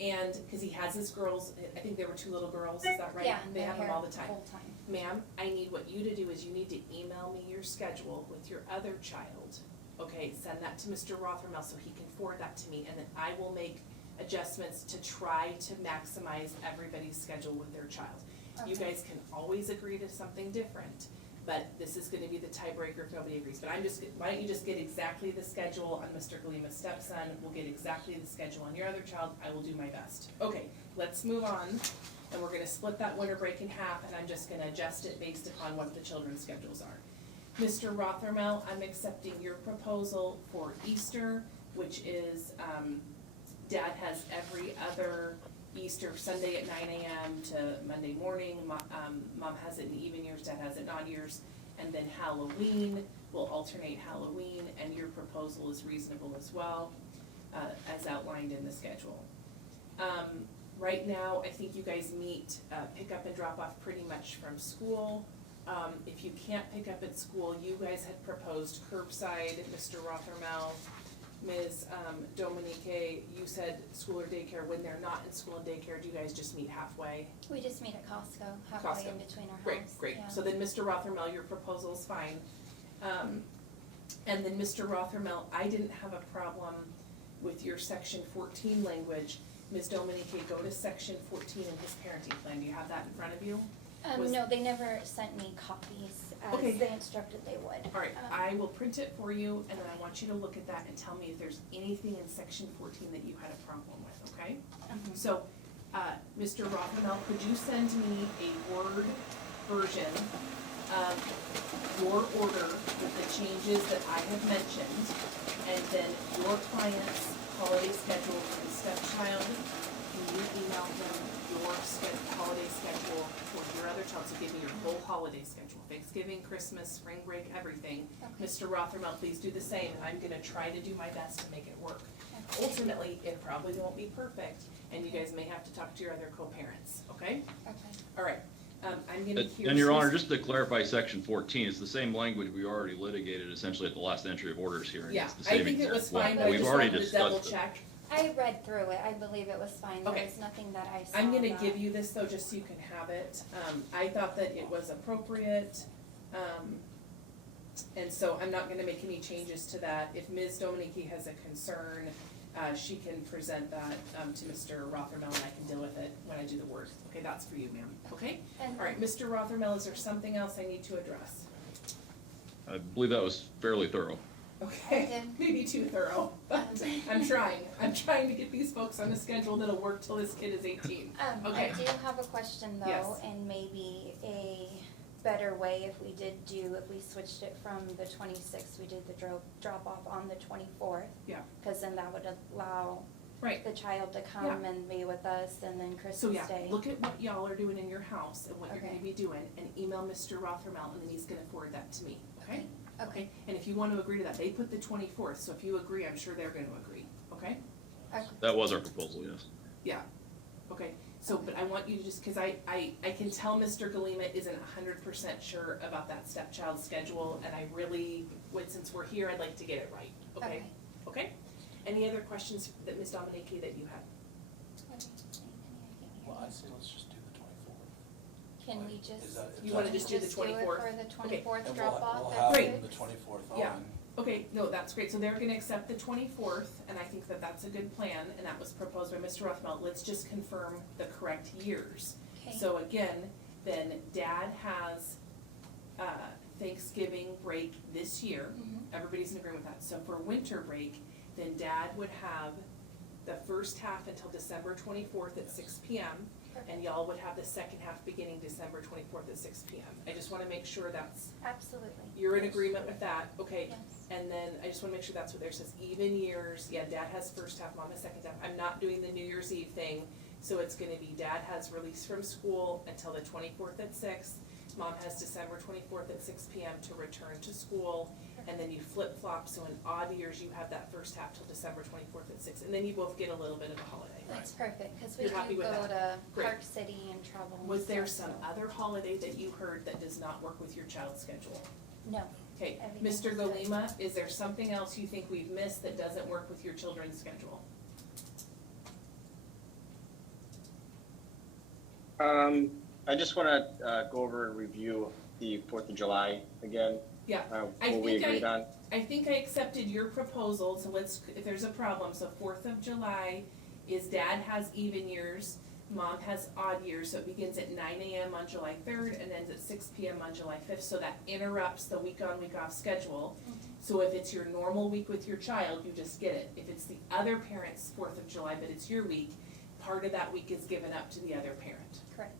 And, cause he has his girls, I think there were 2 little girls, is that right? Yeah, They have them all the time. Full time. Ma'am, I need what you to do is you need to email me your schedule with your other child. Okay, send that to Mr. Rothermel so he can forward that to me, and then I will make adjustments to try to maximize everybody's schedule with their child. You Okay. guys can always agree to something different, but this is gonna be the tiebreaker if nobody agrees. But why don't you just get exactly the schedule on Mr. Galima's stepson, we'll get exactly the schedule on your other child, I will do my best. Okay, let's move on, and we're gonna split that winter break in half, and I'm just gonna adjust it based upon what the children's schedules are. Mr. Rothermel, I'm accepting your proposal for Easter, which is, Dad has every other Easter Sunday at 9 a.m. to Monday morning. Mom has it in even years, Dad has it in odd years. And then Halloween, we'll alternate Halloween, and your proposal is reasonable as well, as outlined in the schedule. Right now, I think you guys meet pick up and drop off pretty much from school. if you can't pick up at school, you guys had proposed curbside, Mr. Rothermel, Ms. Dominique, you said school or daycare. When they're not in school and daycare, do you guys just meet halfway? We just meet at Costco, halfway in between our house. Great. Yeah. So then, Mr. Rothermel, your proposal's fine. And then, Mr. Rothermel, I didn't have a problem with your section 14 language. Ms. Dominique, go to section 14 in his parenting plan. Do you have that in front of you? No, they never sent me copies as Okay. they instructed they would. All right, I will print it for you, and then I want you to look at that and tell me if there's anything in section 14 that you had a problem with, okay? So, Mr. Rothermel, could you send me a Word version of your order with the changes that I have mentioned, and then your client's holiday schedule for the stepchild? Can you email him your holiday schedule for your other child? So give me your whole holiday schedule, Thanksgiving, Christmas, spring break, everything. Okay. Mr. Rothermel, please do the same, and I'm gonna try to do my best to make it work. Ultimately, it probably won't be perfect, and you guys may have to talk to your other co-parents, okay? Okay. All right, I'm gonna hear. And Your Honor, just to clarify section 14, it's the same language we already litigated essentially at the last entry of orders hearing. Yeah, It's the I same think it exact was one. fine, but I We've just already wanted to double discussed it. check. I read through it, I believe it was fine, there Okay. was nothing that I saw I'm gonna that- give you this though, just so you can have it. I thought that it was appropriate. And so I'm not gonna make any changes to that. If Ms. Dominique has a concern, she can present that, to Mr. Rothermel, and I can deal with it when I do the work. Okay, that's for you, ma'am, okay? And- All right, Mr. Rothermel, is there something else I need to address? I believe that was fairly thorough. Okay, maybe too thorough, but I'm trying to get these folks on a schedule that'll work till this kid is 18. Okay. I do have a question though, Yes. and maybe a better way if we switched it from the 26th, we did the drop off on the 24th. Yeah. Cause then that would allow Right. the child to come Yeah. and be with us, and then So Christmas yeah, Day. look at what y'all are doing in your house and what you're Okay. gonna be doing, and email Mr. Rothermel, and then he's gonna forward that to me, okay? Okay. And if you want to agree to that, they put the 24th, so if you agree, I'm sure they're gonna agree, okay? That was our proposal, yes. Yeah, okay, so, but I want you to just, cause I can tell Mr. Galima isn't 100% sure about that stepchild schedule, and I really would, since we're here, I'd like to get it right, okay? Okay? Any other questions that Ms. Dominique that you had? Well, I say let's just do the 24th. Can we just? You wanna just do the 24th? For the Okay. 24th And drop off? we'll That's have good? the 24th Yeah. on. Okay, no, that's great, so they're gonna accept the 24th, and I think that that's a good plan, and that was proposed by Mr. Rothfeld. Let's just confirm the correct years. Okay. So again, then Dad has, Thanksgiving break this year, everybody's in agreement with that, so for winter break, then Dad would have the first half until December 24th at 6 p.m., and y'all would have the second half beginning December 24th at 6 p.m. I just wanna make sure that's, Absolutely. you're in agreement with that, okay? Yes. And then I just wanna make sure that's what there says, even years, yeah, Dad has first half, Mom has second half. I'm not doing the New Year's Eve thing, so it's gonna be Dad has release from school until the 24th at 6. Mom has December 24th at 6 p.m. to return to school, and then you flip flop, so in odd years, you have that first half till December 24th at 6, and then you both get a little bit of a holiday. That's perfect, cause we You're happy do with go that? to Great. Park City and travel. and Was there stuff, some so- other holiday that you heard that does not work with your child's schedule? No. Okay, Everything Mr. is good. Golema, is there something else you think we've missed that doesn't work with your children's schedule? I just wanna, go over and review the 4th of July again. Yeah, What we agreed on. I think I accepted your proposal, so let's, if there's a problem, so 4th of July is Dad has even years, Mom has odd years, so it begins at 9 a.m. on July 3rd and ends at 6 p.m. on July 5th, so that interrupts the week on, week off schedule. So if it's your normal week with your child, you just get it. If it's the other parent's 4th of July, but it's your week, part of that week is given up to the other parent. Correct.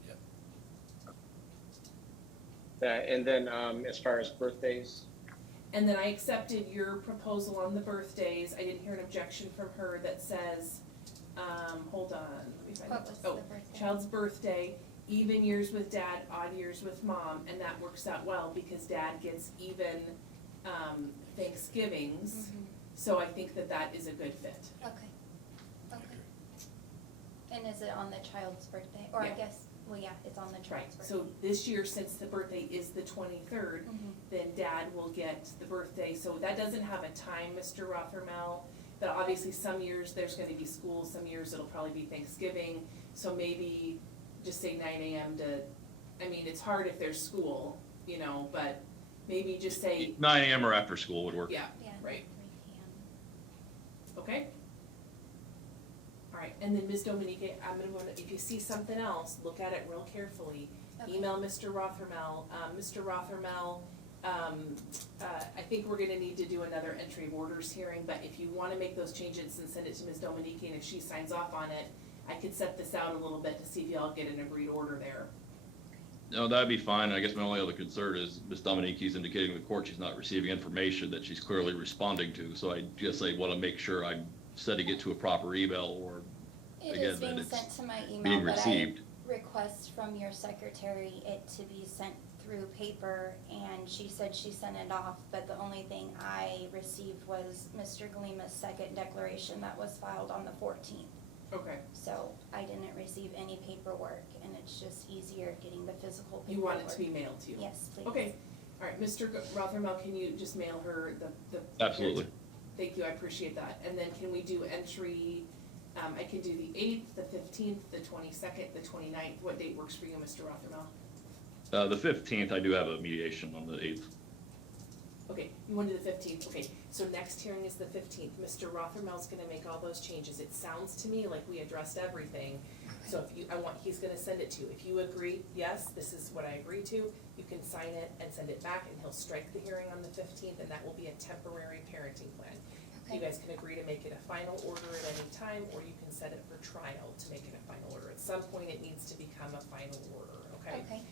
And then, as far as birthdays, And then I accepted your proposal on the birthdays. I didn't hear an objection from her that says, hold on, let me find What it. was Oh, the birthday? child's birthday, even years with Dad, odd years with Mom, and that works out well because Dad gets even, Thanksgivings. So I think that that is a good fit. Okay. Okay. And is it on the child's birthday, or I Yeah. guess, Well, yeah, it's on the Right, transfer. so this year, since the birthday is the 23rd, then Dad will get the birthday, so that doesn't have a time, Mr. Rothermel. But obviously, some years there's gonna be school, some years it'll probably be Thanksgiving, so maybe just say 9 AM to, I mean, it's hard if there's school, you know, but maybe just say, 9 AM or after school would work. yeah, right. Okay? All right, and then Ms. Dominique, I'm gonna, if you see something else, look at it real carefully. Okay. Email Mr. Rothermel. Mr. Rothermel, I think we're gonna need to do another entry of orders hearing, but if you wanna make those changes and send it to Ms. Dominique, and if she signs off on it, I could set this out a little bit to see if y'all get an agreed order there. No, that'd be fine. I guess my only other concern is Ms. Dominique's indicating to the court she's not receiving information that she's clearly responding to. So I guess I want to make sure I'm setting it to a proper email, or It again, is that being it's sent to my being email, but I received. request from your secretary it to be sent through paper, and she said she sent it off, but the only thing I received was Mr. Galima's second declaration that was filed on the 14th. Okay. So I didn't receive any paperwork, and it's just easier getting the physical paperwork. You want it to be mailed to you? Yes, please. Okay, all right, Mr. Rothermel, can you just mail her the? Absolutely. Thank you, I appreciate that. And then can we do entry, I can do the 8th, the 15th, the 22nd, the 29th. What date works for you, Mr. Rothermel? The 15th, I do have a mediation on the 8th. Okay, you want to do the 15th, okay, so next hearing is the 15th. Mr. Rothermel's gonna make all those changes. It sounds to me like we addressed everything. So if you, he's gonna send it to you. If you agree, yes, this is what I agree to, you can sign it and send it back, and he'll strike the hearing on the 15th, and that will be a temporary parenting plan. You guys can agree to make it a final order at any time, or you can set it for trial to make it a final order. At some point, it needs to become a final order, okay? Okay.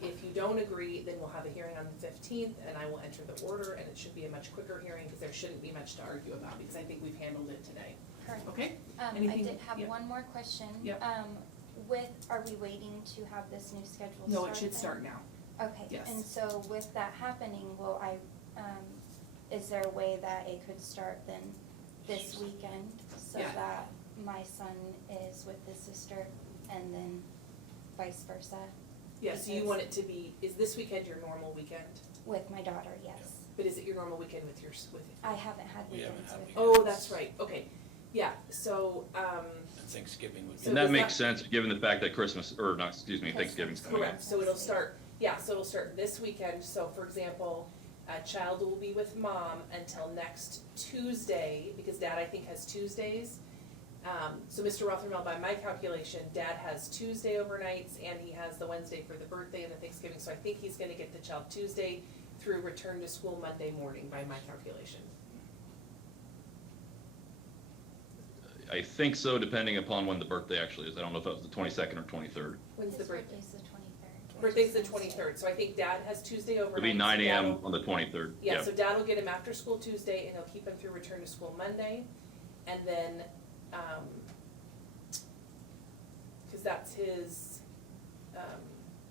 If you don't agree, then we'll have a hearing on the 15th, and I will enter the order, and it should be a much quicker hearing, because there shouldn't be much to argue about, because I think we've handled it today. Correct. Okay? I Anything- did have yep. one more question. Yep. Are we waiting to have this new schedule start? No, it should then? start now. Okay, Yes. and so with that happening, is there a way that it could start then this weekend? So Yeah. that my son is with his sister and then vice versa? Yeah, so you want it to be, is this weekend your normal weekend? With my daughter, yes. But is it your normal weekend with your, with? I haven't had We haven't weekends had with. weekends. Oh, that's right, okay. Yeah, so, And Thanksgiving would be. So And that does makes sense, given the fact that Christmas, or not, excuse me, Thanksgiving's coming up. correct, so it'll start, yeah, so it'll start this weekend. So for example, a child will be with mom until next Tuesday, because dad, I think, has Tuesdays. So Mr. Rothermel, by my calculation, dad has Tuesday overnights, and he has the Wednesday for the birthday and the Thanksgiving, so I think he's gonna get the child Tuesday through return to school Monday morning, by my calculation. I think so, depending upon when the birthday actually is. I don't know if that was the 22nd or 23rd. When's the His birthday? birthday's the 23rd. Birthday's the 23rd, so I think dad has Tuesday overnight. It'll be 9 AM on the 23rd. Yeah, so dad will get him after school Tuesday, and he'll keep him through return to school Monday, and then, cause that's his,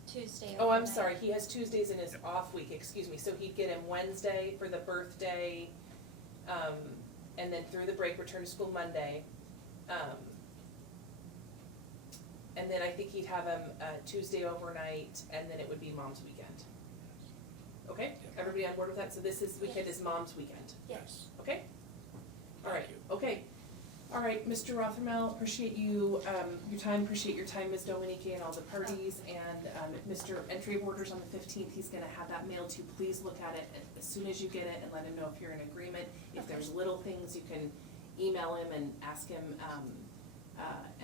Tuesday oh, I'm overnight. sorry, he has Tuesdays in his off week, excuse me, so he'd get him Wednesday for the birthday, and then through the break, return to school Monday. And then I think he'd have him, Tuesday overnight, and then it would be mom's weekend. Okay, everybody on board with that? So this weekend is mom's weekend, Yes. okay? All right, okay. All right, Mr. Rothermel, appreciate you, your time, appreciate your time, Ms. Dominique, and all the parties, and, Mr. Entry of Orders on the 15th, he's gonna have that mailed to you. Please look at it as soon as you get it and let him know if you're in agreement. If there's little things, you can email him and ask him,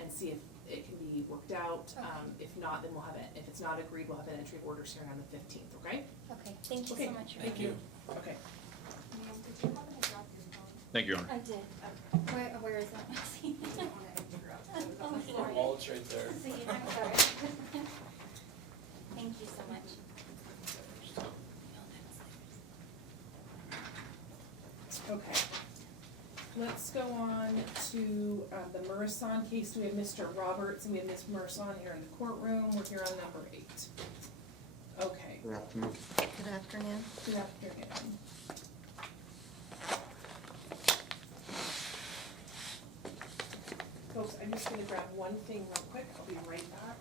and see if it can be worked out. If not, then we'll have it, if it's not agreed, we'll have an Entry of Orders hearing on the 15th, okay? Okay, thank you Okay, so much. thank you. Okay. Ma'am, did you happen to drop your phone? Thank you, Your Honor. I did. Where is it? I don't wanna interrupt. It was on the Oh, floor. sorry. Wallet's right there. See, I'm sorry. Thank you so much. Okay. Let's go on to the Murison case. We have Mr. Roberts and we have Ms. Murison here in the courtroom. We're here on number 8. Okay. Good afternoon. Good afternoon. Good afternoon. Folks, I'm just gonna grab one thing real quick. I'll be right back.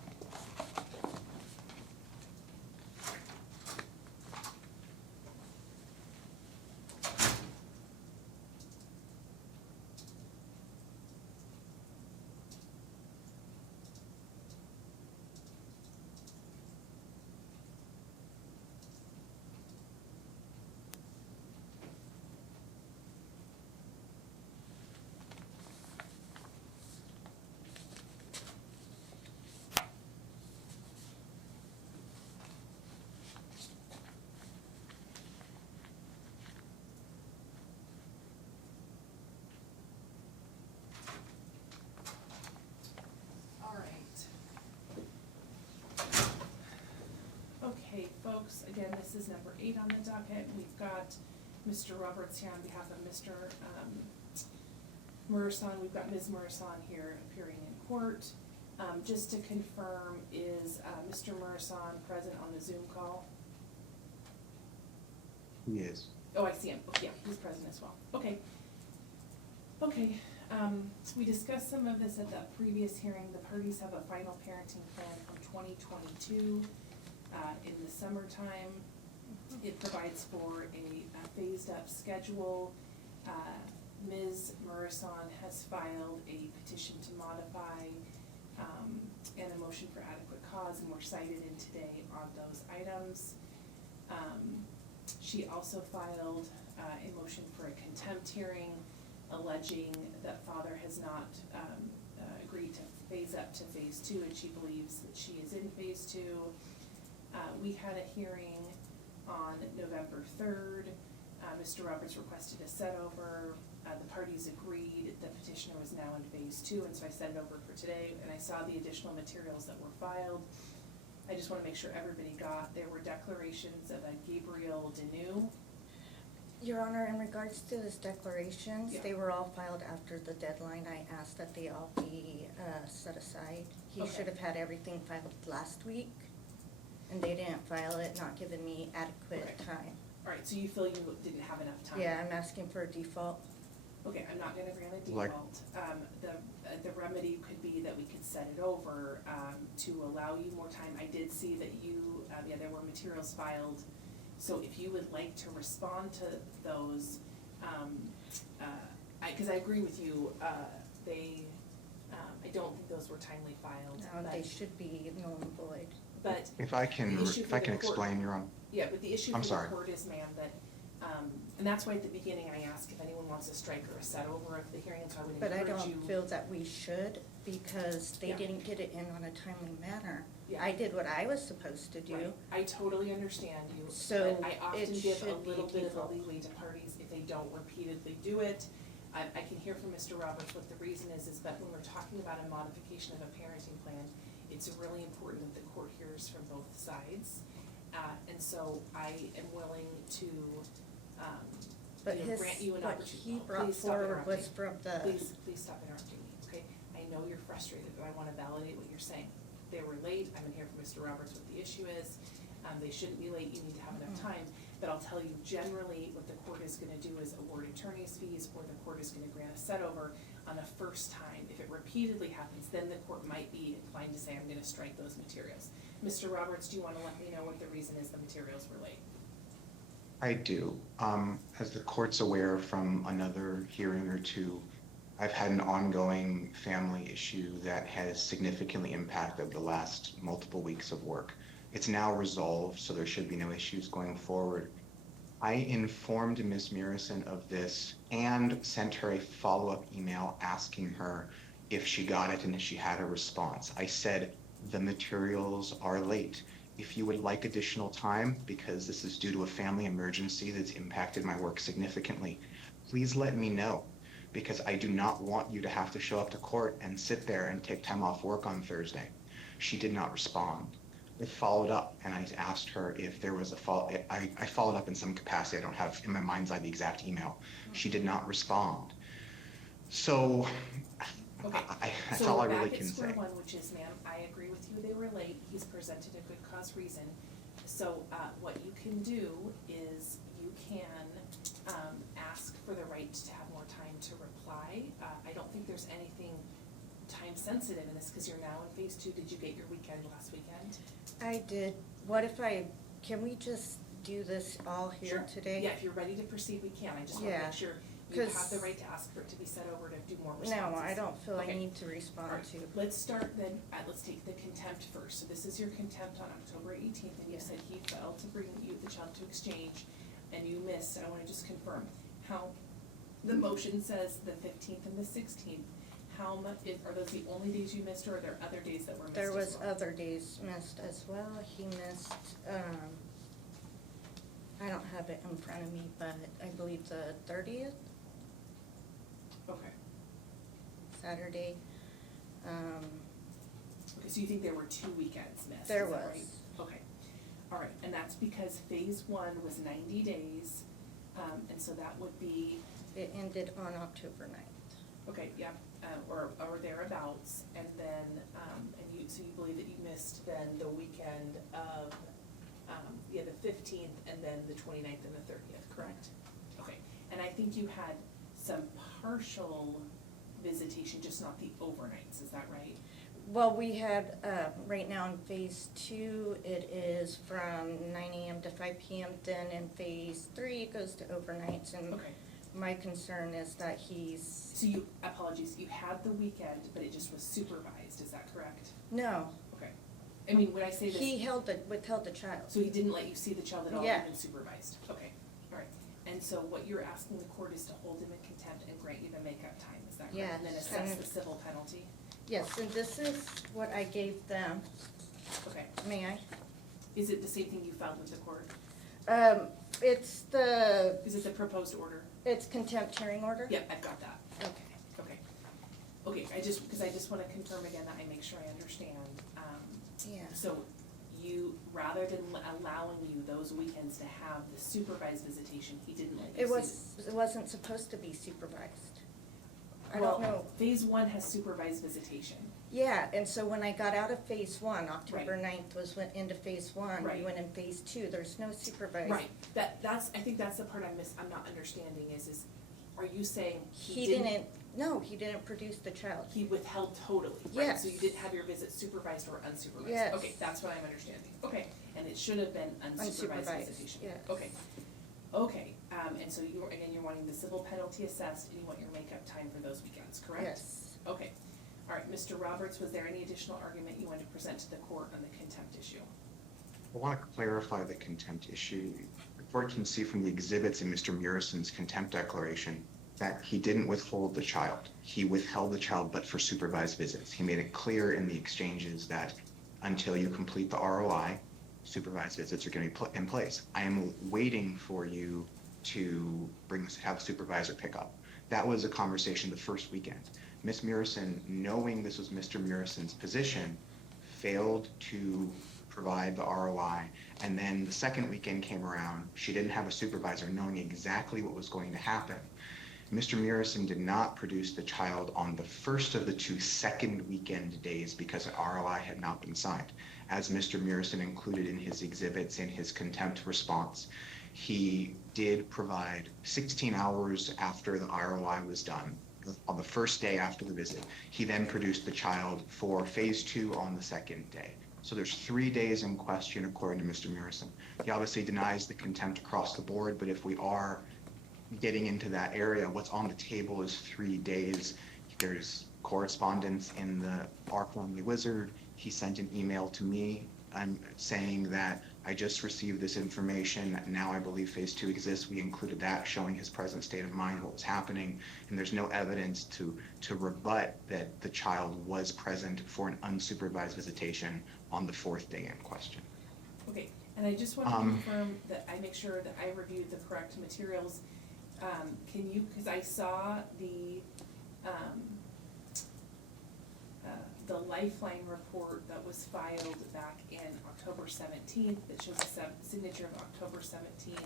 folks. Again, this is number 8 on the docket. We've got Mr. Roberts here on behalf of Mr. Murison. We've got Ms. Murison here appearing in court. Just to confirm, is Mr. Murison present on the Zoom call? He is. Oh, I see him. Oh, yeah, he's present as well. Okay. Okay, we discussed some of this at that previous hearing. The parties have a final parenting plan from 2022 in the summertime. It provides for a phased up schedule. Ms. Murison has filed a petition to modify and a motion for adequate cause, and we're cited in today on those items. She also filed a motion for a contempt hearing alleging that father has not agreed to phase up to phase 2, and she believes that she is in phase 2. We had a hearing on November 3rd. Mr. Roberts requested a set over. The parties agreed. The petitioner was now in phase 2, and so I sent it over for today, and I saw the additional materials that were filed. I just want to make sure everybody got, there were declarations of a Gabriel Deneau. Your Honor, in regards to his declarations, Yeah. they were all filed after the deadline. I asked that they all be set aside. He Okay. should have had everything filed last week, and they didn't file it, not giving me adequate Okay. time. All right, so you feel you didn't have enough time? Yeah, I'm asking for a default. Okay, I'm not gonna grant a Like- default. The remedy could be that we could set it over, to allow you more time. I did see that you, there were materials filed. So if you would like to respond to those, cause I agree with you, I don't think those were timely filed. No, they should be null and void. But If I can, the issue if for I the can court- explain, Your Honor. Yeah, but the issue I'm for sorry. the court is, ma'am, that, and that's why at the beginning I asked if anyone wants to strike or a set over of the hearing, so I would But I encourage you. don't feel that we should, because they Yeah. didn't get it in on a timely manner. Yeah. I did what I was supposed to do. Right. I totally understand you, So but I often it give a should be little bit of a default. leeway to parties if they don't repeatedly do it. I can hear from Mr. Roberts what the reason is that when we're talking about a modification of a parenting plan, it's really important that the court hears from both sides. And so I am willing to, But grant you an what opportunity. he brought Please stop forward was interrupting. from the. Please stop interrupting me, okay? I know you're frustrated, but I wanna validate what you're saying. They were late, I'm gonna hear from Mr. Roberts what the issue is. They shouldn't be late, you need to have enough time. But I'll tell you, generally, what the court is gonna do is award attorney's fees, or the court is gonna grant a set over on a first time. If it repeatedly happens, then the court might be inclined to say, I'm gonna strike those materials. Mr. Roberts, do you wanna let me know what the reason is the materials were late? I do. As the court's aware from another hearing or two, I've had an ongoing family issue that has significantly impacted the last multiple weeks of work. It's now resolved, so there should be no issues going forward. I informed Ms. Murison of this and sent her a follow-up email asking her if she got it and if she had a response. I said, the materials are late. If you would like additional time, because this is due to a family emergency that's impacted my work significantly, please let me know, because I do not want you to have to show up to court and sit there and take time off work on Thursday. She did not respond. I followed up and I asked her if there was I followed up in some capacity. I don't have in my mind's eye the exact email. She did not respond. So that's all I really can So we're back at say. square one, which is, ma'am, I agree with you, they were late, he's presented a good cause reason. So, what you can do is you can, ask for the right to have more time to reply. I don't think there's anything time sensitive in this, cause you're now in phase 2. Did you get your weekend last weekend? I did. Can we just do this all here today? Yeah, if you're ready to proceed, we can, I just wanna Yeah, make sure you have 'cause- the right to ask for it to be set over to do more responses. No, I don't feel I Okay. need to respond Alright, to. let's start then, let's take the contempt first. So this is your contempt on October 18th, and you said he failed to bring you the child to exchange, and you missed, I wanna just confirm, how, the motion says the 15th and the 16th. How much, are those the only days you missed, or are there other days that were missed There as was well? other days missed as well. He missed, I don't have it in front of me, but I believe the 30th, Okay, Saturday. okay, so you think there were 2 weekends missed, There is that was. right? Okay. All right, and that's because phase 1 was 90 days, and so that would be, It ended on October 9th. okay, yeah, or thereabouts, and then, so you believe that you missed then the weekend of, the 15th, and then the 29th and the 30th, correct? Okay, and I think you had some partial visitation, just not the overnights, is that right? Well, we had, right now in phase 2, it is from 9 AM to 5 PM. Then in phase 3, it goes to overnights. And Okay. my concern is that he's, So you, apologies, you had the weekend, but it just was supervised, is that correct? no. Okay. I mean, when I say this. He withheld the child. So he didn't let you see the child at all, Yeah. even supervised? Okay, all right. And so what you're asking the court is to hold him in contempt and grant you the makeup time, is that correct? And then Yes, assess and- the civil penalty? Yes, and this is what I gave them. Okay. May I? Is it the same thing you filed with the court? It's the, Is it the proposed order? it's contempt hearing order? Yep, I've got that. Okay. Okay. Okay, because I just wanna confirm again that I make sure I understand. Yeah. So you, rather than allowing you those weekends to have the supervised visitation, he didn't let you see. It wasn't supposed to be supervised. I Well, don't know. phase 1 has supervised visitation. Yeah, and so when I got out of phase 1, October 9th went into phase 1, we Right. went in phase 2, there's no supervised. Right, I think that's the part I'm not understanding is, are you saying He didn't produce the child. He withheld totally, right? Yes. So you didn't have your visit supervised or unsupervised? Yes. Okay, that's what I'm understanding, okay, and it should have been unsupervised Unsupervised, visitation? yes. Okay, okay, and so you're wanting the civil penalty assessed, and you want your makeup time for those weekends, correct? Yes. Okay, all right, Mr. Roberts, was there any additional argument you wanted to present to the court on the contempt issue? I want to clarify the contempt issue. The court can see from the exhibits in Mr. Murison's contempt declaration that he didn't withhold the child. He withheld the child, but for supervised visits. He made it clear in the exchanges that until you complete the ROI, supervised visits are going to be put in place. I am waiting for you to have a supervisor pick up. That was a conversation the first weekend. Ms. Murison, knowing this was Mr. Murison's position, failed to provide the ROI. And then the second weekend came around, she didn't have a supervisor knowing exactly what was going to happen. Mr. Murison did not produce the child on the first of the 2 second weekend days because an ROI had not been signed. As Mr. Murison included in his exhibits in his contempt response, he did provide 16 hours after the ROI was done. On the first day after the visit, he then produced the child for phase 2 on the second day. So there's 3 days in question according to Mr. Murison. He obviously denies the contempt across the board, but if we are getting into that area, what's on the table is 3 days. There's correspondence in the Our Family Wizard. He sent an email to me saying that I just received this information. Now I believe phase 2 exists. We included that showing his present state of mind, what was happening. And there's no evidence to rebut that the child was present for an unsupervised visitation on the 4th day in question. Okay, and I just want to confirm that I make sure that I reviewed the correct materials. Can you, because I saw the Lifeline report that was filed back in October 17th, that shows a signature of October 17th.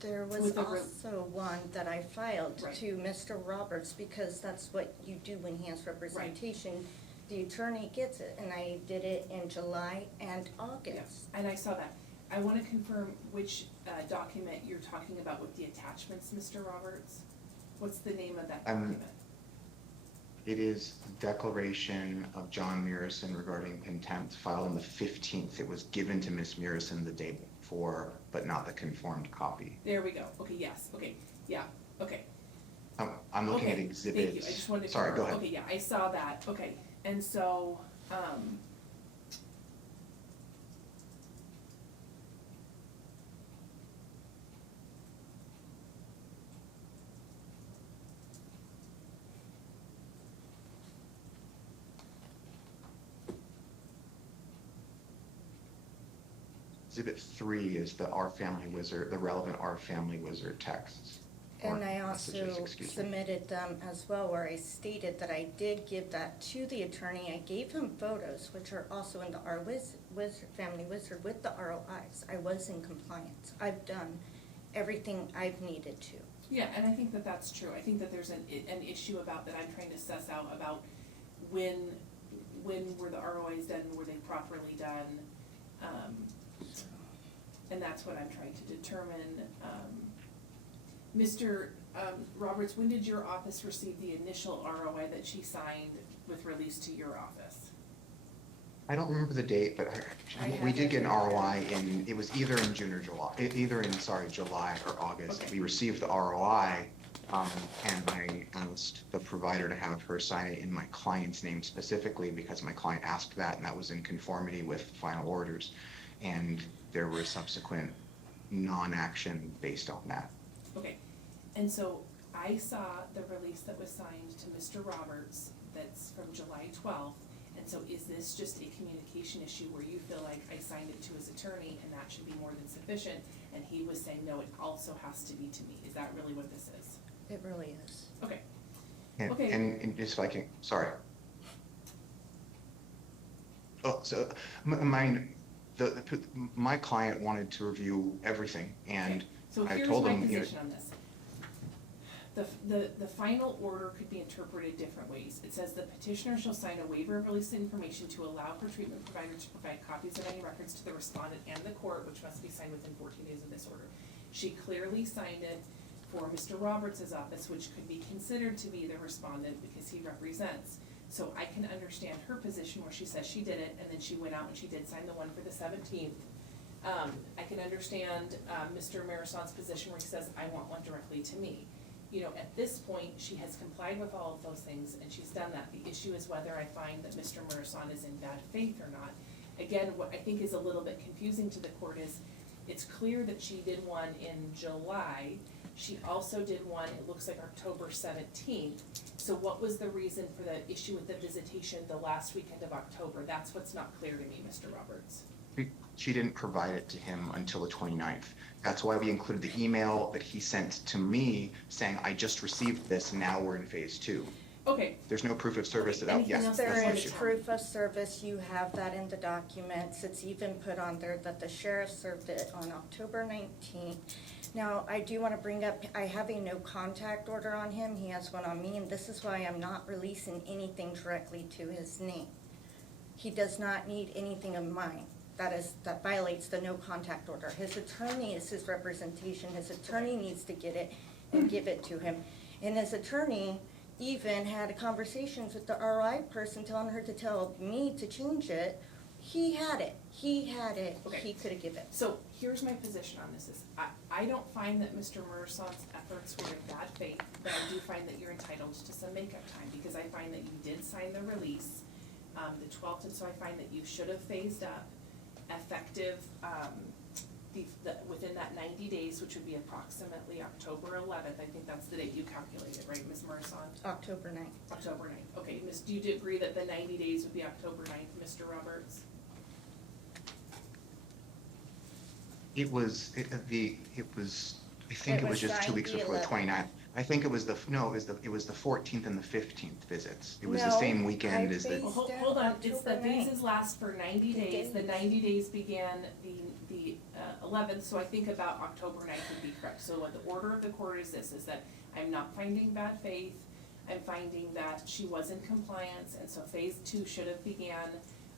There was also one that I filed to Mr. Roberts because that's what you do when he has representation. The attorney gets it, and I did it in July and August. Yes, and I saw that. I want to confirm which document you're talking about with the attachments, Mr. Roberts. What's the name of that document? It is the declaration of John Murison regarding contempt filed on the 15th. It was given to Ms. Murison the day before, but not the conformed copy. There we go. Okay, yes. Okay, yeah. Okay. I'm looking at Okay, exhibits. Thank you. I just wanted to Sorry, go confirm. ahead. Okay, yeah, I saw that. Okay, and so, Exhibit 3 is the Our Family Wizard, the relevant Our Family Wizard texts. And or I messages, also excuse me. submitted them as well, where I stated that I did give that to the attorney. I gave him photos, which are also in the Our Family Wizard with the ROIs. I was in compliance. I've done everything I've needed to. Yeah, and I think that that's true. I think that there's an issue about that I'm trying to suss out about when were the ROIs done, were they properly done? And that's what I'm trying to determine. Mr. Roberts, when did your office receive the initial ROI that she signed with release to your office? I don't remember the date, but we did get an ROI it was either in June or July, July or August. Okay. We received the ROI, and I asked the provider to have her sign it in my client's name specifically because my client asked that, and that was in conformity with final orders. And there was subsequent non-action based on that. Okay, and so I saw the release that was signed to Mr. Roberts that's from July 12th. And so is this just a communication issue where you feel like I signed it to his attorney and that should be more than sufficient? And he was saying, no, it also has to be to me. Is that really what this is? It really is. Okay. And, Okay. and just if I can, sorry. Oh, so my client wanted to review everything, and So I here's told my him, position on this. The final order could be interpreted different ways. It says the petitioner shall sign a waiver of release of information to allow for treatment provider to provide copies of any records to the respondent and the court, which must be signed within 14 days of this order. She clearly signed it for Mr. Roberts' office, which could be considered to be the respondent because he represents. So I can understand her position where she says she did it, and then she went out and she did sign the one for the 17th. I can understand Mr. Marison's position where he says, I want one directly to me. You know, at this point, she has complied with all of those things, and she's done that. The issue is whether I find that Mr. Marison is in bad faith or not. Again, what I think is a little bit confusing to the court is, it's clear that she did one in July. She also did one, it looks like October 17th. So what was the reason for the issue with the visitation the last weekend of October? That's what's not clear to me, Mr. Roberts. she didn't provide it to him until the 29th. That's why we included the email that he sent to me saying, I just received this, and now we're in phase 2. Okay. There's no proof of service without, Anything yes, else that's There the is issue. proof of service, you have that in the documents, it's even put on there that the sheriff served it on October 19th. Now, I do want to bring up, I have a no contact order on him, he has one on me, and this is why I'm not releasing anything directly to his name. He does not need anything of mine. That violates the no contact order. His attorney is his representation, his attorney needs to get it and give it to him. And his attorney even had conversations with the RI person telling her to tell me to change it. He had it, Okay. he could have given it. So here's my position on this is, I don't find that Mr. Merson's efforts were in bad faith, but I do find that you're entitled to some makeup time, because I find that you did sign the release, the 12th, and so I find that you should have phased up effective, within that 90 days, which would be approximately October 11th. I think that's the date you calculated, right, Ms. Merson? October 9th. October 9th. Okay, Ms., do you agree that the 90 days would be October 9th, Mr. Roberts? I think It it was was just 2 signed weeks the before the 11th. 29th. I think it was the 14th and the 15th visits. It was the No, same weekend I as the. phased Well, hold out on, it's the October 9th. phases last for 90 days. The 90 days began the 11th, so I think about October 9th would be correct. So what the order of the court is this, is that I'm not finding bad faith. I'm finding that she was in compliance, and so phase 2 should have began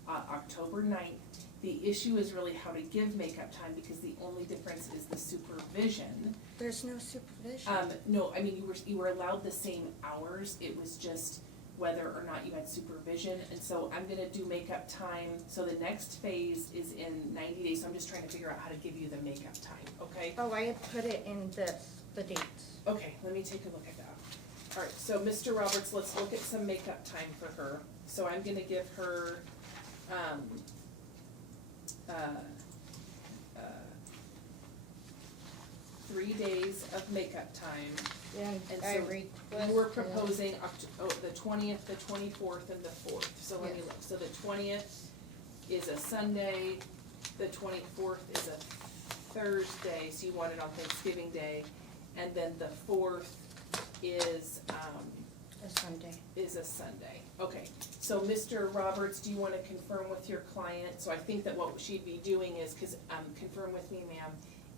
October 9th. The issue is really how to give makeup time, because the only difference is the supervision. There's no supervision. No, I mean, you were allowed the same hours, it was just whether or not you had supervision, and so I'm gonna do makeup time, so the next phase is in 90 days, so I'm just trying to figure out how to give you the makeup time, okay? Oh, I had put it in the dates. Okay, let me take a look at that. All right, so Mr. Roberts, let's look at some makeup time for her. So I'm gonna give her, 3 days of makeup time. And And I so requested. you were proposing the 20th, the 24th, and the 4th. So let me Yes. look. So the 20th is a Sunday, the 24th is a Thursday, so you want it on Thanksgiving Day. And then the 4th is A Sunday. is a Sunday. Okay, so Mr. Roberts, do you want to confirm with your client? So I think that what she'd be doing is, because, confirm with me, ma'am,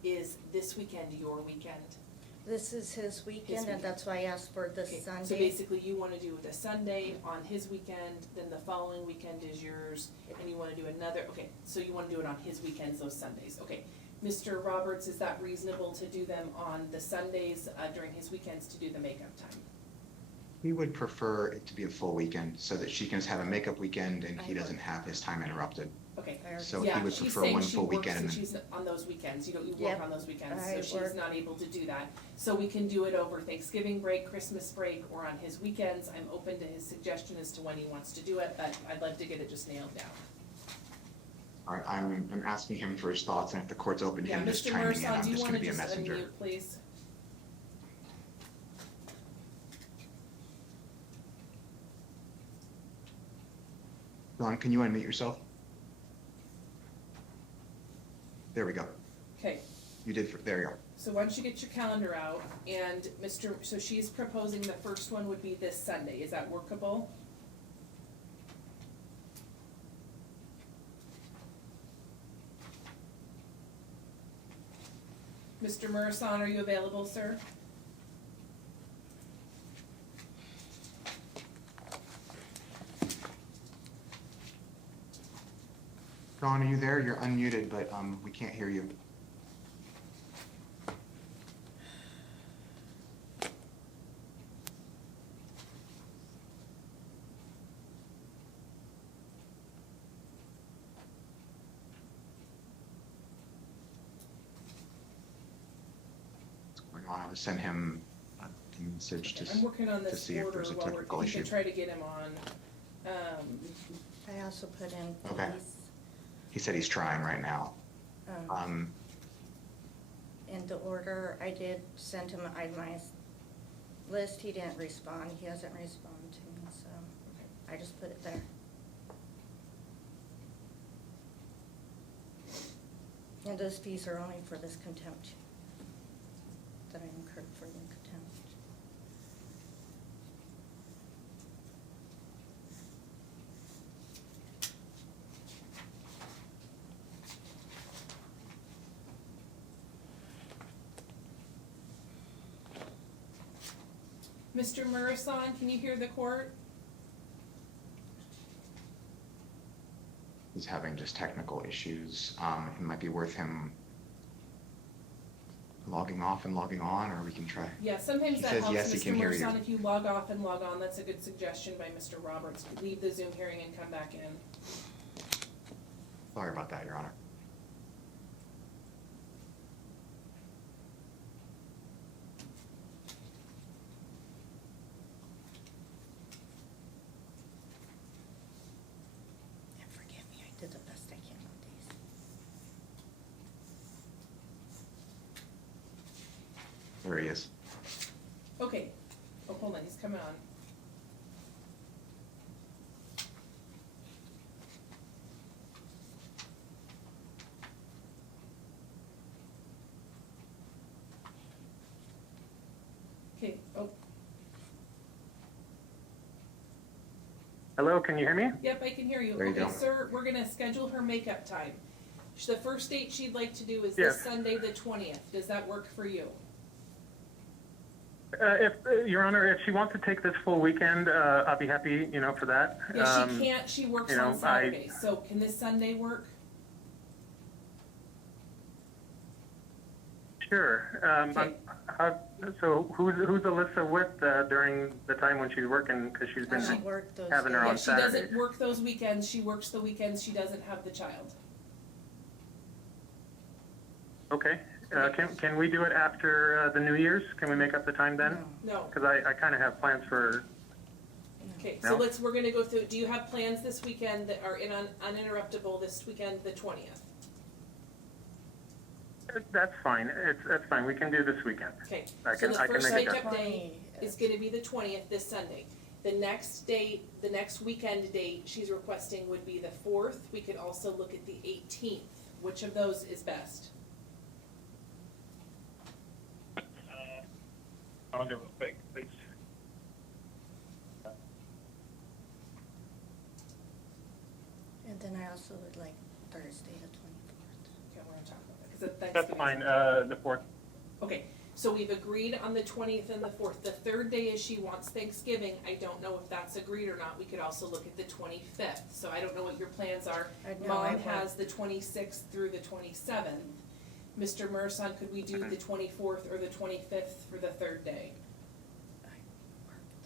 is this weekend your weekend? This is his weekend, weekend. and that's why I asked for the Okay, Sunday. so basically you wanna do the Sunday on his weekend, then the following weekend is yours, and you wanna do another, okay, so you wanna do it on his weekends, those Sundays, okay. Mr. Roberts, is that reasonable to do them on the Sundays, during his weekends to do the makeup time? We would prefer it to be a full weekend so that she can just have a makeup weekend and he doesn't have his time interrupted. Okay, So yeah, he would she's prefer saying one she full works weekend and and then. she's on those weekends, you work Yep, on those weekends, I so she's work. not able to do that. So we can do it over Thanksgiving break, Christmas break, or on his weekends, I'm open to his suggestion as to when he wants to do it, but I'd like to get it just nailed down. All right, I'm asking him for his thoughts, and if the court's open to Yeah, him just Mr. chiming in, Mursaw, I'm do you just wanna gonna be a just messenger. unmute, please? Don, can you unmute yourself? There we go. Okay, You did, there you go. so why don't you get your calendar out, and so she's proposing the first one would be this Sunday, is that workable? Mr. Murasan, are you available, sir? Don, are you there? You're unmuted, but we can't hear you. What's going on? I would send him a message to, I'm working on to this see if order there's a while technical we can issue. try to get him on. I also put in Okay. police, He said he's trying right now. in the order. I did send him an itemized list. He didn't respond. He hasn't responded to me, so I just put it there. And those fees are only for this contempt that I incurred for the contempt. Mr. Murasan, can you hear the court? He's having just technical issues. It might be worth him logging off and logging on, or we can try. Yeah, sometimes He that says helps, yes, he Mr. can hear you. Murasan, if you log off and log on, that's a good suggestion by Mr. Roberts. Leave the Zoom hearing and come back in. Sorry about that, Your Honor. And forgive me, I did the best I can on these. There he is. Okay, oh, hold on, he's coming on. Okay, oh, Hello, can you hear me? yep, I can hear you. There you Okay, go. sir, we're gonna schedule her makeup time. The first date she'd like to do is this Yes. Sunday, the 20th. Does that work for you? Your Honor, if she wants to take this full weekend, I'll be happy, for that. Yeah, she can't, she works you know, on Saturdays, so can this Sunday work? Sure. Okay. So who's Alyssa with during the time when she's working? Because she's been I work those having her Yeah, on she Saturdays. doesn't work those weekends, she works the weekends she doesn't have the child. Okay. Can we do it after the New Year's? Can we make up the time then? No. Because I kind of have plans for. Okay, so No? we're gonna go through, do you have plans this weekend that are uninterruptible this weekend, the 20th? That's fine. That's fine. We can do this weekend. Okay, I so can- the I can first make it makeup up. day is gonna be the 20th, this Sunday. The next date, the next weekend date she's requesting would be the 4th. We could also look at the 18th. Which of those is best? I'll do it quick, please. also would like Thursday the 24th. Okay, we're gonna talk about that, 'cause That's Thanksgiving's- fine, the 4th. Okay, so we've agreed on the 20th and the 4th. The third day is she wants Thanksgiving. I don't know if that's agreed or not. We could also look at the 25th. So I don't know what your plans are. I know, I Mom work. has the 26th through the 27th. Mr. Murson, could we do the 24th or the 25th for the third day?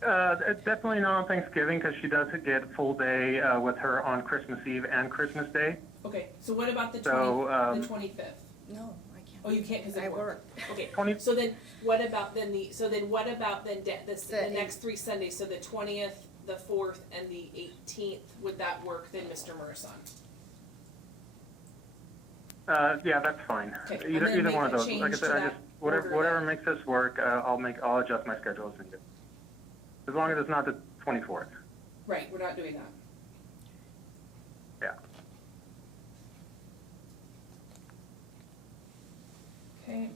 Definitely not on Thanksgiving, because she does get a full day with her on Christmas Eve and Christmas Day. Okay, so what about the So, 25th? No, I can't. Oh, you can't because I of work. work. Okay, 20 so then what about then the The next 3 Sundays? So the 20th, the 4th, and the 18th. Would that work then, Mr. Murson? Yeah, that's fine. Okay, I'm Either gonna make one of a those. Like I change said, to I that just, whatever, order whatever then. makes this work, I'll adjust my schedule as needed. As long as it's not the 24th. Right, we're not doing that. Yeah. Okay.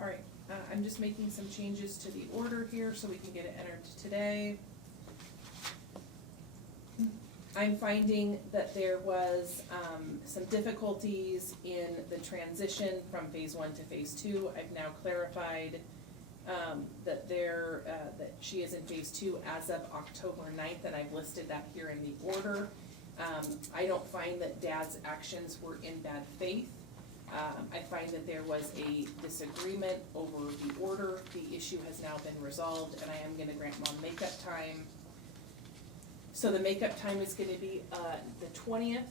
All right, I'm just making some changes to the order here so we can get it entered today. I'm finding that there was some difficulties in the transition from phase 1 to phase 2. I've now clarified that that she is in phase 2 as of October 9th, and I've listed that here in the order. I don't find that Dad's actions were in bad faith. I find that there was a disagreement over the order. The issue has now been resolved, and I am gonna grant Mom makeup time. So the makeup time is gonna be the 20th,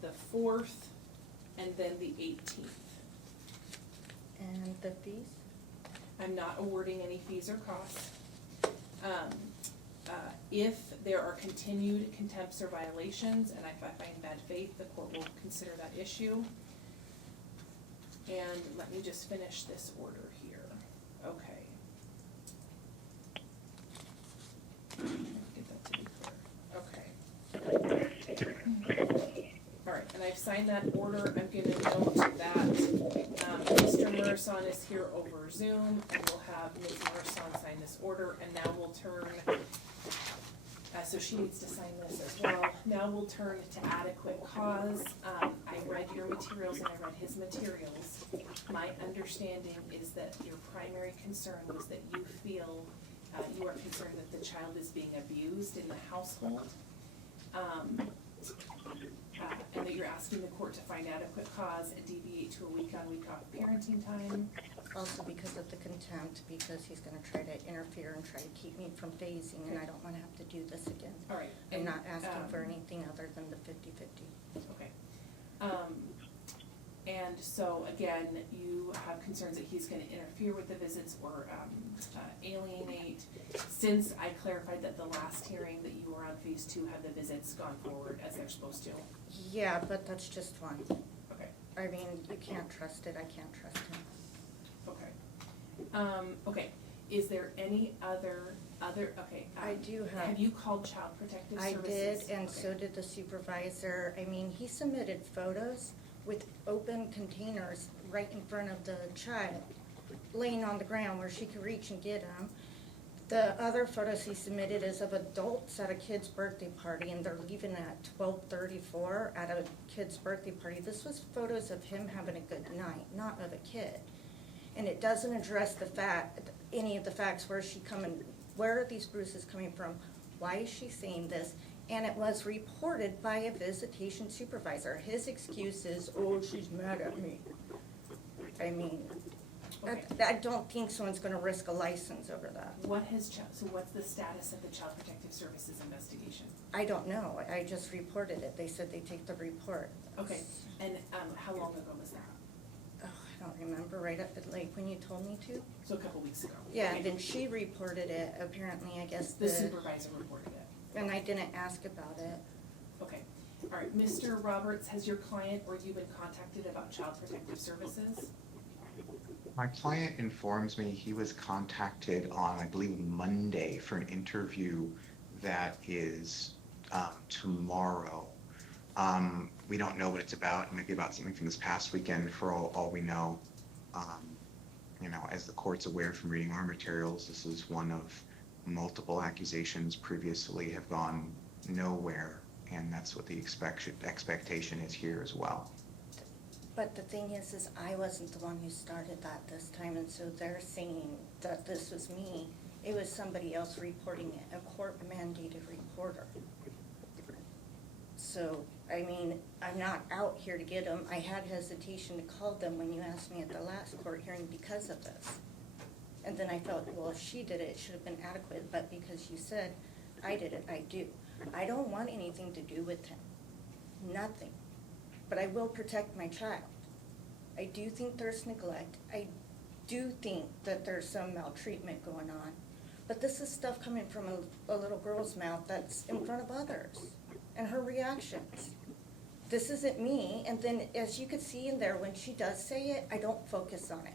the 4th, and then the 18th. And the fees? I'm not awarding any fees or costs. If there are continued contempts or violations, and if I find bad faith, the court will consider that issue. And let me just finish this order here. Okay. Get that to be clear. Okay. All right, and I've signed that order. I'm gonna note that Mr. Murson is here over Zoom, and we'll have Ms. Murson sign this order, and now we'll turn, so she needs to sign this as well. Now we'll turn to adequate cause. I read your materials and I read his materials. My understanding is that your primary concern was that you feel, you are concerned that the child is being abused in the household. And that you're asking the court to find adequate cause and deviate to a week-on, week-off parenting time. Also because of the contempt, because he's gonna try to interfere and try to keep me from phasing, and I don't wanna have to do this again. All right. I'm and, not asking for anything other than the 50-50. Okay. And so again, you have concerns that he's gonna interfere with the visits or alienate. Since I clarified that the last hearing that you were on phase 2 had the visits gone forward as they're supposed to. Yeah, but that's just one. Okay. I mean, you can't trust it, I can't trust him. Okay. Okay, is there any other, okay. I do have. Have you called Child Protective I Services? did, and so did the supervisor. I mean, he submitted photos with open containers right in front of the child, laying on the ground where she could reach and get them. The other photos he submitted is of adults at a kid's birthday party, and they're leaving at 12:34 at a kid's birthday party. This was photos of him having a good night, not of a kid. And it doesn't address the fact, any of the facts, where is she coming, where are these bruises coming from? Why is she saying this? And it was reported by a visitation supervisor. His excuse is, oh, she's mad at me. I mean, Okay. I don't think someone's gonna risk a license over that. So what's the status of the Child Protective Services investigation? I don't know, I just reported it. They said they take the report. Okay, and how long ago was that? Oh, I don't remember, right up at, like, when you told me to? So a couple weeks ago? Yeah, Okay. and then she reported it, apparently, I guess The supervisor reported it? and I didn't ask about it. Okay, all right, Mr. Roberts, has your client or you been contacted about Child Protective Services? My client informs me he was contacted on, I believe, Monday for an interview that is tomorrow. We don't know what it's about. It might be about something from this past weekend for all we know. You know, as the court's aware from reading our materials, this is one of multiple accusations previously have gone nowhere, and that's what the expectation is here as well. But the thing is I wasn't the one who started that this time, and so they're saying that this was me. It was somebody else reporting it, a court-mandated reporter. So, I mean, I'm not out here to get them. I had hesitation to call them when you asked me at the last court hearing because of this. And then I felt, well, if she did it, it should have been adequate, but because you said I did it, I do. I don't want anything to do with him. Nothing. But I will protect my child. I do think there's neglect. I do think that there's some maltreatment going on. But this is stuff coming from a little girl's mouth that's in front of others, and her reactions. This isn't me, and then as you could see in there, when she does say it, I don't focus on it.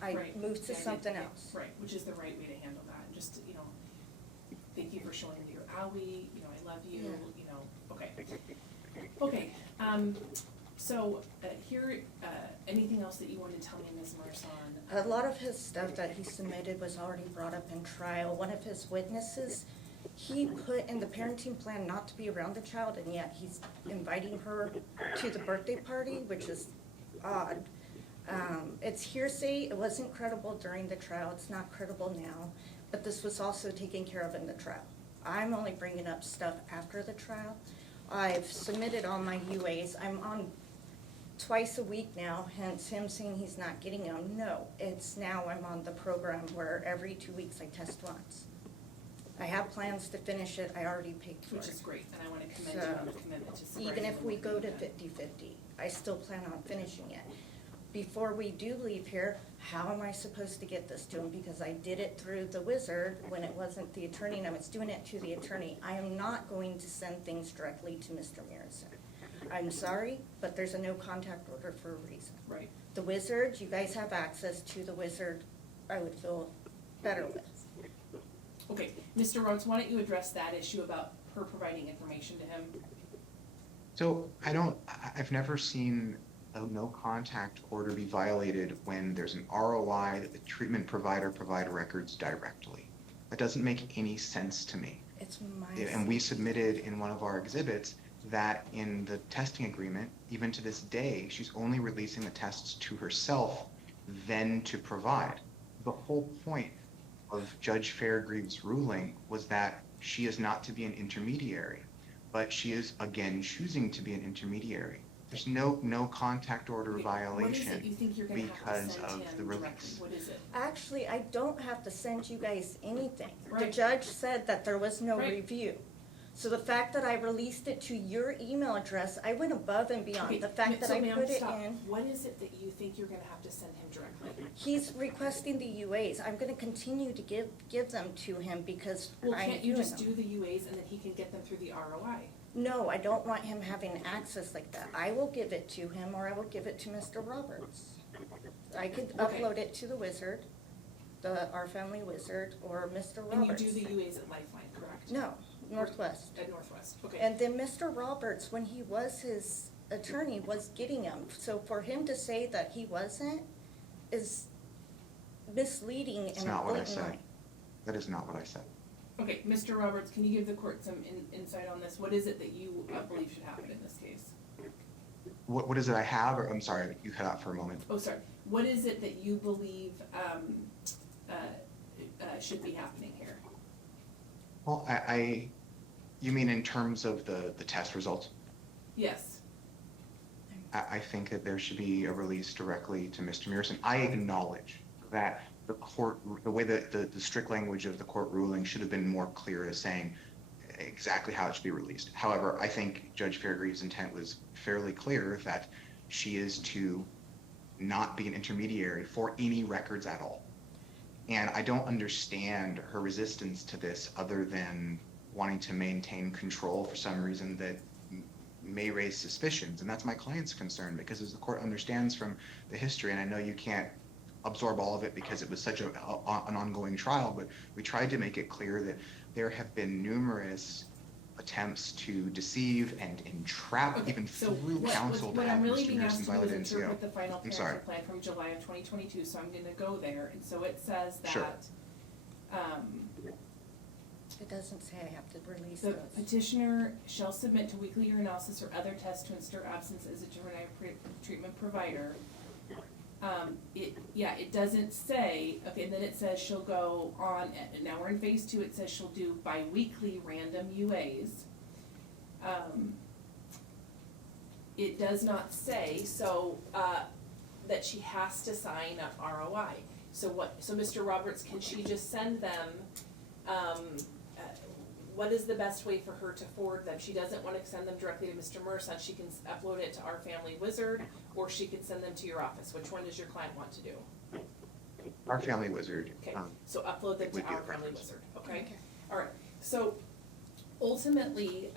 I Right. move to Yeah, something yeah, else. Right, which is the right way to handle that, and just, you know, thank you for showing me your owie, you know, I love you, Yeah. you know, okay. Okay, so, here, anything else that you want to tell me, Ms. Marson? A lot of his stuff that he submitted was already brought up in trial. One of his witnesses, he put in the parenting plan not to be around the child, and yet he's inviting her to the birthday party, which is odd. It's hearsay. It wasn't credible during the trial. It's not credible now, but this was also taken care of in the trial. I'm only bringing up stuff after the trial. I've submitted all my UAs. I'm on twice a week now, hence him saying he's not getting them. No, it's now I'm on the program where every 2 weeks I test once. I have plans to finish it. I already paid for it. Which is great, and I want to commend you on the commitment to sobriety. Even if we and go to working. 50-50, I still plan on finishing it. Before we do leave here, how am I supposed to get this to him? Because I did it through the wizard when it wasn't the attorney, and I was doing it to the attorney. I am not going to send things directly to Mr. Murison. I'm sorry, but there's a no contact order for a reason. Right. The wizard, you guys have access to the wizard, I would feel better with. Okay, Mr. Rhodes, why don't you address that issue about her providing information to him? So I've never seen a no contact order be violated when there's an ROI that the treatment provider provide records directly. That doesn't make any sense to me. It's my. And we submitted in one of our exhibits that in the testing agreement, even to this day, she's only releasing the tests to herself, then to provide. The whole point of Judge Fairgreaves' ruling was that she is not to be an intermediary, but she is again choosing to be an intermediary. There's no contact order What is violation it you think you're gonna have because to send of him the directly? release. What is it? Actually, I don't have to send you guys anything. The Right. judge said that there was no Right. review. So the fact that I released it to your email address, I went above and beyond. Okay, The fact that so I ma'am, put it stop. in, What is it that you think you're gonna have to send him directly? he's requesting the UAs. I'm gonna continue to give them to him because Well, I'm can't you doing just them. do the UAs and then he can get them through the ROI? No, I don't want him having access like that. I will give it to him or I will give it to Mr. Roberts. I could Okay. upload it to the wizard, our family wizard, or Mr. And you Roberts. do the UAs at Lifeline, correct? No, Northwest. At Northwest, okay. And then Mr. Roberts, when he was his attorney, was getting them. So for him to say that he wasn't is misleading It's and not what I blatantly. said. That is not what I said. Okay, Mr. Roberts, can you give the court some insight on this? What is it that you believe should happen in this case? What is it I have, or I'm sorry, you cut out for a moment. Oh, sorry. What is it that you believe should be happening here? Well, you mean in terms of the test results? Yes. I think that there should be a release directly to Mr. Murison. I acknowledge that the way that the strict language of the court ruling should have been more clear as saying exactly how it should be released. However, I think Judge Fairgreaves' intent was fairly clear that she is to not be an intermediary for any records at all. And I don't understand her resistance to this other than wanting to maintain control for some reason that may raise suspicions. And that's my client's concern, because as the court understands from the history, and I know you can't absorb all of it because it was such an ongoing trial, but we tried to make it clear that there have been numerous attempts to deceive and entrap, even through counsel, to what have I'm really Mr. being asked Murison to do is violate NCO. interpret the final I'm sorry. parental plan from July of 2022, so I'm gonna go there. And so it says Sure. that, It doesn't say I have to release The those. petitioner shall submit to weekly urinalysis or other tests to ensure absence as a juvenile treatment provider. It doesn't say, okay, and then it says she'll go on, now we're in phase 2, it says she'll do bi-weekly random UAs. It does not say, that she has to sign up ROI. So Mr. Roberts, can she just send them, what is the best way for her to forward them? She doesn't want to send them directly to Mr. Murson, she can upload it to Our Family Wizard, or she can send them to your office. Which one does your client want to do? Our Family Wizard. Okay, so upload them would to be Our the Family preference. Wizard, okay? All right, so ultimately,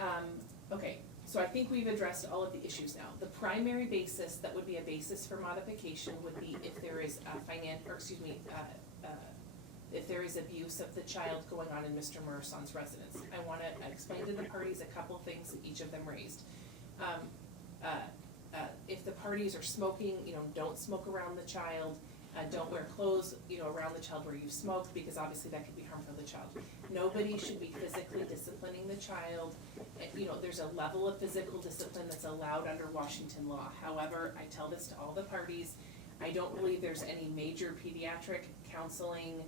so I think we've addressed all of the issues now. The primary basis that would be a basis for modification would be if there is if there is abuse of the child going on in Mr. Murason's residence. I wanna explain to the parties a couple things that each of them raised. If the parties are smoking, don't smoke around the child. Don't wear clothes, around the child where you smoke, because obviously that could be harmful to the child. Nobody should be physically disciplining the child. There's a level of physical discipline that's allowed under Washington law. However, I tell this to all the parties, I don't believe there's any major pediatric counseling,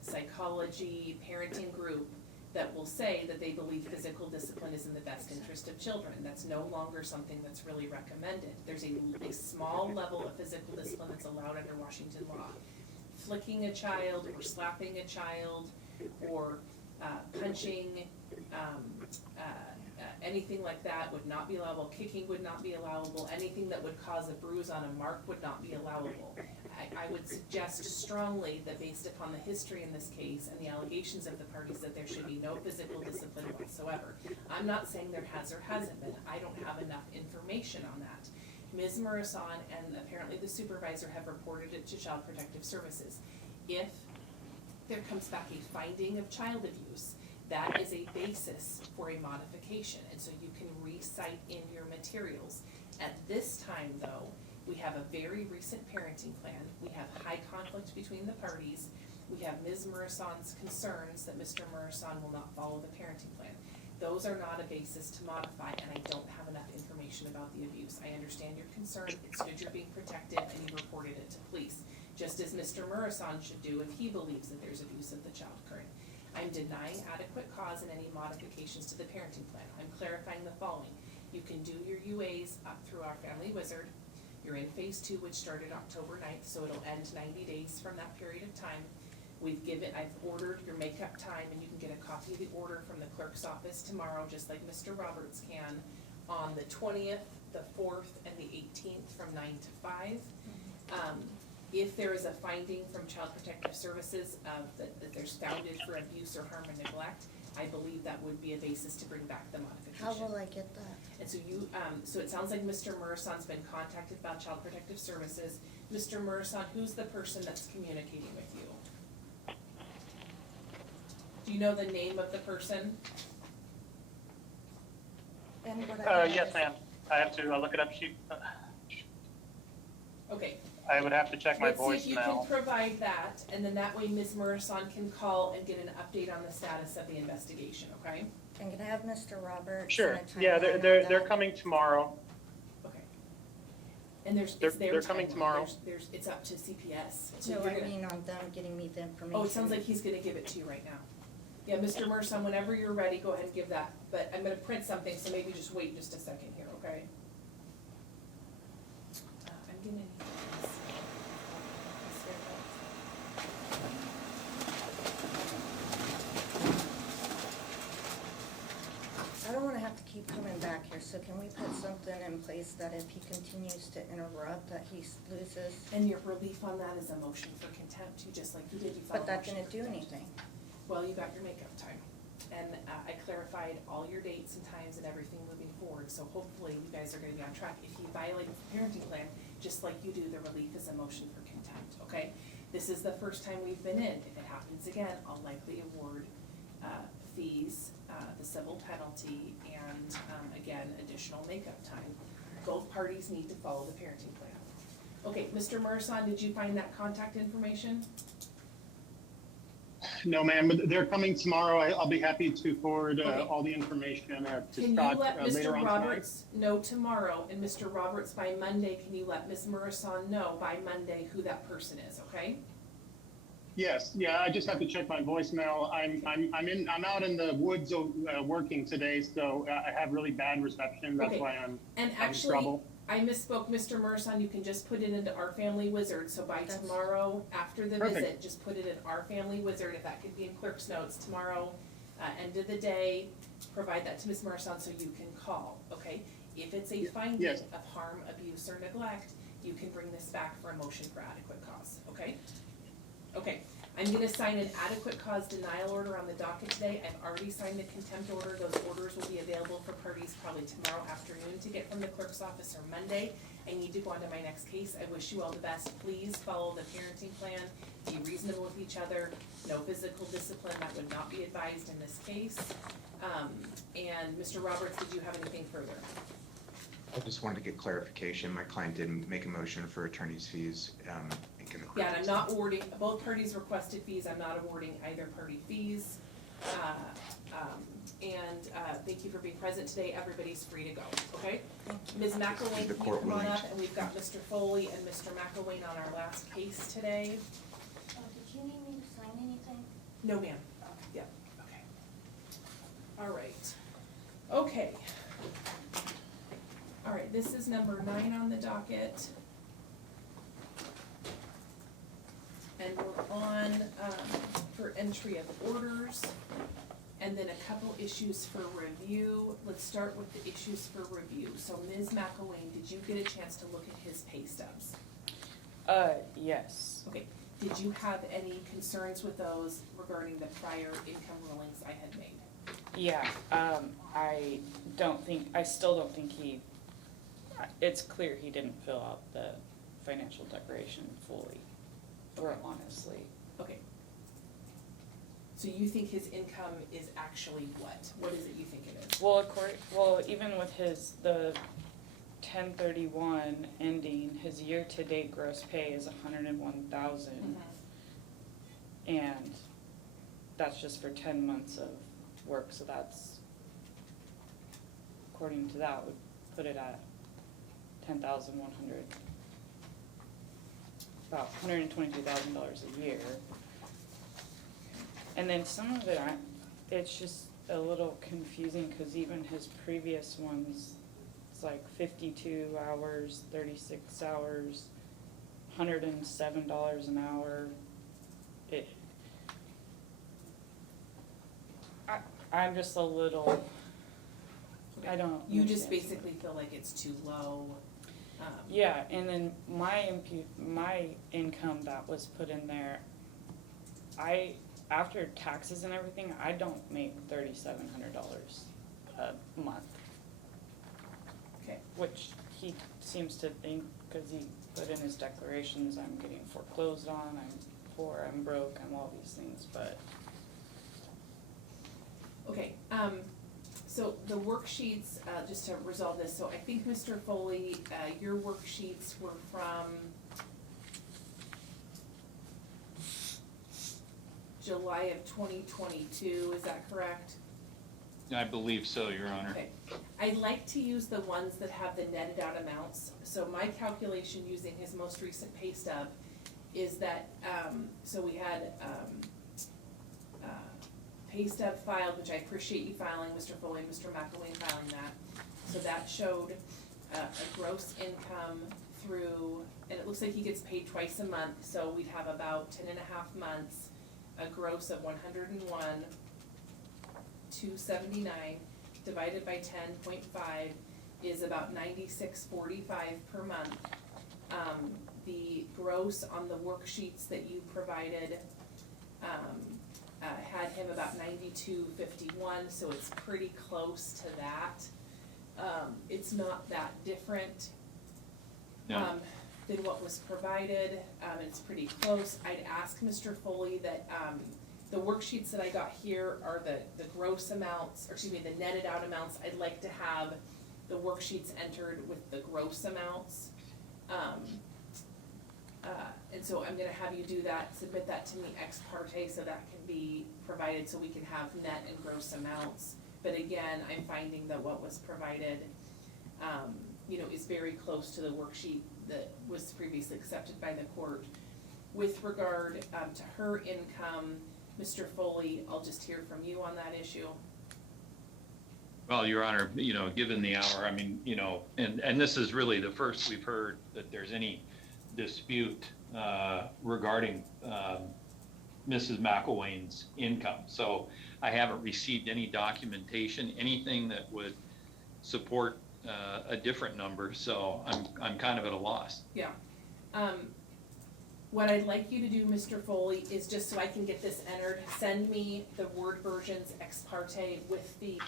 psychology, parenting group that will say that they believe physical discipline is in the best interest of children. That's no longer something that's really recommended. There's a small level of physical discipline that's allowed under Washington law. Flicking a child or slapping a child or punching, anything like that would not be allowable. Kicking would not be allowable. Anything that would cause a bruise on a mark would not be allowable. I would suggest strongly that based upon the history in this case and the allegations of the parties that there should be no physical discipline whatsoever. I'm not saying there has or hasn't been. I don't have enough information on that. Ms. Murasan and apparently the supervisor have reported it to Child Protective Services. If there comes back a finding of child abuse, that is a basis for a modification, and so you can recite in your materials. At this time, though, we have a very recent parenting plan. We have high conflict between the parties. We have Ms. Murasan's concerns that Mr. Murasan will not follow the parenting plan. Those are not a basis to modify, and I don't have enough information about the abuse. I understand your concern. It's good you're being protected, and you reported it to police, just as Mr. Murasan should do if he believes that there's abuse of the child current. I'm denying adequate cause in any modifications to the parenting plan. I'm clarifying the following. You can do your UAs up through Our Family Wizard. You're in phase 2, which started October 9th, so it'll end 90 days from that period of time. I've ordered your makeup time, and you can get a copy of the order from the clerk's office tomorrow, just like Mr. Roberts can, on the 20th, the 4th, and the 18th from 9 to 5. If there is a finding from Child Protective Services that there's founded for abuse or harm or neglect, I believe that would be a basis to bring back the modification. How will I get that? And so so it sounds like Mr. Murasan's been contacted by Child Protective Services. Mr. Murasan, who's the person that's communicating with you? Do you know the name of the person? And what Yes, ma'am. I have to look it up. Okay. I would have to check my Let's see if you can voicemail. provide that, and then that way Ms. Murasan can call and get an update on the status of the investigation, okay? And can I have Mr. Roberts? Sure. and a Yeah, timeline on they're that? coming tomorrow. Okay. And it's They're their coming timeline. tomorrow. It's up to CPS. So No, you're I gonna- mean on them getting me the information. Oh, it sounds like he's gonna give it to you right now. Yeah, Mr. Murasan, whenever you're ready, go ahead and give that, but I'm gonna print something, so maybe just wait just a second here, okay? I'm gonna need this. I don't wanna have to keep coming back here, so can we put something in place that if he continues to interrupt, that he loses? And your relief on that is a motion for contempt, you just like you did, you filed But a that motion didn't for do contempt. anything. Well, you got your makeup time, and I clarified all your dates and times and everything moving forward, so hopefully you guys are gonna be on track. If he violates the parenting plan, just like you do, the relief is a motion for contempt, okay? This is the first time we've been in. If it happens again, I'll likely award fees, the civil penalty, and again, additional makeup time. Both parties need to follow the parenting plan. Okay, Mr. Murasan, did you find that contact information? No, ma'am, but they're coming tomorrow. I'll be happy to forward Okay. all the information to Can you Scott let later Mr. on tonight. Roberts know tomorrow, and Mr. Roberts by Monday, can you let Ms. Murison know by Monday who that person is, okay? Yes, yeah, I just have to check my voicemail. I'm out in the woods working today, so I have really bad reception. That's Okay. why I'm And having actually, trouble. I misspoke, Mr. Murison, you can just put it into Our Family Wizard, so by tomorrow, after the Perfect. visit, just put it in Our Family Wizard, if that could be in clerk's notes tomorrow, end of the day, provide that to Ms. Murison so you can call, okay? If it's a finding Yes. of harm, abuse, or neglect, you can bring this back for a motion for adequate cause, okay? Okay, I'm gonna sign an adequate cause denial order on the docket today. I've already signed the contempt order. Those orders will be available for parties probably tomorrow afternoon to get from the clerk's office or Monday. I need to go on to my next case. I wish you all the best. Please follow the parenting plan. Be reasonable with each other. No physical discipline. That would not be advised in this case. And Mr. Roberts, did you have anything further? I just wanted to get clarification. My client didn't make a motion for attorney's fees. Yeah, and I'm not awarding, both parties requested fees, I'm not awarding either party fees. Thank you for being present today, everybody's free to go, okay? Ms. McElwain, The can you court come on willing up, to- and we've got Mr. Foley and Mr. McElwain on our last case today. Did you need me to sign anything? No, ma'am. Yeah, okay. All right. Okay. All right, this is number 9 on the docket. And we're on, for entry of orders, and then a couple issues for review. Let's start with the issues for review. So Ms. McElwain, did you get a chance to look at his pay stubs? Yes. Okay, did you have any concerns with those regarding the prior income rulings I had made? Yeah, I still don't think it's clear he didn't fill out the financial declaration fully, or honestly. Okay. So you think his income is actually what? What is it you think it is? Well, even with the 10/31 ending, his year-to-date gross pay is $101,000. And that's just for 10 months of work, so that's, according to that, would put it at $10,100, about $122,000 a year. And then some of it, it's just a little confusing, because even his previous ones, it's like 52 hours, 36 hours, $107 an hour. I'm just a little, I don't You just understand. basically feel like it's too low. Yeah, and then my income that was put in there, after taxes and everything, I don't make $3,700 a month. Okay. Which he seems to think, because he put in his declarations, I'm getting foreclosed on, I'm poor, I'm broke, I'm all these things, but. Okay, so the worksheets, just to resolve this, so I think Mr. Foley, your worksheets were from July of 2022, is that correct? I believe so, Your Honor. Okay, I'd like to use the ones that have the netted out amounts. So my calculation using his most recent pay stub is that, so we had, pay stub filed, which I appreciate you filing, Mr. Foley and Mr. McElwain filing that. So that showed a gross income through, and it looks like he gets paid twice a month, so we'd have about 10 and a half months, a gross of 101,279 divided by 10.5 is about 96.45 per month. The gross on the worksheets that you provided had him about 92.51, so it's pretty close to that. It's not that different than what was provided. It's pretty close. I'd ask Mr. Foley that the worksheets that I got here are the gross amounts, or excuse me, the netted out amounts. I'd like to have the worksheets entered with the gross amounts. And so I'm gonna have you do that, submit that to me ex parte, so that can be provided, so we can have net and gross amounts. But again, I'm finding that what was provided, is very close to the worksheet that was previously accepted by the court. With regard, to her income, Mr. Foley, I'll just hear from you on that issue. Well, Your Honor, given the hour, I mean, and this is really the first we've heard that there's any dispute regarding Mrs. McElwain's income. So I haven't received any documentation, anything that would support a different number. So I'm kind of at a loss. Yeah. What I'd like you to do, Mr. Foley, is just so I can get this entered, send me the Word versions ex parte with the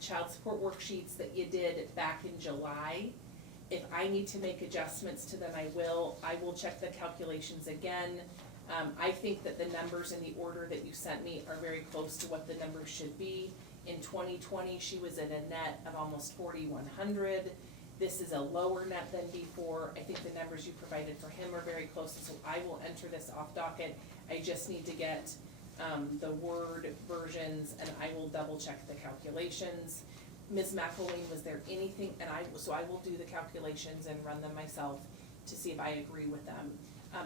child support worksheets that you did back in July. If I need to make adjustments to them, I will. I will check the calculations again. I think that the numbers in the order that you sent me are very close to what the numbers should be. In 2020, she was at a net of almost 4,100. This is a lower net than before. I think the numbers you provided for him are very close, so I will enter this off docket. I just need to get the Word versions, and I will double check the calculations. Ms. McElwain, was there anything, so I will do the calculations and run them myself to see if I agree with them.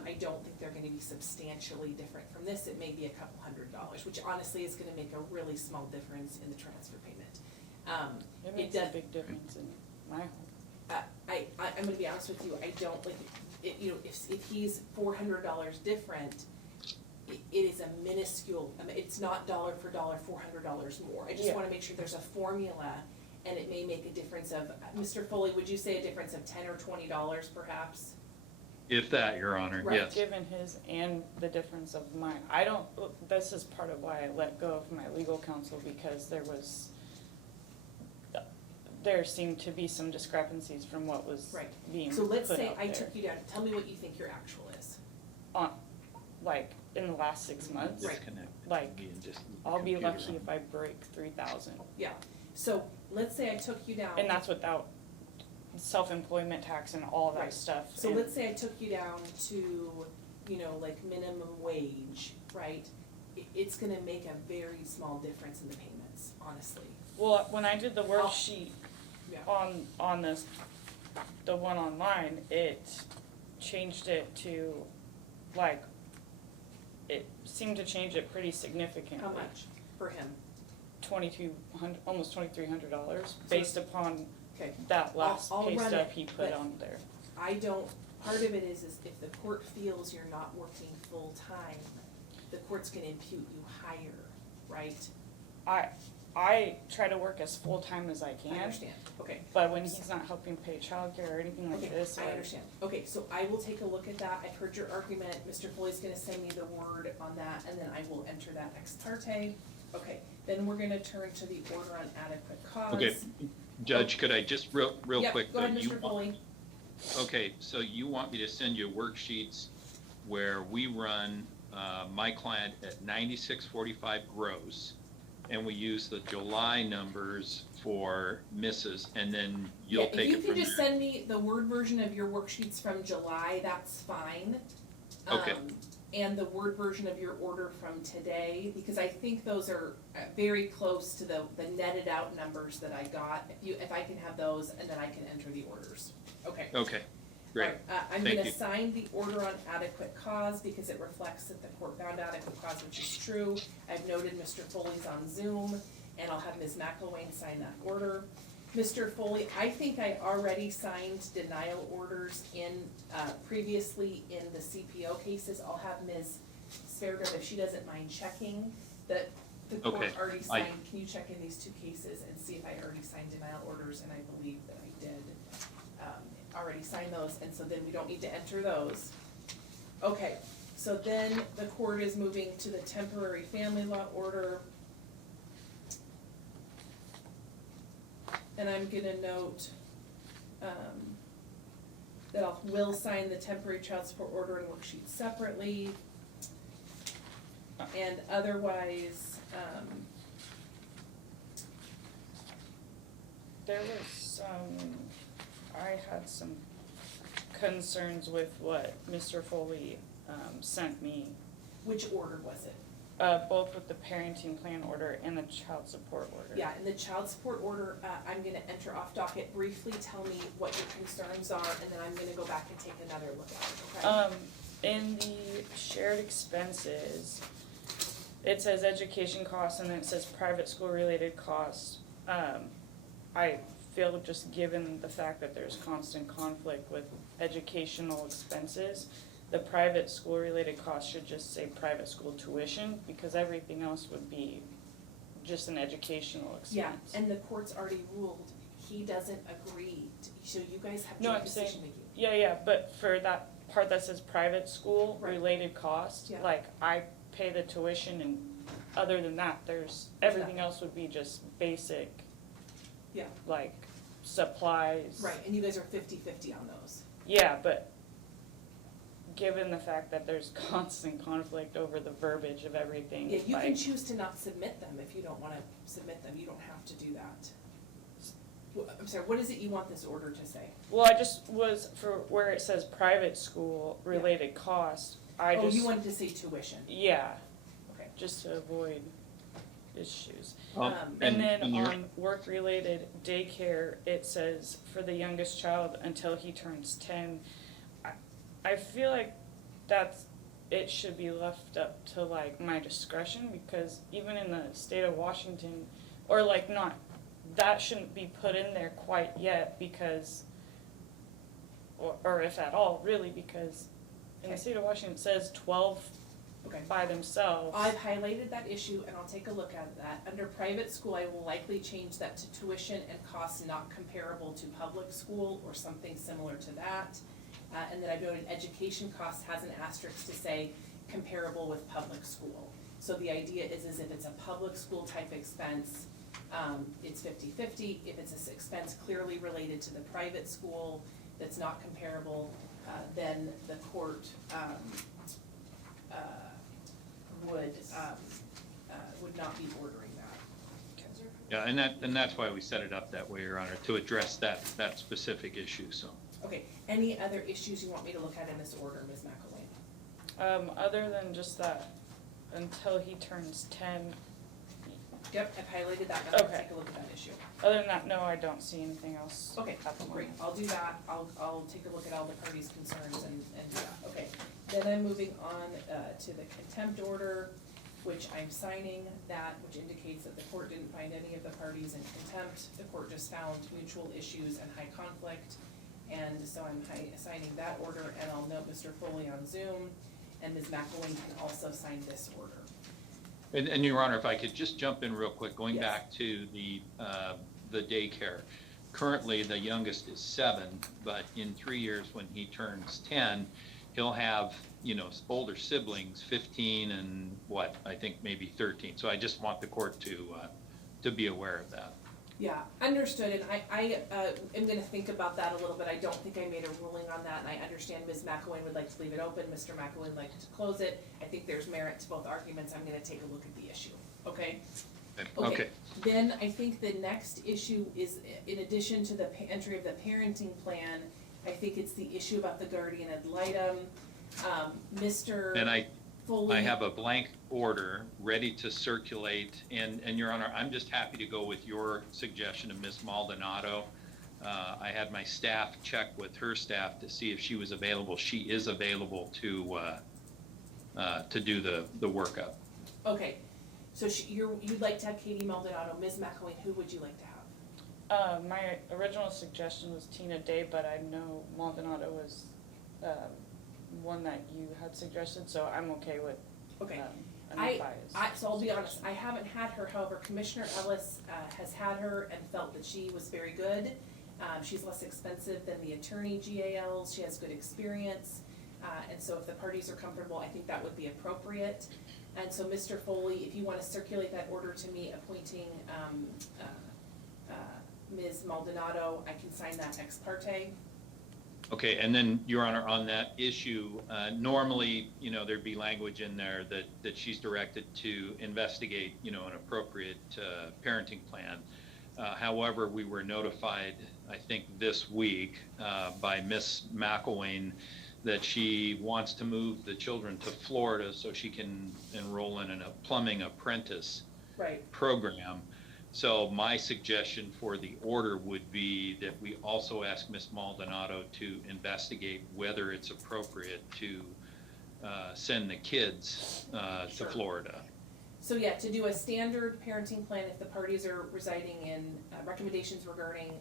I don't think they're gonna be substantially different from this. It may be a couple $100, which honestly is gonna make a really small difference in the transfer payment. It makes a big difference in my home. I'm gonna be honest with you, I don't like, if he's $400 different, it is a minuscule, it's not dollar for dollar, $400 more. I just wanna make sure there's a formula, and it may make a difference of, Mr. Foley, would you say a difference of $10 or $20 perhaps? If that, Your Honor, Right. yes. Given his and the difference of mine, this is part of why I let go of my legal counsel, because there seemed to be some discrepancies from what was being put So out let's say there. I took you down, tell me what you think your actual is. Like, in the last 6 months. Disconnect. Like, Me and just I'll be computer lucky if I break 3,000. Yeah, so let's say I took you down. And that's without self-employment tax and all that Right. stuff. So And let's say I took you down to, like minimum wage, right? It's gonna make a very small difference in the payments, honestly. Well, when I did the worksheet Yeah. on this, the one online, it changed it to, like, it seemed to change it pretty significantly. How much for him? $2,200, almost $2,300, based upon Okay. that last I'll pay run stub it, he put but on there. Part of it is if the court feels you're not working full-time, the court's gonna impute you higher, right? I try to work as full-time as I can. I understand, okay. But when he's not helping pay childcare or anything like Okay, this, I understand. Okay, so I will take a look at that. I've heard your argument. Mr. Foley's gonna send me the Word on that, and then I will enter that ex parte. Okay, then we're gonna turn to the order on adequate cause. Okay, Judge, could I just real Yep, quick? go ahead, you Mr. want- Foley. Okay, so you want me to send you worksheets where we run my client at 9645 gross, and we use the July numbers for Mrs., and then you'll take it If you from can there. just send me the Word version of your worksheets from July, that's fine. Okay. And the Word version of your order from today, because I think those are very close to the netted out numbers that I got. If I can have those, and then I can enter the orders. Okay. Okay, great. I'm Thank gonna you. sign the order on adequate cause because it reflects that the court found adequate cause, which is true. I've noted Mr. Foley's on Zoom, and I'll have Ms. McElwain sign that order. Mr. Foley, I think I already signed denial orders previously in the CPO cases. I'll have Ms. Sverdrup, if she doesn't mind checking, that the court Okay, already signed. Can you check in these two cases and see if I already signed denial orders? And I believe that I did already sign those, and so then we don't need to enter those. Okay, so then the court is moving to the temporary family law order. And I'm gonna note, that I will sign the temporary child support order and worksheet separately. And otherwise, There was I had some concerns with what Mr. Foley sent me, Which order was it? both with the parenting plan order and the child support order. Yeah, in the child support order, I'm gonna enter off docket, briefly tell me what your concerns are, and then I'm gonna go back and take another look at it, okay? In the shared expenses, it says education costs and then it says private school related costs. I feel just given the fact that there's constant conflict with educational expenses, the private school related costs should just say private school tuition, because everything else would be just an educational Yeah, expense. and the court's already ruled, he doesn't agree, so you guys have No, joint I'm saying, decision making. yeah, but for that part that says private school Right. related costs, Yeah. like I pay the tuition and other than that, everything else would be just basic, Yeah, like supplies. right, and you guys are 50-50 on those. Yeah, but given the fact that there's constant conflict over the verbiage of everything, Yeah, you can like, choose to not submit them if you don't wanna submit them, you don't have to do that. I'm sorry, what is it you want this order to say? well, I just was, for where it says private school related costs, I Oh, just. you wanted to say tuition, Yeah, okay. just to avoid issues. Um, And then and you're- on work-related daycare, it says for the youngest child until he turns 10. I feel like it should be left up to like my discretion, because even in the state of Washington, or like that shouldn't be put in there quite yet, because, or if at all, really, because in the state of Washington, it says 12 Okay. by themselves. I've highlighted that issue and I'll take a look at that. Under private school, I will likely change that to tuition and costs not comparable to public school or something similar to that. And then I've noted education costs has an asterisk to say comparable with public school. So the idea is if it's a public school type expense, it's 50-50. If it's an expense clearly related to the private school that's not comparable, then the court, would not be ordering that. Yeah, and that's why we set it up that way, Your Honor, to address that specific issue, so. Okay, any other issues you want me to look at in this order, Ms. McElwain? Other than just that, until he turns 10, Yep, I've highlighted that, now Okay. take a look at that issue. other than that, no, I don't see anything else. Okay, at the great, moment. I'll do that, I'll take a look at all the parties' concerns and do that, okay. Then I'm moving on, to the contempt order, which I'm signing that, which indicates that the court didn't find any of the parties in contempt. The court just found mutual issues and high conflict, and so I'm signing that order, and I'll note Mr. Foley on Zoom, and Ms. McElwain can also sign this order. And Your Honor, if I could just jump in real quick, going Yes. back to the daycare. Currently, the youngest is 7, but in 3 years, when he turns 10, he'll have, older siblings, 15 and I think maybe 13. So I just want the court to be aware of that. Yeah, understood, and I am gonna think about that a little bit, I don't think I made a ruling on that, and I understand Ms. McElwain would like to leave it open, Mr. McElwain would like to close it. I think there's merit to both arguments, I'm gonna take a look at the issue, okay? Okay. Then I think the next issue is, in addition to the entry of the parenting plan, I think it's the issue about the guardian ad litem. Mr. And I Foley. have a blank order ready to circulate, and Your Honor, I'm just happy to go with your suggestion of Ms. Maldonado. I had my staff check with her staff to see if she was available. She is available to do the workup. Okay, so you'd like to have Katie Maldonado, Ms. McElwain, who would you like to have? My original suggestion was Tina Day, but I know Maldonado was one that you had suggested, so I'm okay with Okay. an advice. So I'll be honest, I haven't had her, however, Commissioner Ellis has had her and felt that she was very good. She's less expensive than the attorney GALs, she has good experience, and so if the parties are comfortable, I think that would be appropriate. And so Mr. Foley, if you wanna circulate that order to me appointing Ms. Maldonado, I can sign that ex parte. Okay, and then, Your Honor, on that issue, normally, there'd be language in there that she's directed to investigate, an appropriate parenting plan. However, we were notified I think this week, by Miss McElwain, that she wants to move the children to Florida so she can enroll in a plumbing apprentice Right. program. So my suggestion for the order would be that we also ask Ms. Maldonado to investigate whether it's appropriate to send the kids to Sure. Florida. So yeah, to do a standard parenting plan if the parties are residing in, recommendations regarding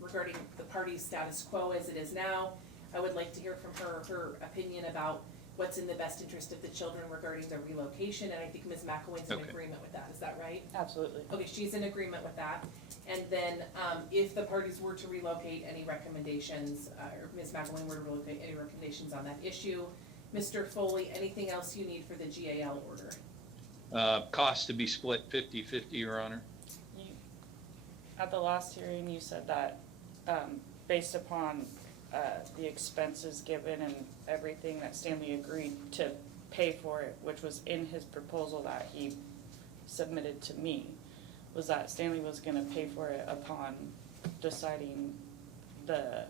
regarding the party's status quo as it is now. I would like to hear from her opinion about what's in the best interest of the children regarding their relocation, and I think Ms. McElwain's in Okay. agreement with that, is that right? Absolutely. Okay, she's in agreement with that. And then, if the parties were to relocate, any recommendations, or Ms. McElwain were to relocate, any recommendations on that issue? Mr. Foley, anything else you need for the GAL order? Cost to be split 50-50, Your Honor. At the last hearing, you said that, based upon, the expenses given and everything, that Stanley agreed to pay for it, which was in his proposal that he submitted to me, was that Stanley was gonna pay for it upon deciding the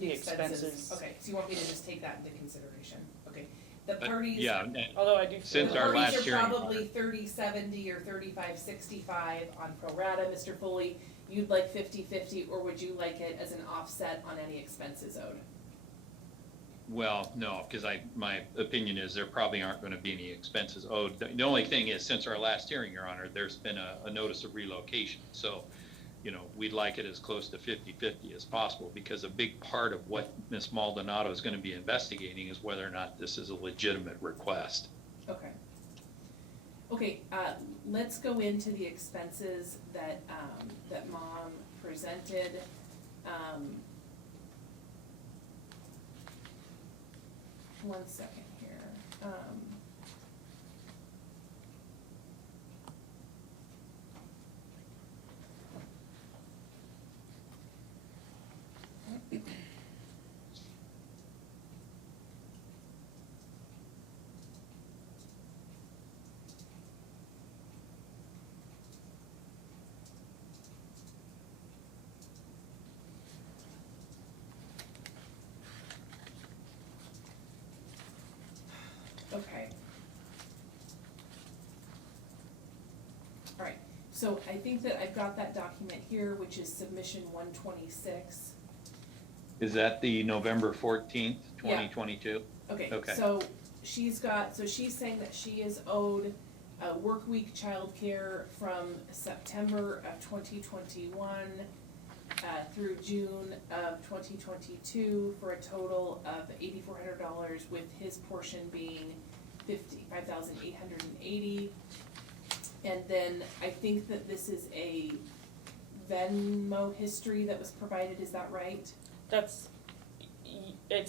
expenses. Okay, so you want me to just take that into consideration? Okay. The But, parties. yeah, and Although I do feel since The our last parties are hearing. probably 30-70 or 35-65 on pro rata. Mr. Foley, you'd like 50-50, or would you like it as an offset on any expenses owed? Well, no, because my opinion is there probably aren't going to be any expenses owed. The only thing is, since our last hearing, Your Honor, there's been a notice of relocation. So, we'd like it as close to 50-50 as possible, because a big part of what Ms. Maldonado is going to be investigating is whether or not this is a legitimate request. Okay. Okay, let's go into the expenses that, that Mom presented. One second here. Okay. All right, so I think that I've got that document here, which is submission 126. Is that the November 14th, 2022? Okay, Okay. so she's saying that she is owed work week childcare from September of 2021 through June of 2022 for a total of $8,400, with his portion being $55,880. And then I think that this is a Venmo history that was provided, is that right? It's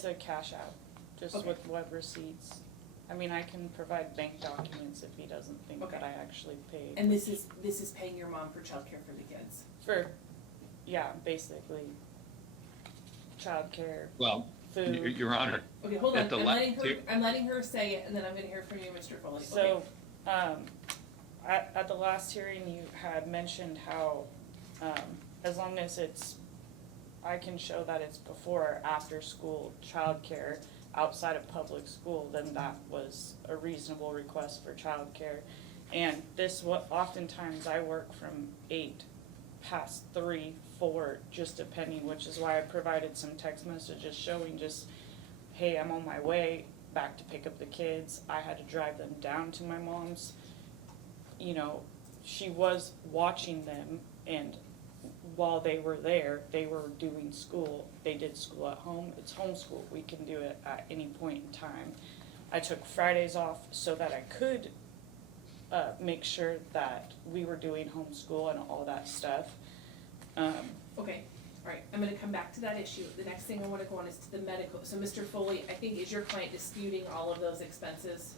a cash out, just Okay. with web receipts. I mean, I can provide bank documents if he doesn't think Okay. that I actually paid. And this is paying your mom for childcare for the kids? Yeah, basically, childcare, Well, food. Your Honor. Okay, hold on, At the I'm letting her say it, and then I'm gonna hear from you, Mr. Foley. So, at the last hearing, you had mentioned how, as long as I can show that it's before or after school childcare outside of public school, then that was a reasonable request for childcare. And oftentimes I work from 8 past 3, 4, just depending, which is why I provided some text messages showing just, hey, I'm on my way back to pick up the kids. I had to drive them down to my mom's. She was watching them, and while they were there, they were doing school. They did school at home. It's homeschool. We can do it at any point in time. I took Fridays off so that I could make sure that we were doing homeschool and all that stuff. Okay, all right, I'm gonna come back to that issue. The next thing I wanna go on is to the medical. So Mr. Foley, I think, is your client disputing all of those expenses?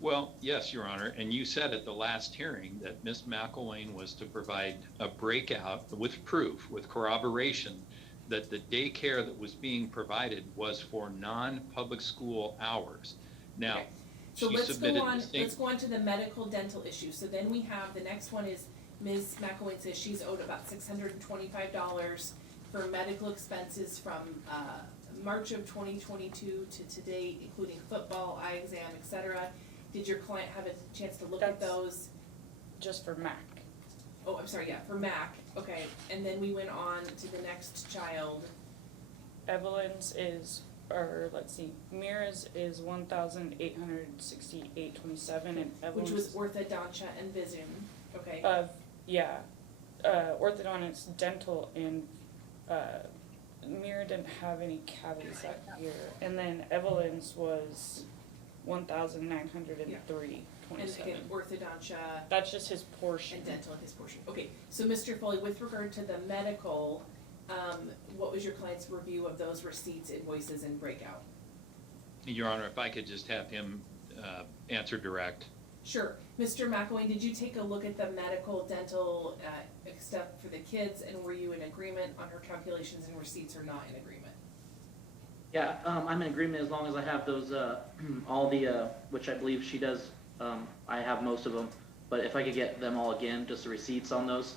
Well, yes, Your Honor, and you said at the last hearing that Ms. McElwain was to provide a breakout with proof, with corroboration, that the daycare that was being provided was for non-public school hours. Now, Okay. So she let's submitted go on, the same. let's go on to the medical dental issue. So then we have, the next one is Ms. McElwain says she's owed about $625 for medical expenses from, March of 2022 to today, including football, eye exam, etc. Did your client have a chance to look at That's- those? Just for Mac. Oh, I'm sorry, yeah, for Mac, okay, and then we went on to the next child. Evelyn's is, or let's see, Mira's is 1,868.27, and Which Evelyn's. was orthodontia and vision, okay? Yeah, orthodontist, dental, and, Mira didn't have any cavities that year. And then Evelyn's was 1,903.27. And again, orthodontia That's just his portion. and dental, his portion. Okay, so Mr. Foley, with regard to the medical, what was your client's review of those receipts, invoices, and breakout? Your Honor, if I could just have him answer direct. Sure. Mr. McElwain, did you take a look at the medical, dental, stuff for the kids, and were you in agreement on her calculations and receipts or not in agreement? Yeah, I'm in agreement as long as I have those, all the, which I believe she does, I have most of them. But if I could get them all again, just the receipts on those,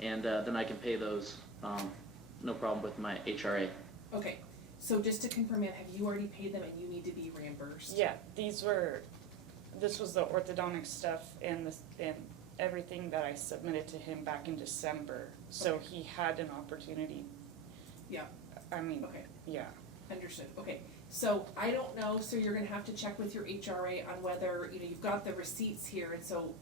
and then I can pay those, no problem with my HRA. Okay, so just to confirm, ma'am, have you already paid them and you need to be reimbursed? Yeah, this was the orthodontic stuff and everything that I submitted to him back in December. So Okay. he had an opportunity. Yeah. I mean, Okay. yeah. Understood, okay. So I don't know, so you're gonna have to check with your HRA on whether, you've got the receipts here, and so,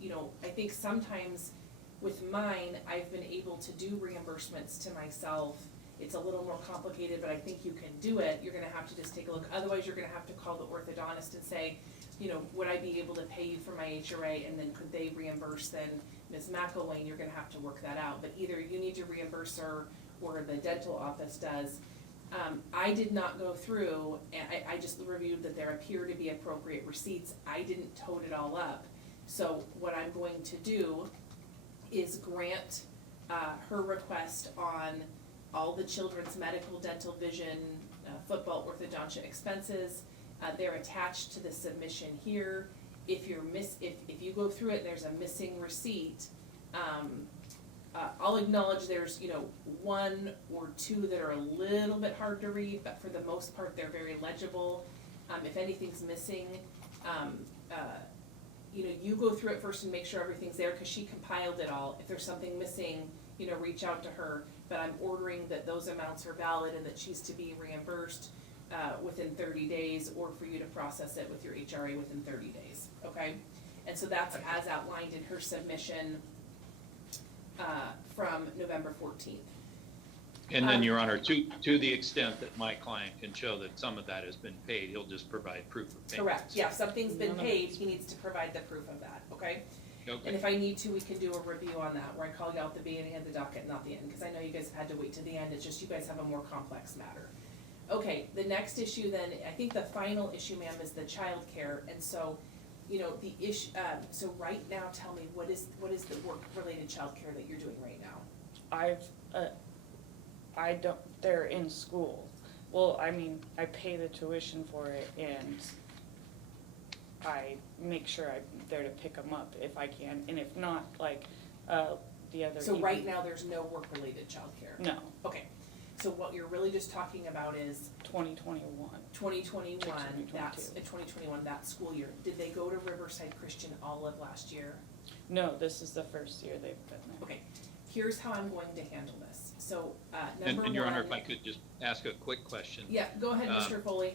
I think sometimes with mine, I've been able to do reimbursements to myself. It's a little more complicated, but I think you can do it. You're gonna have to just take a look. Otherwise, you're gonna have to call the orthodontist and say, would I be able to pay you for my HRA, and then could they reimburse then Ms. McElwain? You're gonna have to work that out, but either you need to reimburse her or the dental office does. I did not go through, and I just reviewed that there appear to be appropriate receipts. I didn't tote it all up. So what I'm going to do is grant her request on all the children's medical, dental, vision, football, orthodontia expenses. They're attached to the submission here. If you go through it and there's a missing receipt, I'll acknowledge there's, one or two that are a little bit hard to read, but for the most part, they're very legible. If anything's missing, you go through it first and make sure everything's there, because she compiled it all. If there's something missing, reach out to her. But I'm ordering that those amounts are valid and that she's to be reimbursed within 30 days, or for you to process it with your HRA within 30 days, okay? And so that's as outlined in her submission from November 14th. And then, Your Honor, to the extent that my client can show that some of that has been paid, he'll just provide proof of payment. Correct, yeah, if something's been paid, he needs to provide the proof of that, okay? And Okay. if I need to, we can do a review on that, where I call you out the beginning of the docket, not the end, because I know you guys have had to wait to the end, it's just you guys have a more complex matter. Okay, the next issue then, I think the final issue, ma'am, is the childcare, and so, the issue, so right now, tell me, what is the work-related childcare that you're doing right now? They're in school. Well, I mean, I pay the tuition for it, and I make sure I'm there to pick them up if I can, and if not, the other. So right now, there's no work-related childcare? No. Okay, so what you're really just talking about is 2021. 2021, that's, 2022. 2021, that school year. Did they go to Riverside Christian all of last year? No, this is the first year they've been there. Okay, here's how I'm going to handle this. So, number one. And Your Honor, if I could just ask a quick question. Yeah, go ahead, Mr. Foley.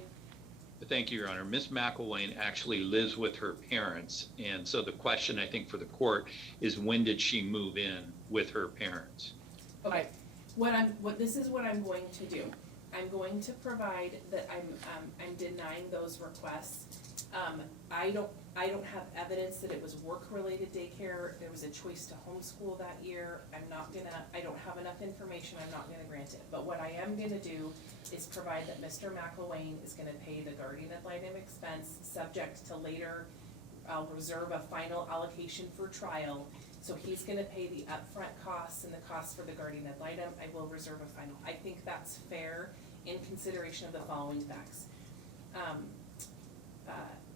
Thank you, Your Honor. Ms. McElwain actually lives with her parents, and so the question, I think, for the court is, when did she move in with her parents? Okay, this is what I'm going to do. I'm going to provide that I'm denying those requests. I don't have evidence that it was work-related daycare. There was a choice to homeschool that year. I don't have enough information, I'm not gonna grant it. But what I am gonna do is provide that Mr. McElwain is gonna pay the guardian ad litem expense, subject to later, I'll reserve a final allocation for trial. So he's gonna pay the upfront costs and the costs for the guardian ad litem. I will reserve a final. I think that's fair in consideration of the following facts.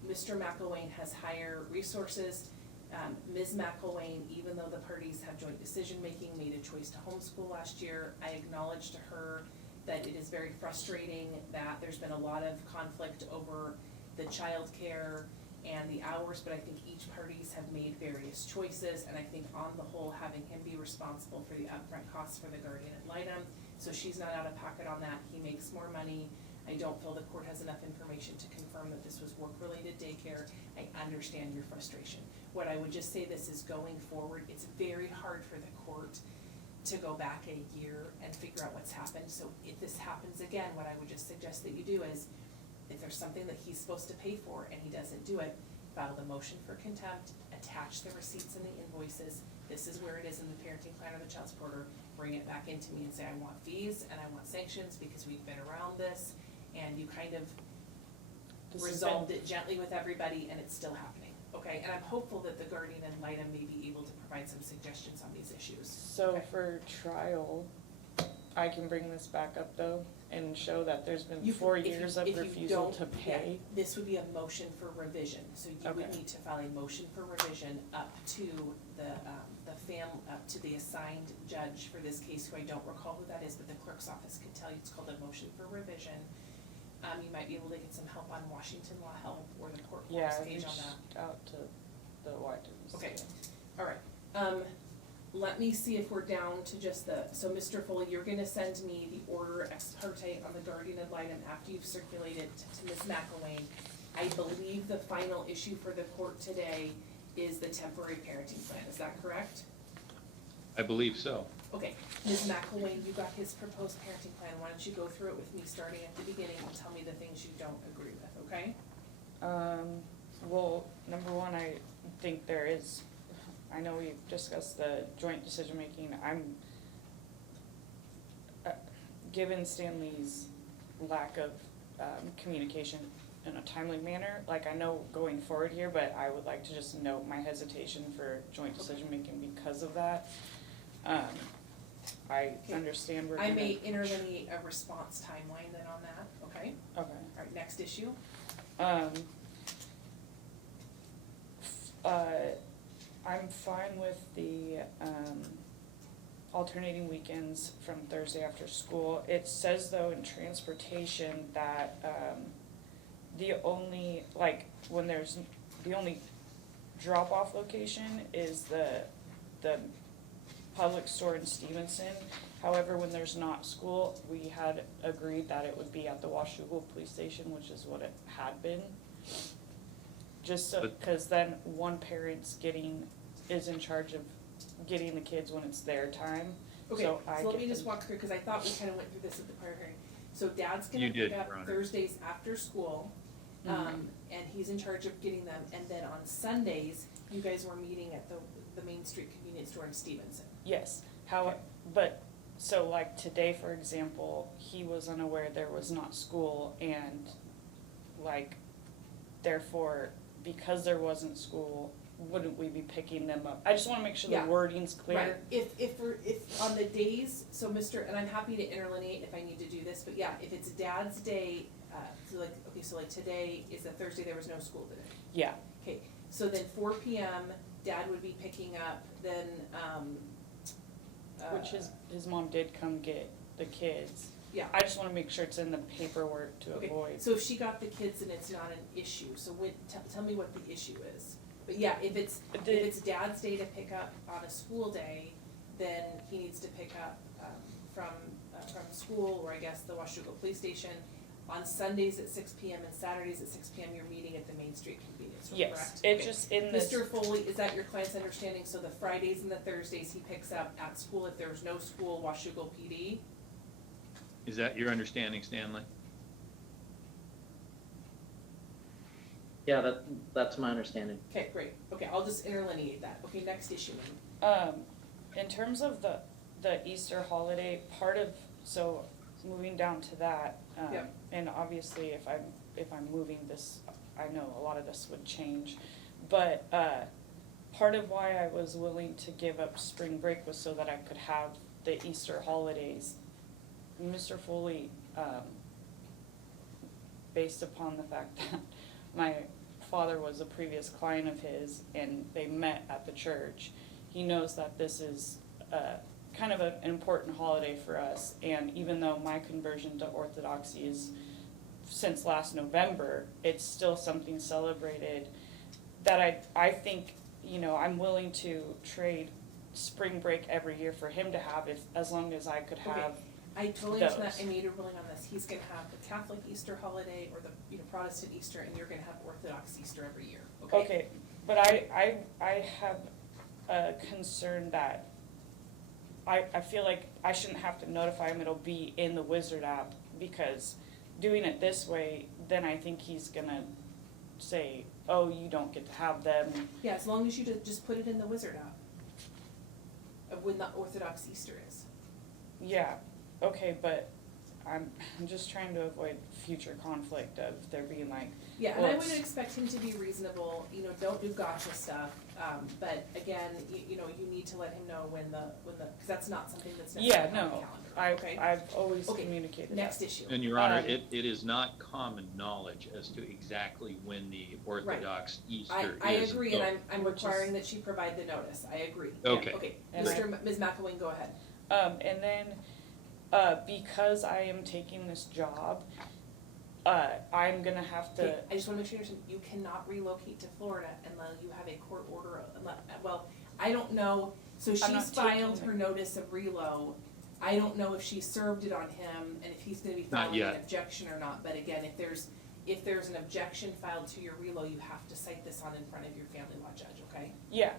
Mr. McElwain has higher resources. Ms. McElwain, even though the parties have joint decision-making, made a choice to homeschool last year. I acknowledged to her that it is very frustrating that there's been a lot of conflict over the childcare and the hours, but I think each parties have made various choices, and I think on the whole, having him be responsible for the upfront costs for the guardian ad litem, so she's not out of pocket on that, he makes more money. I don't feel the court has enough information to confirm that this was work-related daycare. I understand your frustration. What I would just say this is going forward, it's very hard for the court to go back a year and figure out what's happened. So if this happens again, what I would just suggest that you do is, if there's something that he's supposed to pay for and he doesn't do it, file the motion for contempt, attach the receipts and the invoices. This is where it is in the parenting plan or the child support order. Bring it back into me and say, I want fees and I want sanctions because we've been around this. And you kind of resolved it gently with everybody and it's still happening. Okay, and I'm hopeful that the guardian ad litem may be able to provide some suggestions on these issues. So Okay. for trial, I can bring this back up though and show that there's been You- 4 if you- years of if you refusal don't- to pay. yeah, this would be a motion for revision, so you would Okay. need to file a motion for revision up to up to the assigned judge for this case, who I don't recall who that is, but the clerk's office can tell you, it's called a motion for revision. You might be able to get some help on Washington Law Help or the court Yeah, forms I page on reached that. out to the Whitens. Okay, all right. Let me see if we're down to just so Mr. Foley, you're gonna send me the order ex parte on the guardian ad litem after you've circulated to Ms. McElwain. I believe the final issue for the court today is the temporary parenting plan, is that correct? I believe so. Okay, Ms. McElwain, you got his proposed parenting plan, why don't you go through it with me starting at the beginning and tell me the things you don't agree with, okay? Well, number one, I think there is, I know we've discussed the joint decision-making. I'm, given Stanley's lack of communication in a timely manner, like I know going forward here, but I would like to just note my hesitation for joint decision-making because of that. I Okay. understand we're I gonna. may interlineate a response timeline then on that, okay? Okay. All right, next issue. I'm fine with the, alternating weekends from Thursday after school. It says though in transportation that, the only, like, when there's, the only drop-off location is the public store in Stevenson. However, when there's not school, we had agreed that it would be at the Washougal Police Station, which is what it had been. Just so, cause then one parent's is in charge of getting the kids when it's their time. Okay, So so let get me just them- walk through, cause I thought we kinda went through this at the prior hearing. So dad's You gonna did, pick up Your Honor. Thursdays after school, and he's in charge of getting them, and then on Sundays, you guys were meeting at the Main Street Convenience Store in Stevenson. Yes, but, so like today, for example, he was unaware there was not school and like, therefore, because there wasn't school, wouldn't we be picking them up? I just wanna make sure the Yeah. wording's clear. Right, if on the days, so and I'm happy to interlineate if I need to do this, but yeah, if it's dad's day, so like today is a Thursday, there was no school today. Yeah, Okay, so then 4 PM, dad would be picking up, then, which his mom did come get the kids. Yeah. I just wanna make sure it's in the paperwork to Okay, avoid. so if she got the kids and it's not an issue, so tell me what the issue is. But yeah, if it's dad's day to pick up on a school day, then he needs to pick up, from school, or I guess the Washougal Police Station. On Sundays at 6 PM and Saturdays at 6 PM, you're meeting at the Main Street Convenience Store, correct? Yes, it Okay. just in this. Mr. Foley, is that your client's understanding? So the Fridays and the Thursdays he picks up at school, if there's no school, Washougal PD? Is that your understanding, Stanley? Yeah, that's my understanding. Okay, great. Okay, I'll just interlineate that. Okay, next issue. In terms of the Easter holiday, so moving down to that, Yep. and obviously if I'm moving this, I know a lot of this would change, but, part of why I was willing to give up spring break was so that I could have the Easter holidays. Mr. Foley, based upon the fact that my father was a previous client of his and they met at the church, he knows that this is kind of an important holiday for us. And even though my conversion to Orthodoxy is since last November, it's still something celebrated that I think, you know, I'm willing to trade spring break every year for him to have, if as long as I could Okay. have. I totally understand that, those. I mean, you're ruling on this, he's gonna have the Catholic Easter holiday or the, you know, Protestant Easter, and you're gonna have Orthodox Easter every year, okay? Okay, but I have a concern that I feel like I shouldn't have to notify him, it'll be in the Wizard app, because doing it this way, then I think he's gonna say, oh, you don't get to have them. Yeah, as long as you just put it in the Wizard app of when the Orthodox Easter is. Yeah, okay, but I'm just trying to avoid future conflict of there being like, Yeah, and well, I would it's- expect him to be reasonable, you know, don't do gotcha stuff, but again, you know, you need to let him know when the, cause that's not something that's yeah, necessarily on the no, calendar, okay? I've always Okay, communicated next that. issue. And Your Honor, Um, it is not common knowledge as to exactly when the Orthodox Easter is. I agree, and so- I'm Which is- requiring that she provide the notice, I agree. Okay. Yeah, okay, And Ms. McElwain, go ahead. And then, because I am taking this job, I'm gonna have to. Okay, I just wanna make sure you understand, you cannot relocate to Florida unless you have a court order, well, I don't know, so I'm she's not filed taking her notice of relo. I don't know if she served it on him and if he's gonna be Not filing an yet. objection or not, but again, if there's an objection filed to your relo, you have to cite this on in front of your family law judge, okay? Yeah.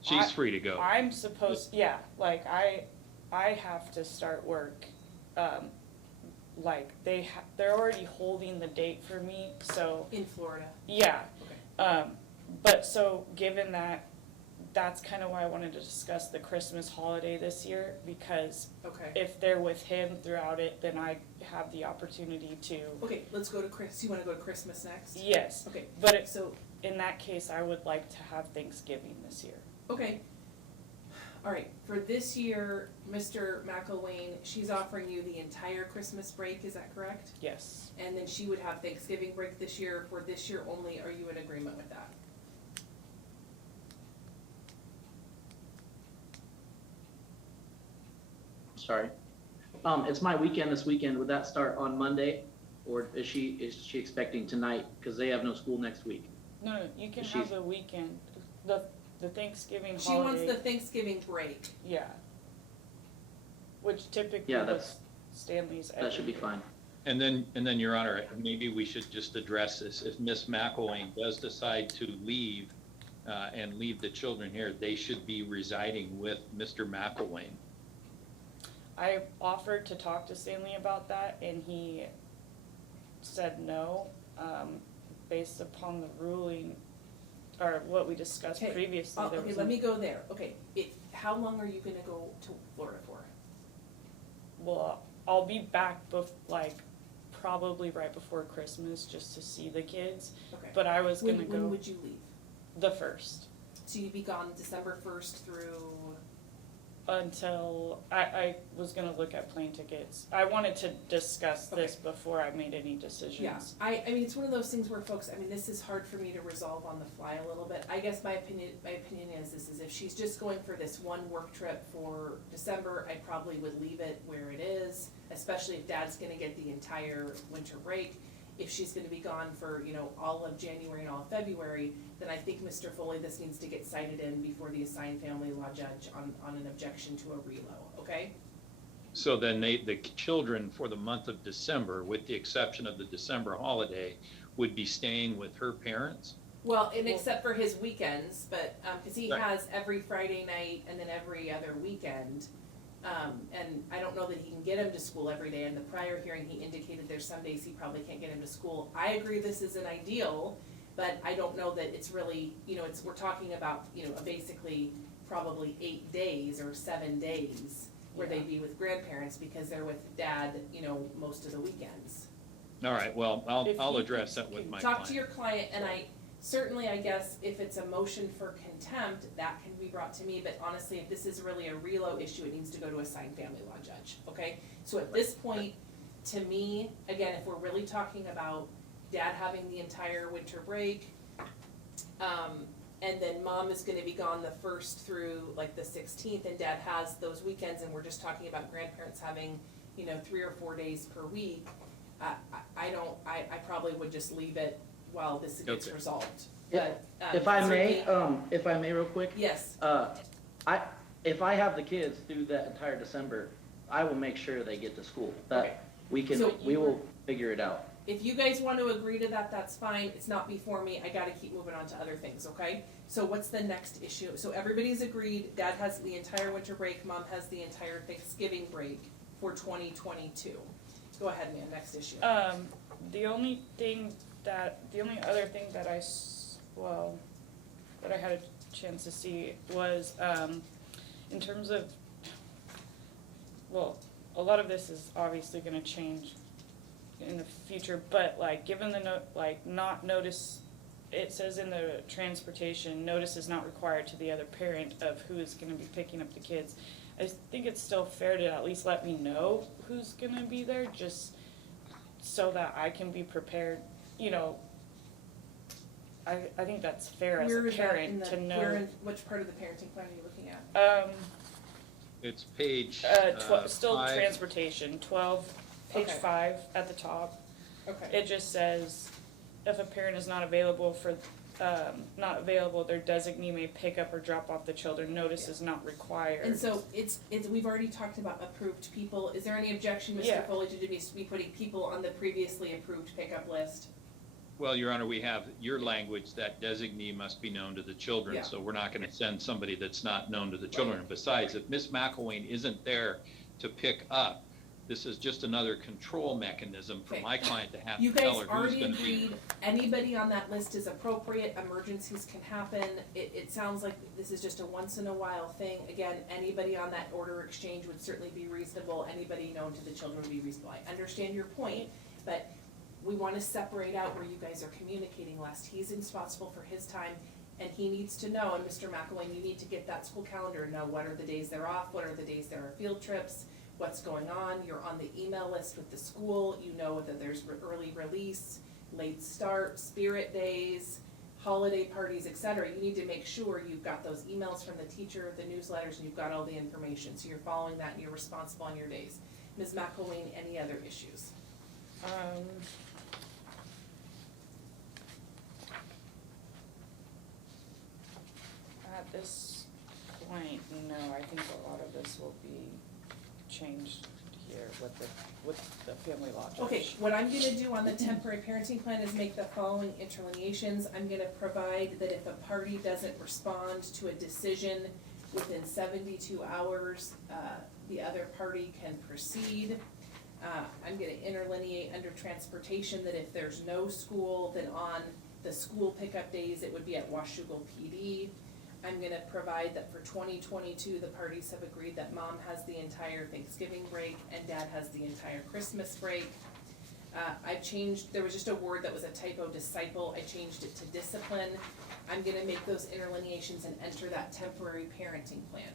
She's free to go. I'm supposed, yeah, like I have to start work, like they're already holding the date for me, so, In Florida, yeah. okay. But so given that, that's kind of why I wanted to discuss the Christmas holiday this year, because Okay, if they're with him throughout it, then I have the opportunity to, okay, let's go to you wanna go to Christmas next? yes. Okay, But it, so, in that case, I would like to have Thanksgiving this year. okay. All right, for this year, Mr. McElwain, she's offering you the entire Christmas break, is that correct? Yes. And then she would have Thanksgiving break this year. For this year only, are you in agreement with that? Sorry. It's my weekend this weekend. Would that start on Monday? Or is she expecting tonight? Because they have no school next week. No, you can She's- have the weekend, the Thanksgiving She wants holiday. the Thanksgiving break. Yeah. Which typically Yeah, was Stanley's. That should be every year. fine. And then, Your Honor, maybe we should just address this. If Ms. McElwain does decide to leave, and leave the children here, they should be residing with Mr. McElwain. I offered to talk to Stanley about that and he said no, based upon the ruling, or what we discussed Okay, previously. There okay, was let a- me go there. Okay, how long are you gonna go to Florida for? Well, I'll be back probably right before Christmas just to see the kids, Okay. but I was gonna When go would you leave? the 1st. So you'd be gone December 1st through, Until I was gonna look at plane tickets. I wanted to discuss this before I made any decisions. yeah. I mean, it's one of those things where folks, I mean, this is hard for me to resolve on the fly a little bit. I guess my opinion is if she's just going for this one work trip for December, I probably would leave it where it is, especially if dad's gonna get the entire winter break. If she's gonna be gone for, you know, all of January and all of February, then I think Mr. Foley, this needs to get cited in before the assigned family law judge on an objection to a relo, okay? So then the children for the month of December, with the exception of the December holiday, would be staying with her parents? Well, and except for his weekends, but, cause he Right. has every Friday night and then every other weekend. And I don't know that he can get him to school every day. In the prior hearing, he indicated there's some days he probably can't get him to school. I agree this isn't ideal, but I don't know that it's really, you know, we're talking about, you know, basically probably 8 days or 7 days where they'd be with grandparents because they're with dad, you know, most of the weekends. All right, well, If I'll you address that with my Talk client. to your client, and certainly, I guess, if it's a motion for contempt, that can be brought to me, but honestly, if this is really a relo issue, it needs to go to a assigned family law judge, okay? So at this point, to me, again, if we're really talking about dad having the entire winter break. And then mom is gonna be gone the 1st through like the 16th, and dad has those weekends, and we're just talking about grandparents having, 3 or 4 days per week. I probably would just leave it while this gets Okay. resolved. Yeah, But, if I may, certainly- if I may real quick, Yes, if I have the kids through that entire December, I will make sure they get to school. Okay. We So we will figure it out. if you guys want to agree to that, that's fine, it's not before me, I gotta keep moving on to other things, okay? So what's the next issue? So everybody's agreed, dad has the entire winter break, mom has the entire Thanksgiving break for 2022. Go ahead, man, next issue. The only other thing that that I had a chance to see was, in terms of, well, a lot of this is obviously gonna change in the future, but like, given the not notice, it says in the transportation, notice is not required to the other parent of who is gonna be picking up the kids. I think it's still fair to at least let me know who's gonna be there, just so that I can be prepared, I think that's fair as Where a is that in parent the- to know. which part of the parenting plan are you looking at? It's page, Still 5. transportation, 12, page Okay. 5 at the top. Okay, It just says, if a parent is not available their designee may pick up or drop off the children, notice is not required. and so it's, we've already talked about approved people, is there any objection, Mr. Yeah. Foley, to be putting people on the previously approved pickup list? Well, Your Honor, we have your language that designee must be known to the children, Yeah. so we're not gonna send somebody that's not known to the children. And besides, if Ms. McElwain isn't there to pick up, this is just another control mechanism for Okay. my client to have You to tell guys her who's already gonna be. agreed, anybody on that list is appropriate, emergencies can happen, it sounds like this is just a once in a while thing. Again, anybody on that order exchange would certainly be reasonable, anybody known to the children would be reasonable. I understand your point, but we wanna separate out where you guys are communicating less. He's responsible for his time, and he needs to know, and Mr. McElwain, you need to get that school calendar, know what are the days they're off, what are the days there are field trips, what's going on, you're on the email list with the school, you know that there's early release, late start, spirit days, holiday parties, etc. You need to make sure you've got those emails from the teacher, the newsletters, and you've got all the information, so you're following that and you're responsible on your days. Ms. McElwain, any other issues? At this point, no, I think a lot of this will be changed here with the family law judge. Okay, what I'm gonna do on the temporary parenting plan is make the following interlineations. I'm gonna provide that if a party doesn't respond to a decision within 72 hours, the other party can proceed. I'm gonna interlineate under transportation that if there's no school, then on the school pickup days, it would be at Washougal PD. I'm gonna provide that for 2022, the parties have agreed that mom has the entire Thanksgiving break and dad has the entire Christmas break. I've changed, there was just a word that was a typo, disciple, I changed it to discipline. I'm gonna make those interlineations and enter that temporary parenting plan.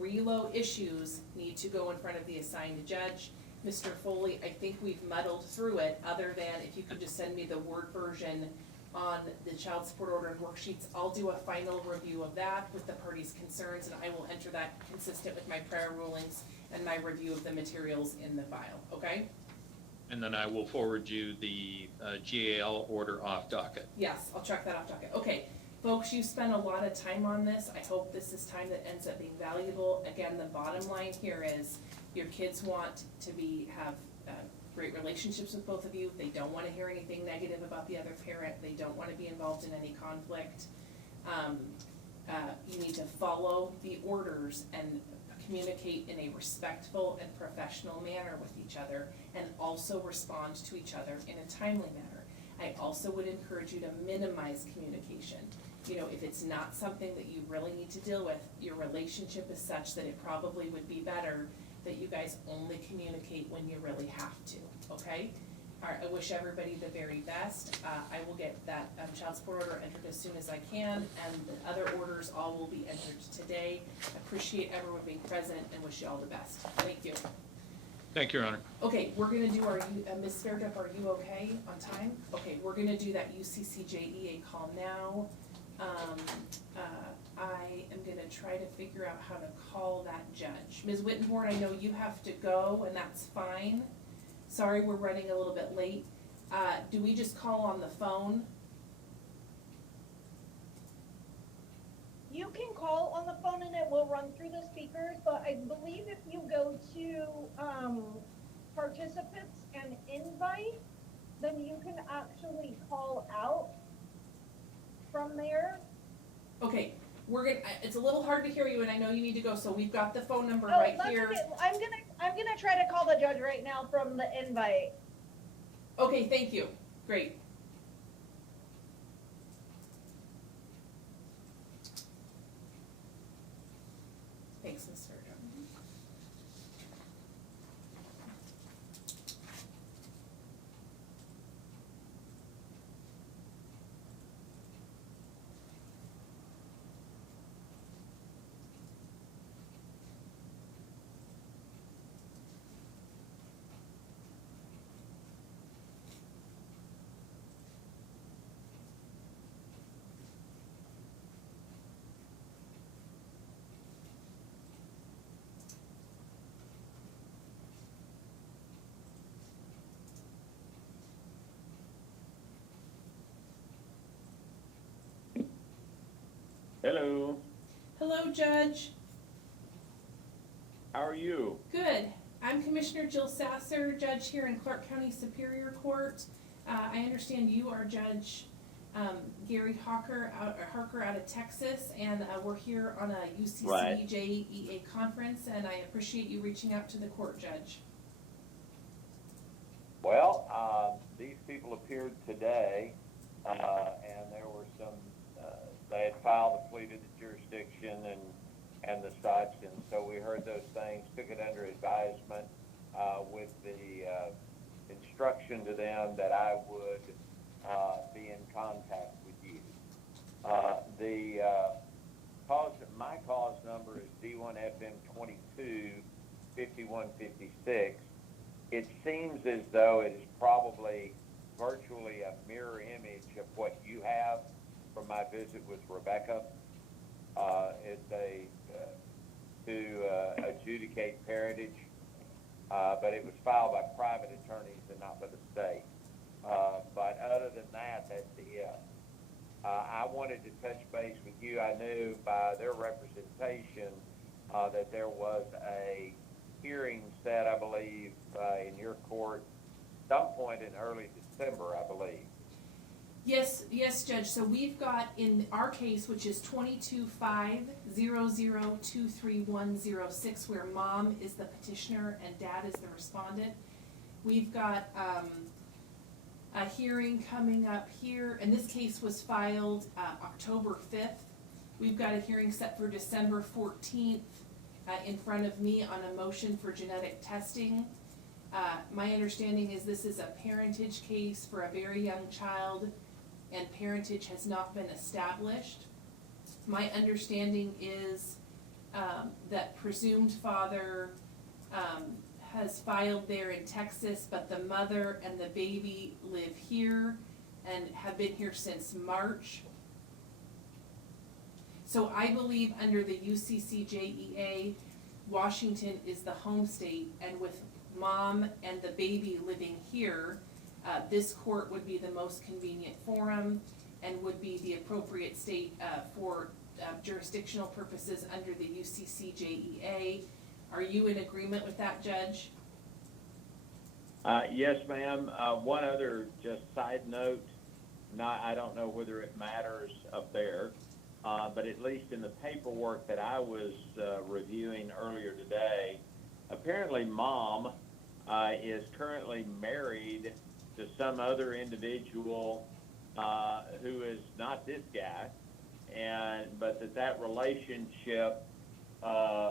Relo issues need to go in front of the assigned judge. Mr. Foley, I think we've muddled through it, other than if you could just send me the Word version on the child support order and worksheets. I'll do a final review of that with the parties' concerns, and I will enter that consistent with my prior rulings and my review of the materials in the file, okay? And then I will forward you the GAL order off docket. Yes, I'll check that off docket. Okay, folks, you spent a lot of time on this. I hope this is time that ends up being valuable. Again, the bottom line here is your kids want to have great relationships with both of you. They don't want to hear anything negative about the other parent. They don't want to be involved in any conflict. You need to follow the orders and communicate in a respectful and professional manner with each other, and also respond to each other in a timely manner. I also would encourage you to minimize communication. If it's not something that you really need to deal with, your relationship is such that it probably would be better that you guys only communicate when you really have to, okay? All right, I wish everybody the very best. I will get that child support order entered as soon as I can, and the other orders all will be entered today. Appreciate everyone being present and wish you all the best. Thank you. Thank you, Your Honor. Okay, we're gonna do our, Ms. Fairdup, are you okay on time? Okay, we're gonna do that UCCJEA call now. I am gonna try to figure out how to call that judge. Ms. Wittenborn, I know you have to go, and that's fine. Sorry, we're running a little bit late. Do we just call on the phone? You can call on the phone and it will run through the speakers, but I believe if you go to participants and invite, then you can actually call out from there. Okay, we're gonna, it's a little hard to hear you, and I know you need to go, so we've got the phone number Oh, right that's here. okay. I'm gonna try to call the judge right now from the invite. Okay, thank you. Great. Thanks, Ms. Fairdup. Hello, Hello, Judge. how are you? Good. I'm Commissioner Jill Sasser, judge here in Clark County Superior Court. I understand you are Judge Gary Harker out of Texas, and we're here on a UCCJEA conference, and I appreciate you reaching out to the court, Judge. Well, these people appeared today, and there were some, they had filed a plea to the jurisdiction and the such, and so we heard those things, took it under advisement with the instruction to them that I would be in contact with you. My cause number is D1FM225156. It seems as though it is probably virtually a mirror image of what you have from my visit with Rebecca. It's to adjudicate parentage, but it was filed by private attorneys and not by the state. But other than that, that's it. I wanted to touch base with you. I knew by their representation that there was a hearing set, I believe, in your court some point in early December, I believe. Yes, Judge. So we've got in our case, which is 22500232106, where mom is the petitioner and dad is the respondent. We've got a hearing coming up here, and this case was filed October 5th. We've got a hearing set for December 14th in front of me on a motion for genetic testing. My understanding is this is a parentage case for a very young child, and parentage has not been established. My understanding is that presumed father has filed there in Texas, but the mother and the baby live here and have been here since March. So I believe under the UCCJEA, Washington is the home state, and with mom and the baby living here, this court would be the most convenient forum and would be the appropriate state for jurisdictional purposes under the UCCJEA. Are you in agreement with that, Judge? Yes, ma'am. One other just side note, I don't know whether it matters up there, but at least in the paperwork that I was reviewing earlier today, apparently mom is currently married to some other individual who is not this guy, but that relationship,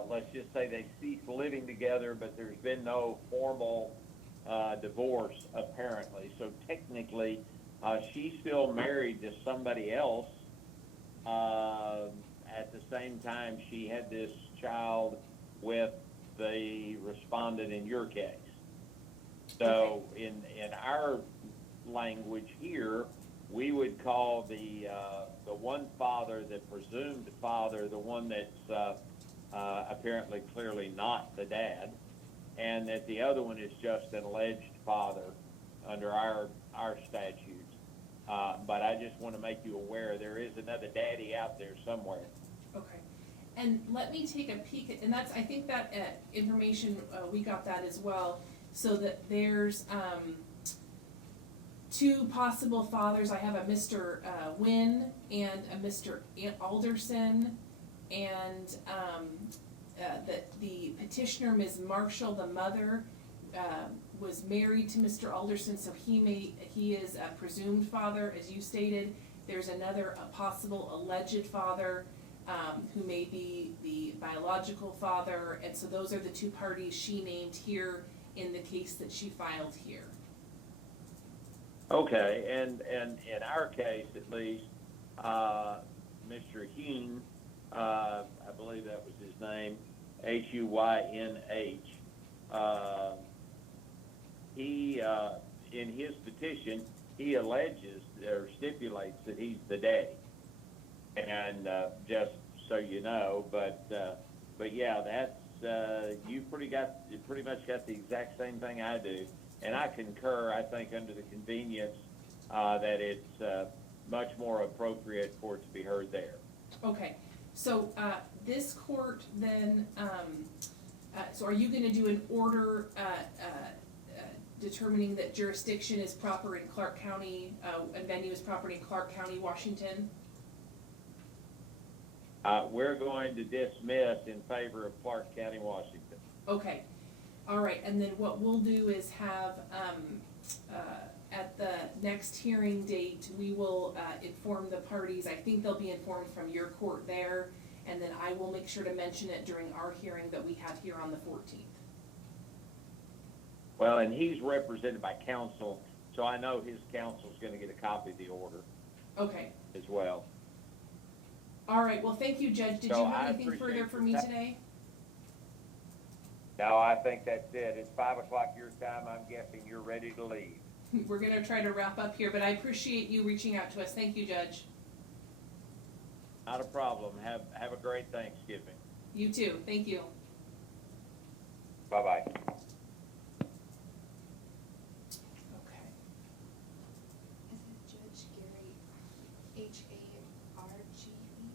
let's just say they ceased living together, but there's been no formal divorce apparently. So technically, she's still married to somebody else. At the same time, she had this child with the respondent in your case. So in our language here, we would call the one father, the presumed father, the one that's apparently clearly not the dad, and that the other one is just an alleged father under our statutes. But I just want to make you aware, there is another daddy out there somewhere. Okay. And let me take a peek at, and that's, I think that information, we got that as well, so that there's two possible fathers. I have a Mr. Wynn and a Mr. Alderson, and that the petitioner, Ms. Marshall, the mother, was married to Mr. Alderson, so he is a presumed father, as you stated. There's another, a possible alleged father, who may be the biological father, and so those are the two parties she named here in the case that she filed here. Okay, and in our case, at least, Mr. Hune, I believe that was his name, Huynh, he, in his petition, he alleges or stipulates that he's the daddy. And just so you know, but yeah, that's you pretty much got the exact same thing I do, and I concur. I think under the convenience that it's much more appropriate for it to be heard there. Okay, so this court then, so are you going to do an order determining that jurisdiction is proper in Clark County, and venue is proper in Clark County, Washington? We're going to dismiss in favor of Clark County, Washington. Okay, all right, and then what we'll do is have, at the next hearing date, we will inform the parties. I think they'll be informed from your court there, and then I will make sure to mention it during our hearing that we have here on the 14th. Well, and he's represented by counsel, so I know his counsel's going to get a copy of the order Okay, as well. all right, well, thank you, Judge. Did So you have I anything further appreciate for me your today? No, I think that's it. It's 5 o'clock your time. I'm guessing you're ready to leave. We're gonna try to wrap up here, but I appreciate you reaching out to us. Thank you, Judge. Not a problem. Have a great Thanksgiving. You too, thank you. Bye-bye. Okay. Is it Judge Gary, H.A.